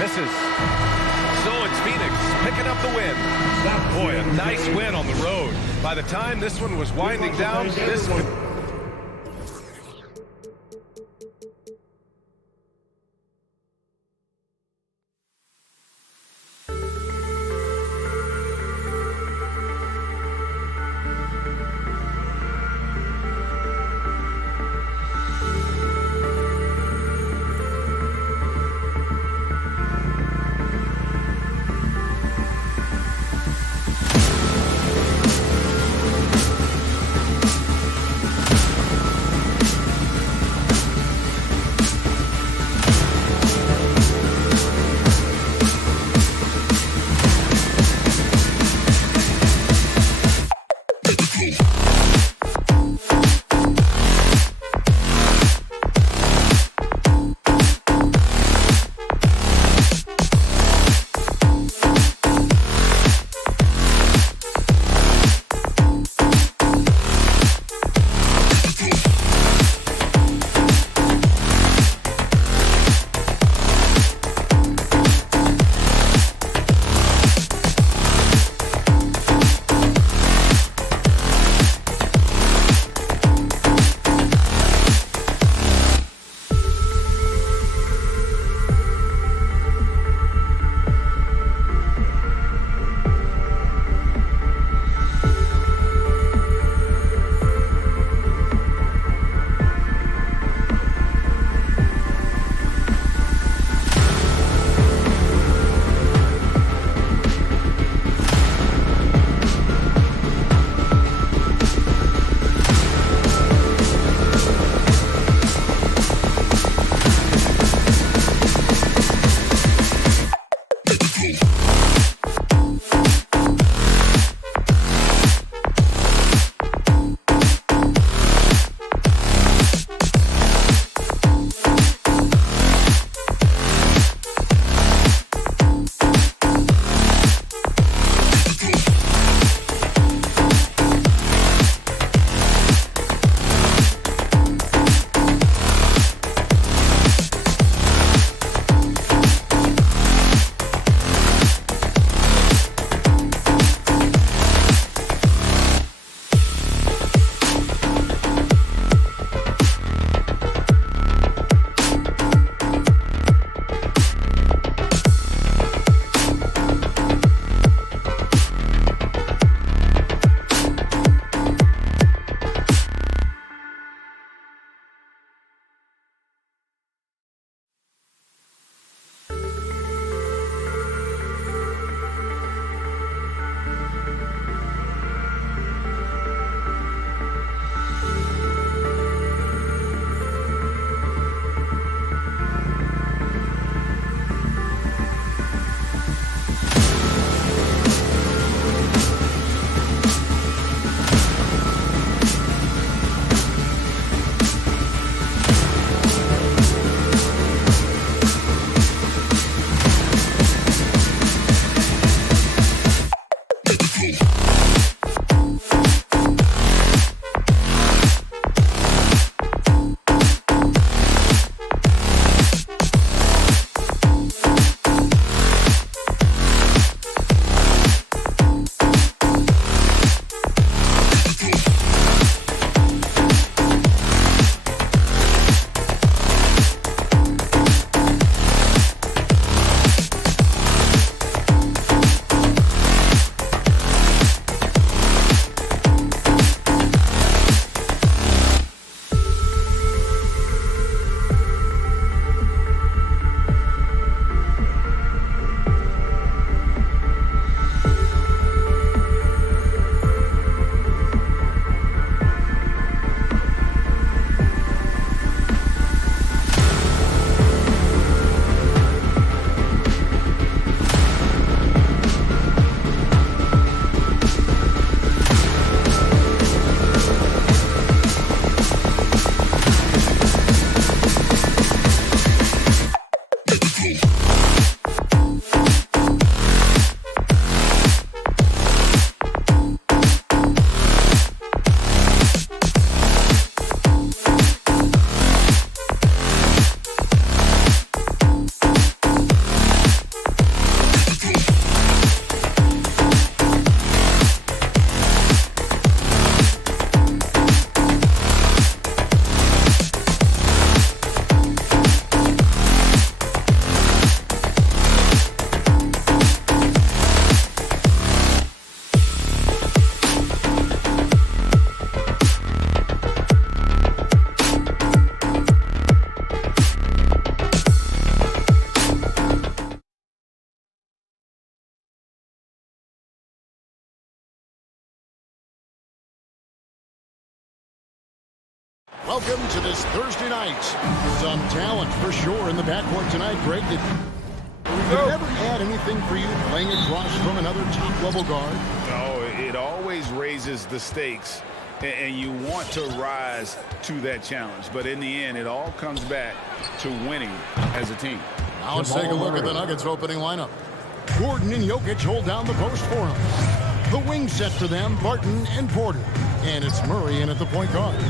Misses. So it's Phoenix picking up the win. Boy, a nice win on the road. By the time this one was winding down, this one... welcome to this Thursday night. Some talent for sure in the backcourt tonight, Greg. Did it ever add anything for you playing across from another top-level guard? Oh, it always raises the stakes, and you want to rise to that challenge. But in the end, it all comes back to winning as a team. Now let's take a look at the Nuggets opening lineup. Gordon and Jokic hold down the post for him. The wing set for them, Barton and Porter. And it's Murray in at the point guard.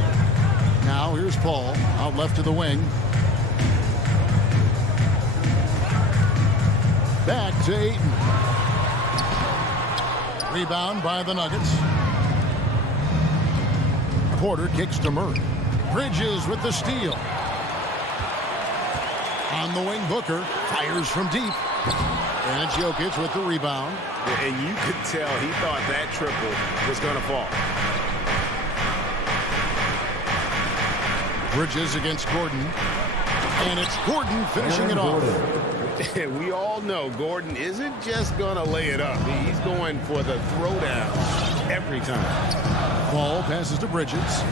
Now here's Paul out left to the wing. Back to Ayton. Rebound by the Nuggets. Porter kicks to Murray. Bridges with the steal. On the wing, Booker fires from deep. And it's Jokic with the rebound. And you could tell he thought that triple was going to fall. Bridges against Gordon. And it's Gordon finishing it off. And we all know Gordon isn't just going to lay it up. He's going for the throwdown every time. Ball passes to Bridges.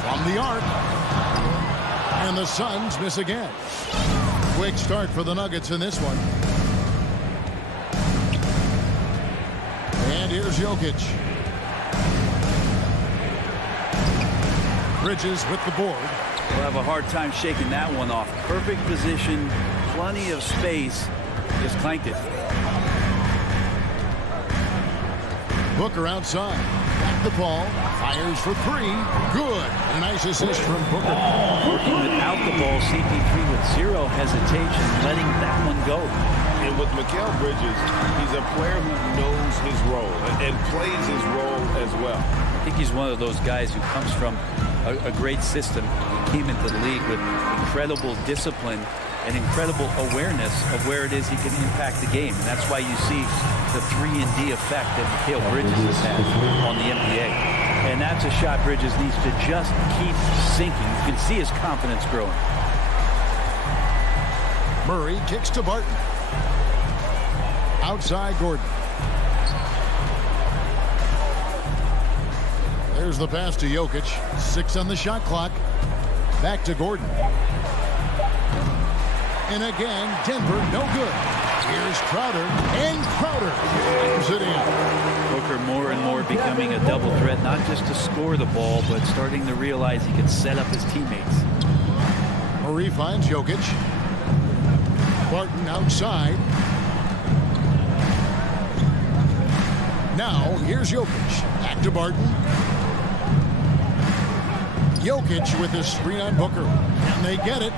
From the arc. And the Suns miss again. Quick start for the Nuggets in this one. And here's Jokic. Bridges with the board. We'll have a hard time shaking that one off. Perfect position, plenty of space. Just clanked it. Booker outside. Back the ball. Fires for three. Good. A nice assist from Booker. Working without the ball, CP3 with zero hesitation, letting that one go. And with Mikal Bridges, he's a player who knows his role and plays his role as well. I think he's one of those guys who comes from a great system. He came into the league with incredible discipline and incredible awareness of where it is he can impact the game. And that's why you see the 3-and-D effect that Mikal Bridges has had on the NBA. And that's a shot Bridges needs to just keep sinking. You can see his confidence growing. Murray kicks to Barton. Outside Gordon. There's the pass to Jokic. 6 on the shot clock. Back to Gordon. And again, Denver, no good. Here's Crowder, and Crowder brings it in. Booker more and more becoming a double threat, not just to score the ball, but starting to realize he can set up his teammates. Murray finds Jokic. Barton outside. Now, here's Jokic. Back to Barton. Jokic with his screen on Booker. And they get it.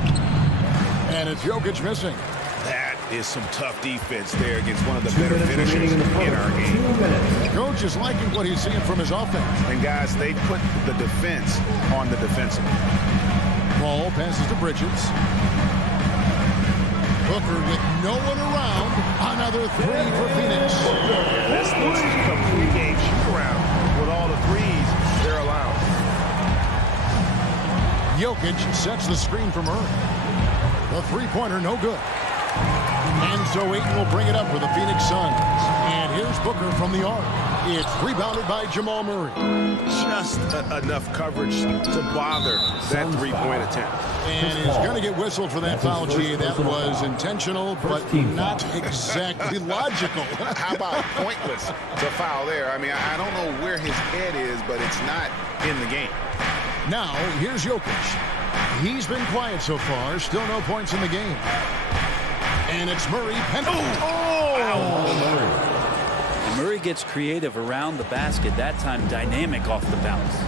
And it's Jokic missing. That is some tough defense there against one of the better finishers in our game. Coach is liking what he's seeing from his offense. And guys, they put the defense on the defensive. Ball passes to Bridges. Booker with no one around. Another three for Phoenix. Yeah, this looks like a pregame shoot-around with all the threes they're allowed. Jokic sets the screen for Murray. The three-pointer, no good. And so Ayton will bring it up for the Phoenix Suns. And here's Booker from the arc. It's rebounded by Jamal Murray. Just enough coverage to bother that three-point attempt. And he's going to get whistled for that foul, G. That was intentional, but not exactly logical. How about pointless to foul there? I mean, I don't know where his head is, but it's not in the game. Now, here's Jokic. He's been quiet so far. Still no points in the game. And it's Murray. And Murray gets creative around the basket. That time, dynamic off the bounce.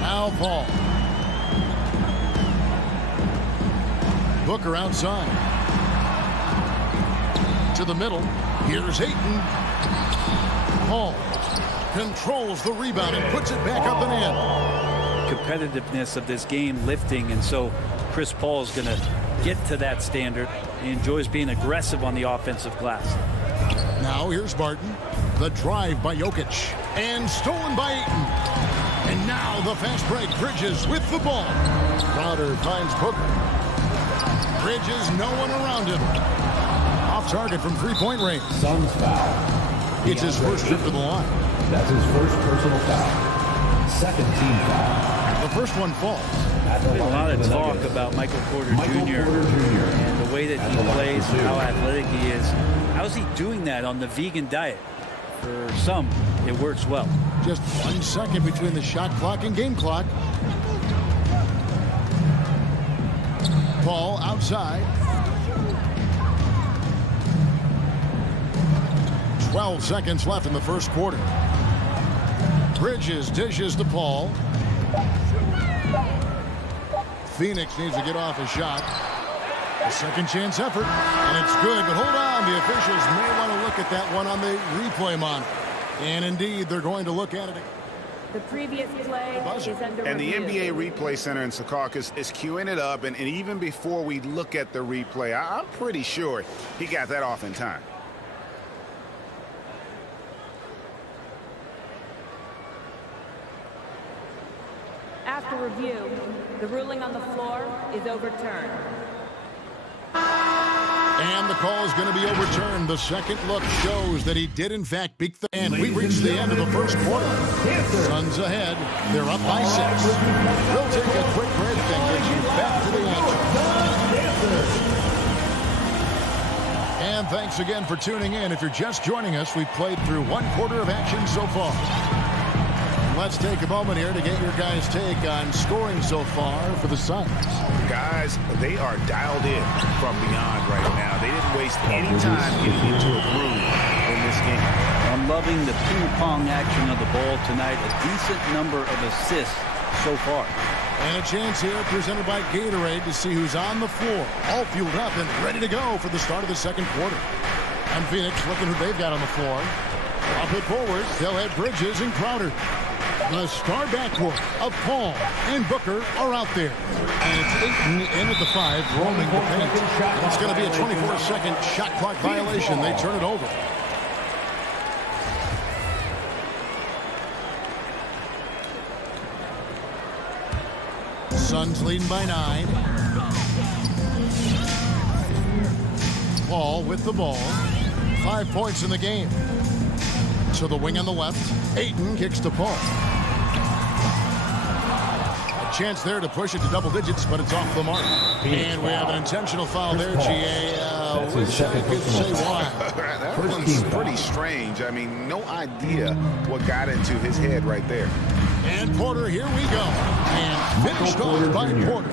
Now Paul. Booker outside. To the middle. Here's Ayton. Paul controls the rebound and puts it back up and in. Competitiveness of this game lifting, and so Chris Paul is going to get to that standard. He enjoys being aggressive on the offensive glass. Now here's Barton. The drive by Jokic. And stolen by Ayton. And now the fast break. Bridges with the ball. Crowder finds Booker. Bridges, no one around him. Off target from three-point range. Suns foul. It's his first trip to the line. That's his first personal foul. Second team foul. The first one falls. There's been a lot of talk about Michael Porter Jr. and the way that he plays, how athletic he is. How is he doing that on the vegan diet? For some, it works well. Just 1 second between the shot clock and game clock. Ball outside. 12 seconds left in the first quarter. Bridges dishes to Paul. Phoenix needs to get off a shot. A second chance effort, and it's good, but hold on. The officials may want to look at that one on the replay monitor. And indeed, they're going to look at it. The previous play is under and the review. NBA Replay Center in Secaucus is queuing it up, and even before we look at the replay, I'm pretty sure he got that off in time. After review, the ruling on the floor is overturned. And the call is going to be overturned. The second look shows that he did, in fact, beat the... And we reached the end of the first quarter. Suns ahead. They're up by 6. We'll take a quick break and get you back to the action. And thanks again for tuning in. If you're just joining us, we've played through 1 quarter of action so far. Let's take a moment here to get your guys' take on scoring so far for the Suns. Guys, they are dialed in from beyond right now. They didn't waste any time getting into a groove in this game. I'm loving the ping-pong action of the ball tonight. A decent number of assists so far. And a chance here presented by Gatorade to see who's on the floor. All fueled up and ready to go for the start of the second quarter. And Phoenix looking who they've got on the floor. Up it forward. They'll have Bridges and Crowder. The star backcourt of Paul and Booker are out there. And it's Ayton in at the 5, roaming the paint. It's going to be a 24-second shot clock violation. They turn it over. Suns leading by 9. Paul with the ball. 5 points in the game. To the wing on the left. Ayton kicks to Paul. A chance there to push it to double digits, but it's off the mark. And we have an intentional foul there, GA. Wish I could say why. That one's pretty strange. I mean, no idea what got into his head right there. And Porter, here we go. And finished off by Porter.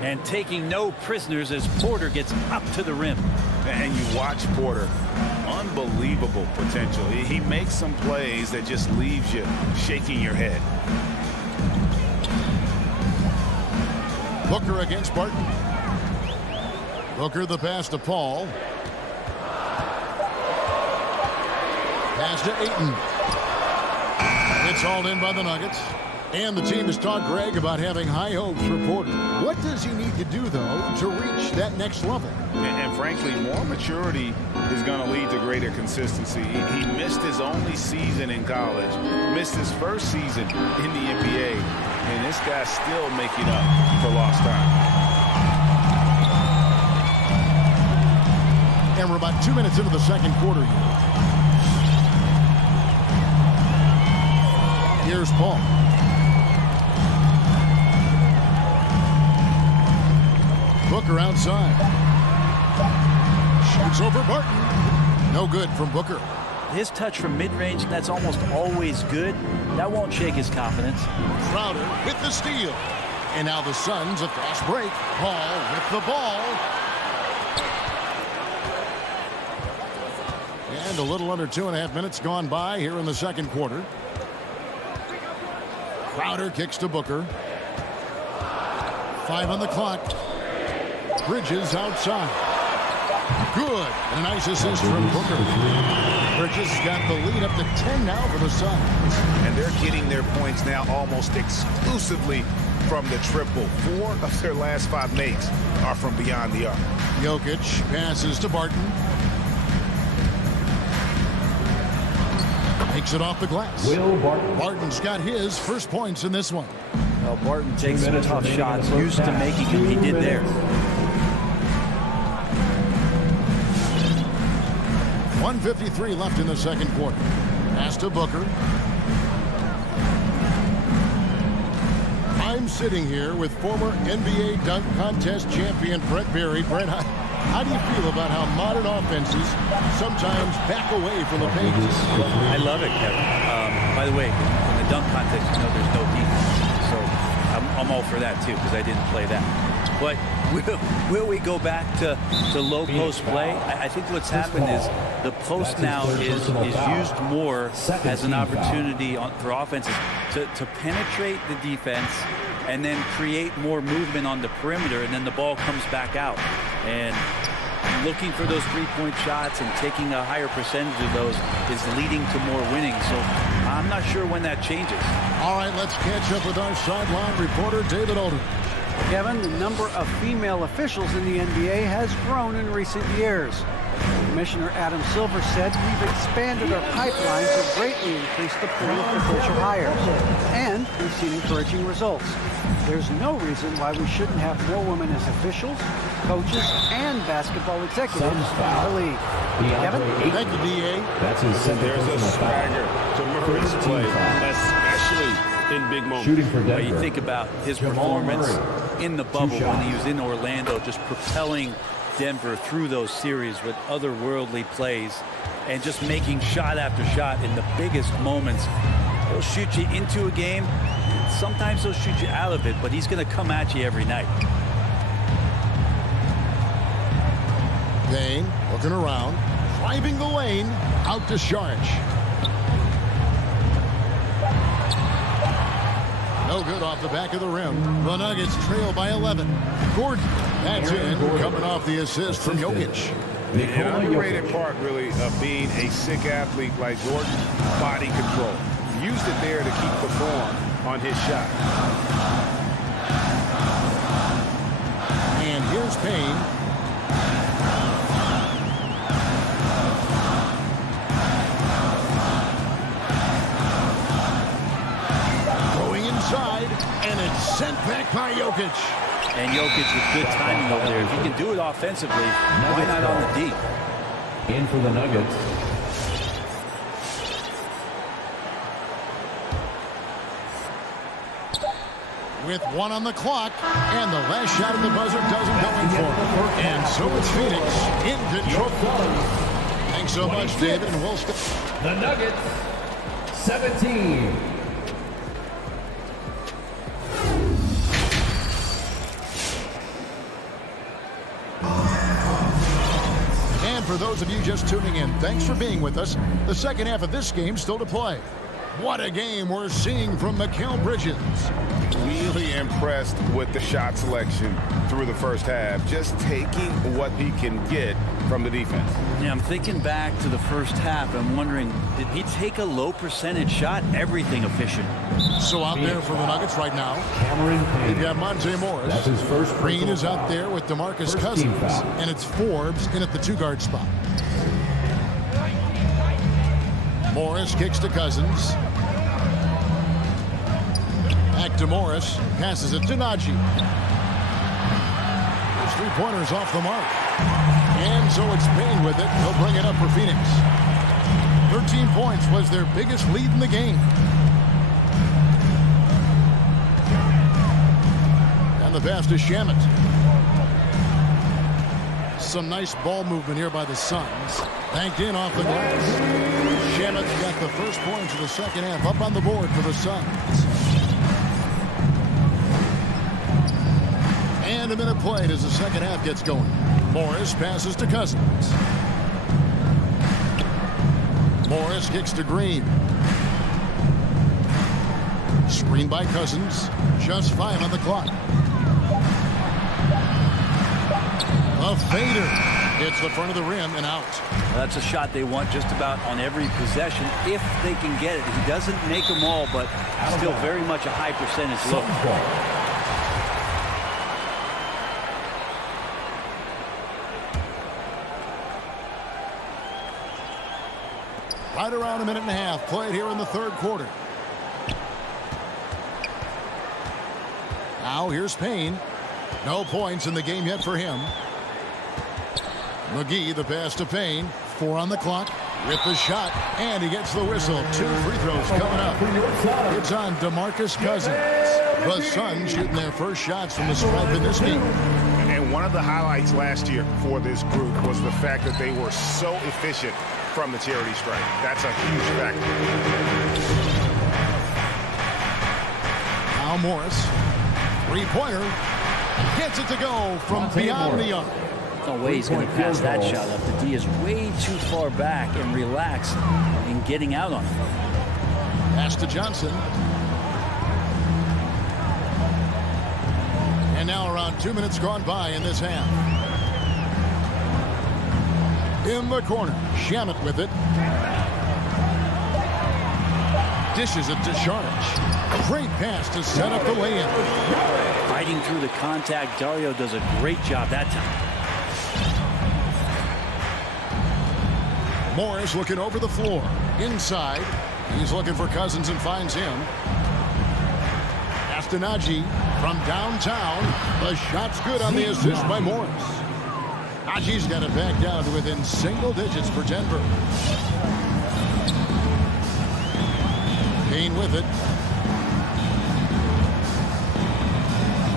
And taking no prisoners as Porter gets up to the rim. And you watch Porter. Unbelievable potential. He makes some plays that just leaves you shaking your head. Booker against Barton. Booker the pass to Paul. Pass to Ayton. It's hauled in by the Nuggets. And the team has talked Greg about having high hopes for Porter. What does he need to do, though, to reach that next level? And frankly, more maturity is going to lead to greater consistency. He missed his only season in college, missed his first season in the NBA, and this guy's still making up for lost time. And we're about 2 minutes into the second quarter here. Here's Paul. Booker outside. Shoots over Barton. No good from Booker. His touch from mid-range, that's almost always good. That won't shake his confidence. Crowder with the steal. And now the Suns, a fast break. Paul with the ball. And a little under 2.5 minutes gone by here in the second quarter. Crowder kicks to Booker. 5 on the clock. Bridges outside. Good. And a nice assist from Booker. Bridges got the lead up to 10 now for the Suns. And they're getting their points now almost exclusively from the triple. 4 of their last 5 makes are from beyond the arc. Jokic passes to Barton. Takes it off the glass. Will Barton. Barton's got his first points in this one. Well, Barton takes some tough shots, used to making them. He did there. 1:53 left in the second quarter. Pass to Booker. I'm sitting here with former NBA dunk contest champion Brent Barry. Brent, how do you feel about how modern offenses sometimes back away from the paint? I love it, Kevin. By the way, in the dunk contest, you know there's no defense. So I'm all for that, too, because I didn't play that. But will we go back to low post play? I think what's happened is the post now is used more as an opportunity for offenses to penetrate the defense and then create more movement on the perimeter, and then the ball comes back out. And looking for those three-point shots and taking a higher percentage of those is leading to more winning. So I'm not sure when that changes. All right, let's catch up with our sideline reporter, David Alden. Kevin, the number of female officials in the NBA has grown in recent years. Commissioner Adam Silver said we've expanded our pipeline to greatly increase the pool of official hires, and we've seen encouraging results. There's no reason why we shouldn't have more women as officials, coaches, and basketball executives in the league. Kevin? Thank you, D.A. That's his second. There's a swagger to Murray's play, especially in big moments. Shooting for Denver. You think about his performance in the bubble when he was in Orlando, just propelling Denver through those series with otherworldly plays and just making shot after shot in the biggest moments. He'll shoot you into a game. Sometimes he'll shoot you out of it, but he's going to come at you every night. Payne looking around, driving the lane, out to Saric. No good off the back of the rim. The Nuggets trail by 11. Gordon, that's in, coming off the assist from Jokic. An underrated part, really, of being a sick athlete like Gordon, body control. Used it there to keep the form on his shot. And here's Payne. Going inside, and it's sent back by Jokic. And Jokic with good timing over there. If he can do it offensively, why not on the D? In for the Nuggets. With one on the clock, and the last shot of the buzzer doesn't go in for him. And so it's Phoenix in control. Thanks so much, David, and we'll stay. The Nuggets, 17. And for those of you just tuning in, thanks for being with us. The second half of this game still to play. What a game we're seeing from Mikal Bridges. Really impressed with the shot selection through the first half. Just taking what he can get from the defense. Yeah, I'm thinking back to the first half. I'm wondering, did he take a low percentage shot? Everything efficient. So out there for the Nuggets right now, Cameron Payne. we've got Monte Morris. That's his first. Green is out there with DeMarcus Cousins, and it's Forbes in at the two-guard spot. Morris kicks to Cousins. Back to Morris. Passes it to Najee. Those three-pointers off the mark. And so it's Payne with it. He'll bring it up for Phoenix. 13 points was their biggest lead in the game. And the pass to Shamet. Some nice ball movement here by the Suns. Banked in off the glass. Shamet got the first points of the second half up on the board for the Suns. And a minute played as the second half gets going. Morris passes to Cousins. Morris kicks to Green. Screen by Cousins. Just 5 on the clock. A fader hits the front of the rim and out. That's a shot they want just about on every possession if they can get it. He doesn't make them all, but still very much a high percentage look. Right around a minute and a half played here in the third quarter. Now here's Payne. No points in the game yet for him. McGee, the pass to Payne. 4 on the clock with the shot, and he gets the whistle. 2 free throws coming up. It's on DeMarcus Cousins. The Suns shooting their first shots from the stripe in this game. And one of the highlights last year for this group was the fact that they were so efficient from the charity stripe. That's a huge factor. Now Morris, three-pointer, gets it to go from beyond the arc. No way he's going to pass that shot up. The D is way too far back and relaxed in getting out on it. Pass to Johnson. And now around 2 minutes gone by in this half. In the corner, Shamet with it. Dishes it to Saric. Great pass to set up the lay-in. Fighting through the contact, Dario does a great job that time. Morris looking over the floor. Inside. He's looking for Cousins and finds him. Najee from downtown. The shot's good on the assist by Morris. Najee's got it back down to within single digits for Denver. Kane with it.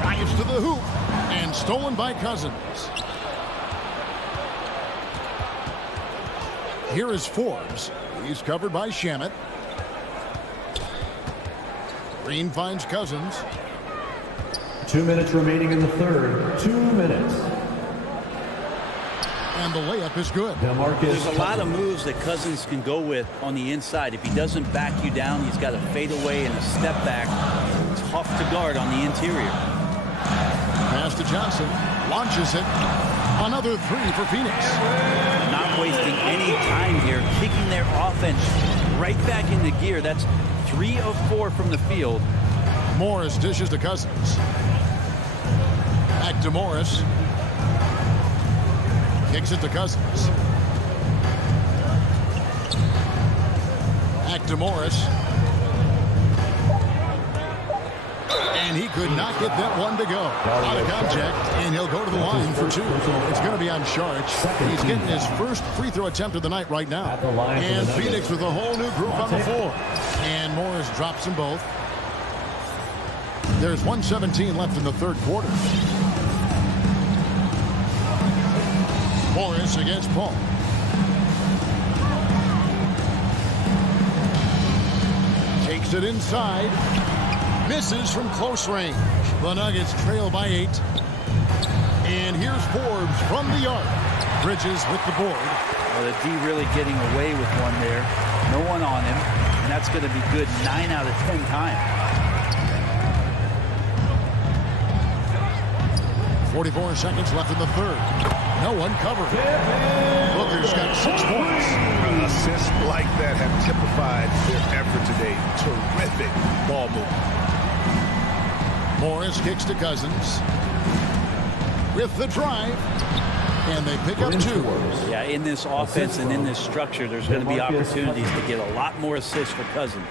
Drives to the hoop. And stolen by Cousins. Here is Forbes. He's covered by Shamet. Green finds Cousins. 2 minutes remaining in the third. 2 minutes. And the layup is good. There's a lot of moves that Cousins can go with on the inside. If he doesn't back you down, he's got a fadeaway and a step back. Tough to guard on the interior. Pass to Johnson. Launches it. Another three for Phoenix. Not wasting any time here. Kicking their offense right back into gear. That's 3 of 4 from the field. Morris dishes to Cousins. Back to Morris. Kicks it to Cousins. Back to Morris. And he could not get that one to go. Out of contact, and he'll go to the line for 2. It's going to be on Saric. He's getting his first free throw attempt of the night right now. And Phoenix with a whole new group on the floor. And Morris drops them both. There's 1:17 left in the third quarter. Morris against Paul. Takes it inside. Misses from close range. The Nuggets trail by 8. And here's Forbes from the arc. Bridges with the board. Well, the D really getting away with one there. No one on him. And that's going to be good 9 out of 10 times. 44 seconds left in the third. No one covered. Booker's got 6 points. Assists like that have typified their effort today. Terrific ball movement. Morris kicks to Cousins. With the drive. And they pick up 2. Yeah, in this offense and in this structure, there's going to be opportunities to get a lot more assists for Cousins.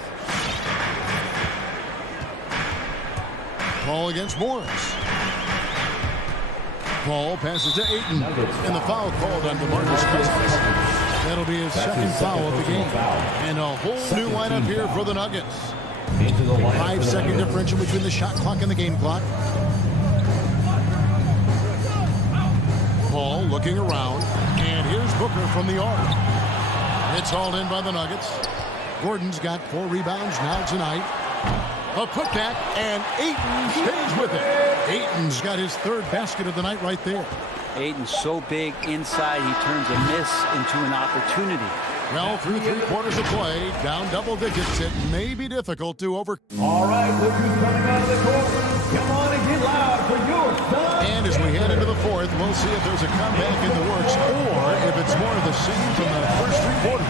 Paul against Morris. Paul passes to Ayton. And the foul called on DeMarcus Cousins. That'll be his second foul of the game. And a whole new lineup here for the Nuggets. 5-second differential between the shot clock and the game clock. Paul looking around. And here's Booker from the arc. It's hauled in by the Nuggets. Gordon's got 4 rebounds now tonight. A putback, and Ayton stays with it. Ayton's got his 3rd basket of the night right there. Ayton's so big inside, he turns a miss into an opportunity. Well, through 3 quarters of play, down double digits, it may be difficult to overcome. All right, look who's coming out of the court. Come on and get loud for your son. And as we head into the 4th, we'll see if there's a comeback in the works or if it's more of the same from the first 3 quarters.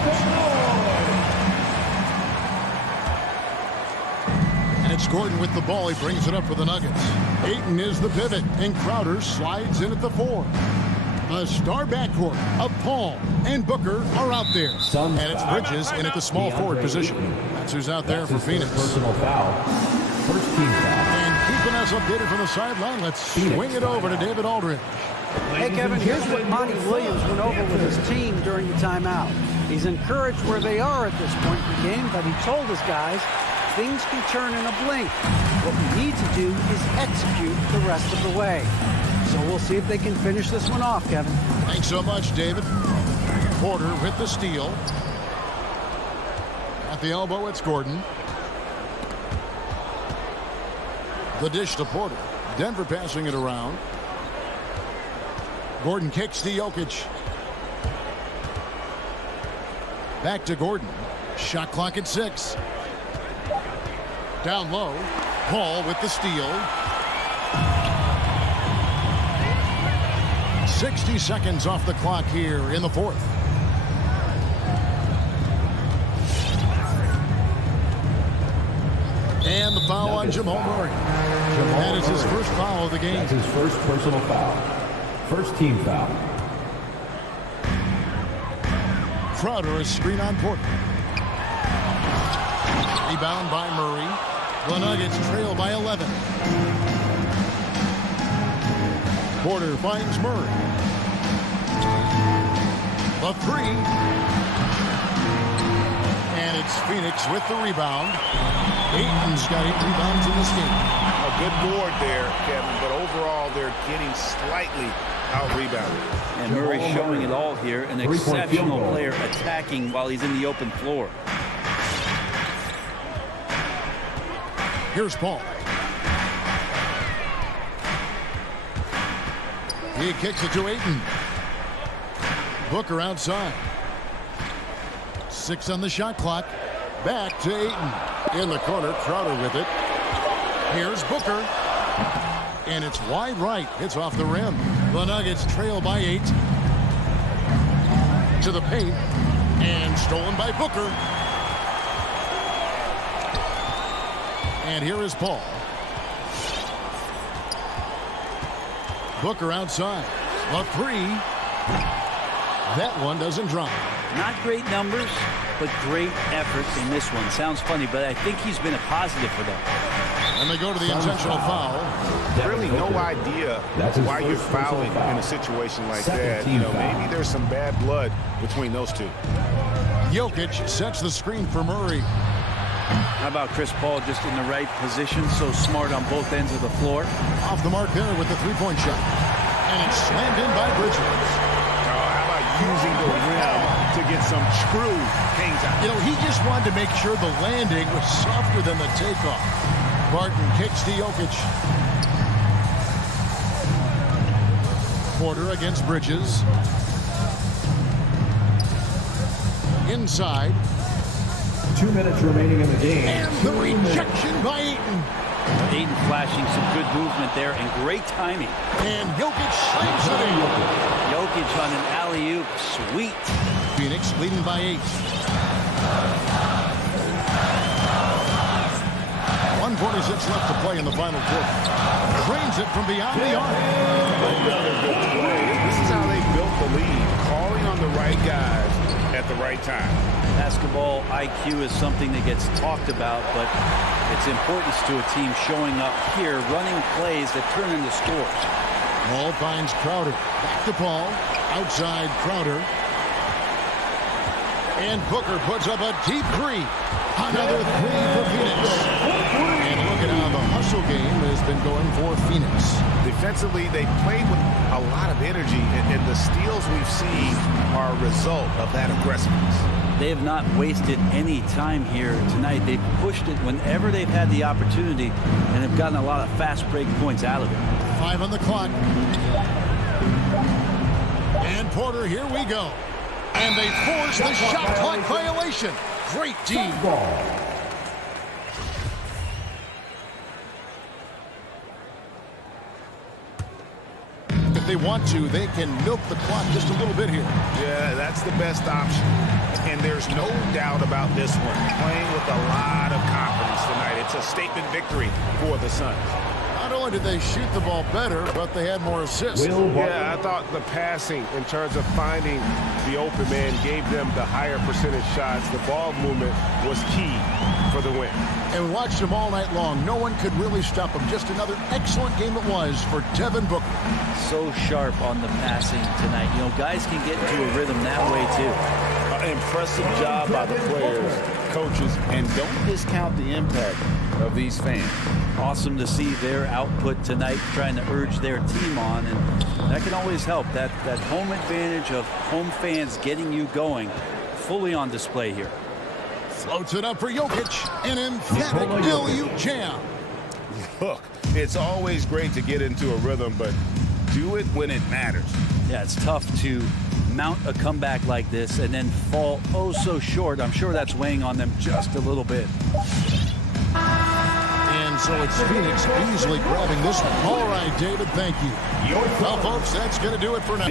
It's Gordon with the ball. He brings it up for the Nuggets. Ayton is the pivot, and Crowder slides in at the 4. A star backcourt of Paul and Booker are out there. And it's Bridges in at the small forward position. That's who's out there for Phoenix. Personal foul. First team foul. And keeping us updated from the sideline, let's swing it over to David Aldridge. Hey, Kevin, here's what Monty Williams went over with his team during the timeout. He's encouraged where they are at this point in the game, but he told his guys, things can turn in a blink. What we need to do is execute the rest of the way. So we'll see if they can finish this one off, Kevin. Thanks so much, David. Porter with the steal. At the elbow, it's Gordon. The dish to Porter. Denver passing it around. Gordon kicks to Jokic. Back to Gordon. Shot clock at 6. Down low. Paul with the steal. 60 seconds off the clock here in the fourth. And the foul on Jamal Murray. That is his first foul of the game. That's his first personal foul. First team foul. Crowder is screen on Porter. Rebound by Murray. The Nuggets trail by 11. Porter finds Murray. The 3. And it's Phoenix with the rebound. Ayton's got 8 rebounds in this game. A good board there, Kevin, but overall they're getting slightly out-rebounded. And Murray showing it all here. An exceptional player attacking while he's in the open floor. Here's Paul. He kicks it to Ayton. Booker outside. 6 on the shot clock. Back to Ayton. In the corner, Crowder with it. Here's Booker. And it's wide right. It's off the rim. The Nuggets trail by 8. To the paint. And stolen by Booker. And here is Paul. Booker outside. The 3. That one doesn't drop. Not great numbers, but great effort in this one. Sounds funny, but I think he's been a positive for them. And they go to the intentional foul. Really no idea why you're fouling in a situation like that. You know, maybe there's some bad blood between those two. Jokic sets the screen for Murray. How about Chris Paul just in the right position, so smart on both ends of the floor. Off the mark there with the three-point shot. And it's slammed in by Bridges. How about using the rim to get some true Kings out? You know, he just wanted to make sure the landing was softer than the takeoff. Barton kicks to Jokic. Porter against Bridges. Inside. 2 minutes remaining in the game. And the rejection by Ayton. Ayton flashing some good movement there and great timing. And Jokic slams it in. Jokic on an alley-oop. Sweet. Phoenix leading by 8. 1:46 left to play in the final quarter. Drains it from beyond the arc. Another good play. This is how they built the lead. Calling on the right guys at the right time. Basketball IQ is something that gets talked about, but its importance to a team showing up here, running plays that turn into scores. Paul finds Crowder. Back to Paul. Outside Crowder. And Booker puts up a deep 3. Another 3 for Phoenix. And look at how the hustle game has been going for Phoenix. Defensively, they played with a lot of energy, and the steals we've seen are a result of that aggressiveness. They have not wasted any time here tonight. They've pushed it whenever they've had the opportunity and have gotten a lot of fast break points out of it. 5 on the clock. And Porter, here we go. And they force the shot clock violation. Great team. If they want to, they can milk the clock just a little bit here. Yeah, that's the best option. And there's no doubt about this one. Playing with a lot of confidence tonight. It's a statement victory for the Suns. Not only did they shoot the ball better, but they had more assists. Yeah, I thought the passing in terms of finding the open man gave them the higher percentage shots. The ball movement was key for the win. And we watched them all night long. No one could really stop them. Just another excellent game it was for Devin Booker. So sharp on the passing tonight. You know, guys can get into a rhythm that way too. Impressive job by the players coaches. And don't discount the impact of these fans. Awesome to see their output tonight, trying to urge their team on, and that can always help. That home advantage of home fans getting you going, fully on display here. Floats it up for Jokic. An emphatic LU jam. Look, it's always great to get into a rhythm, but do it when it matters. Yeah, it's tough to mount a comeback like this and then fall oh so short. I'm sure that's weighing on them just a little bit. And so it's Phoenix easily grabbing this one. All right, David, thank you. Well, folks, that's going to do it for now.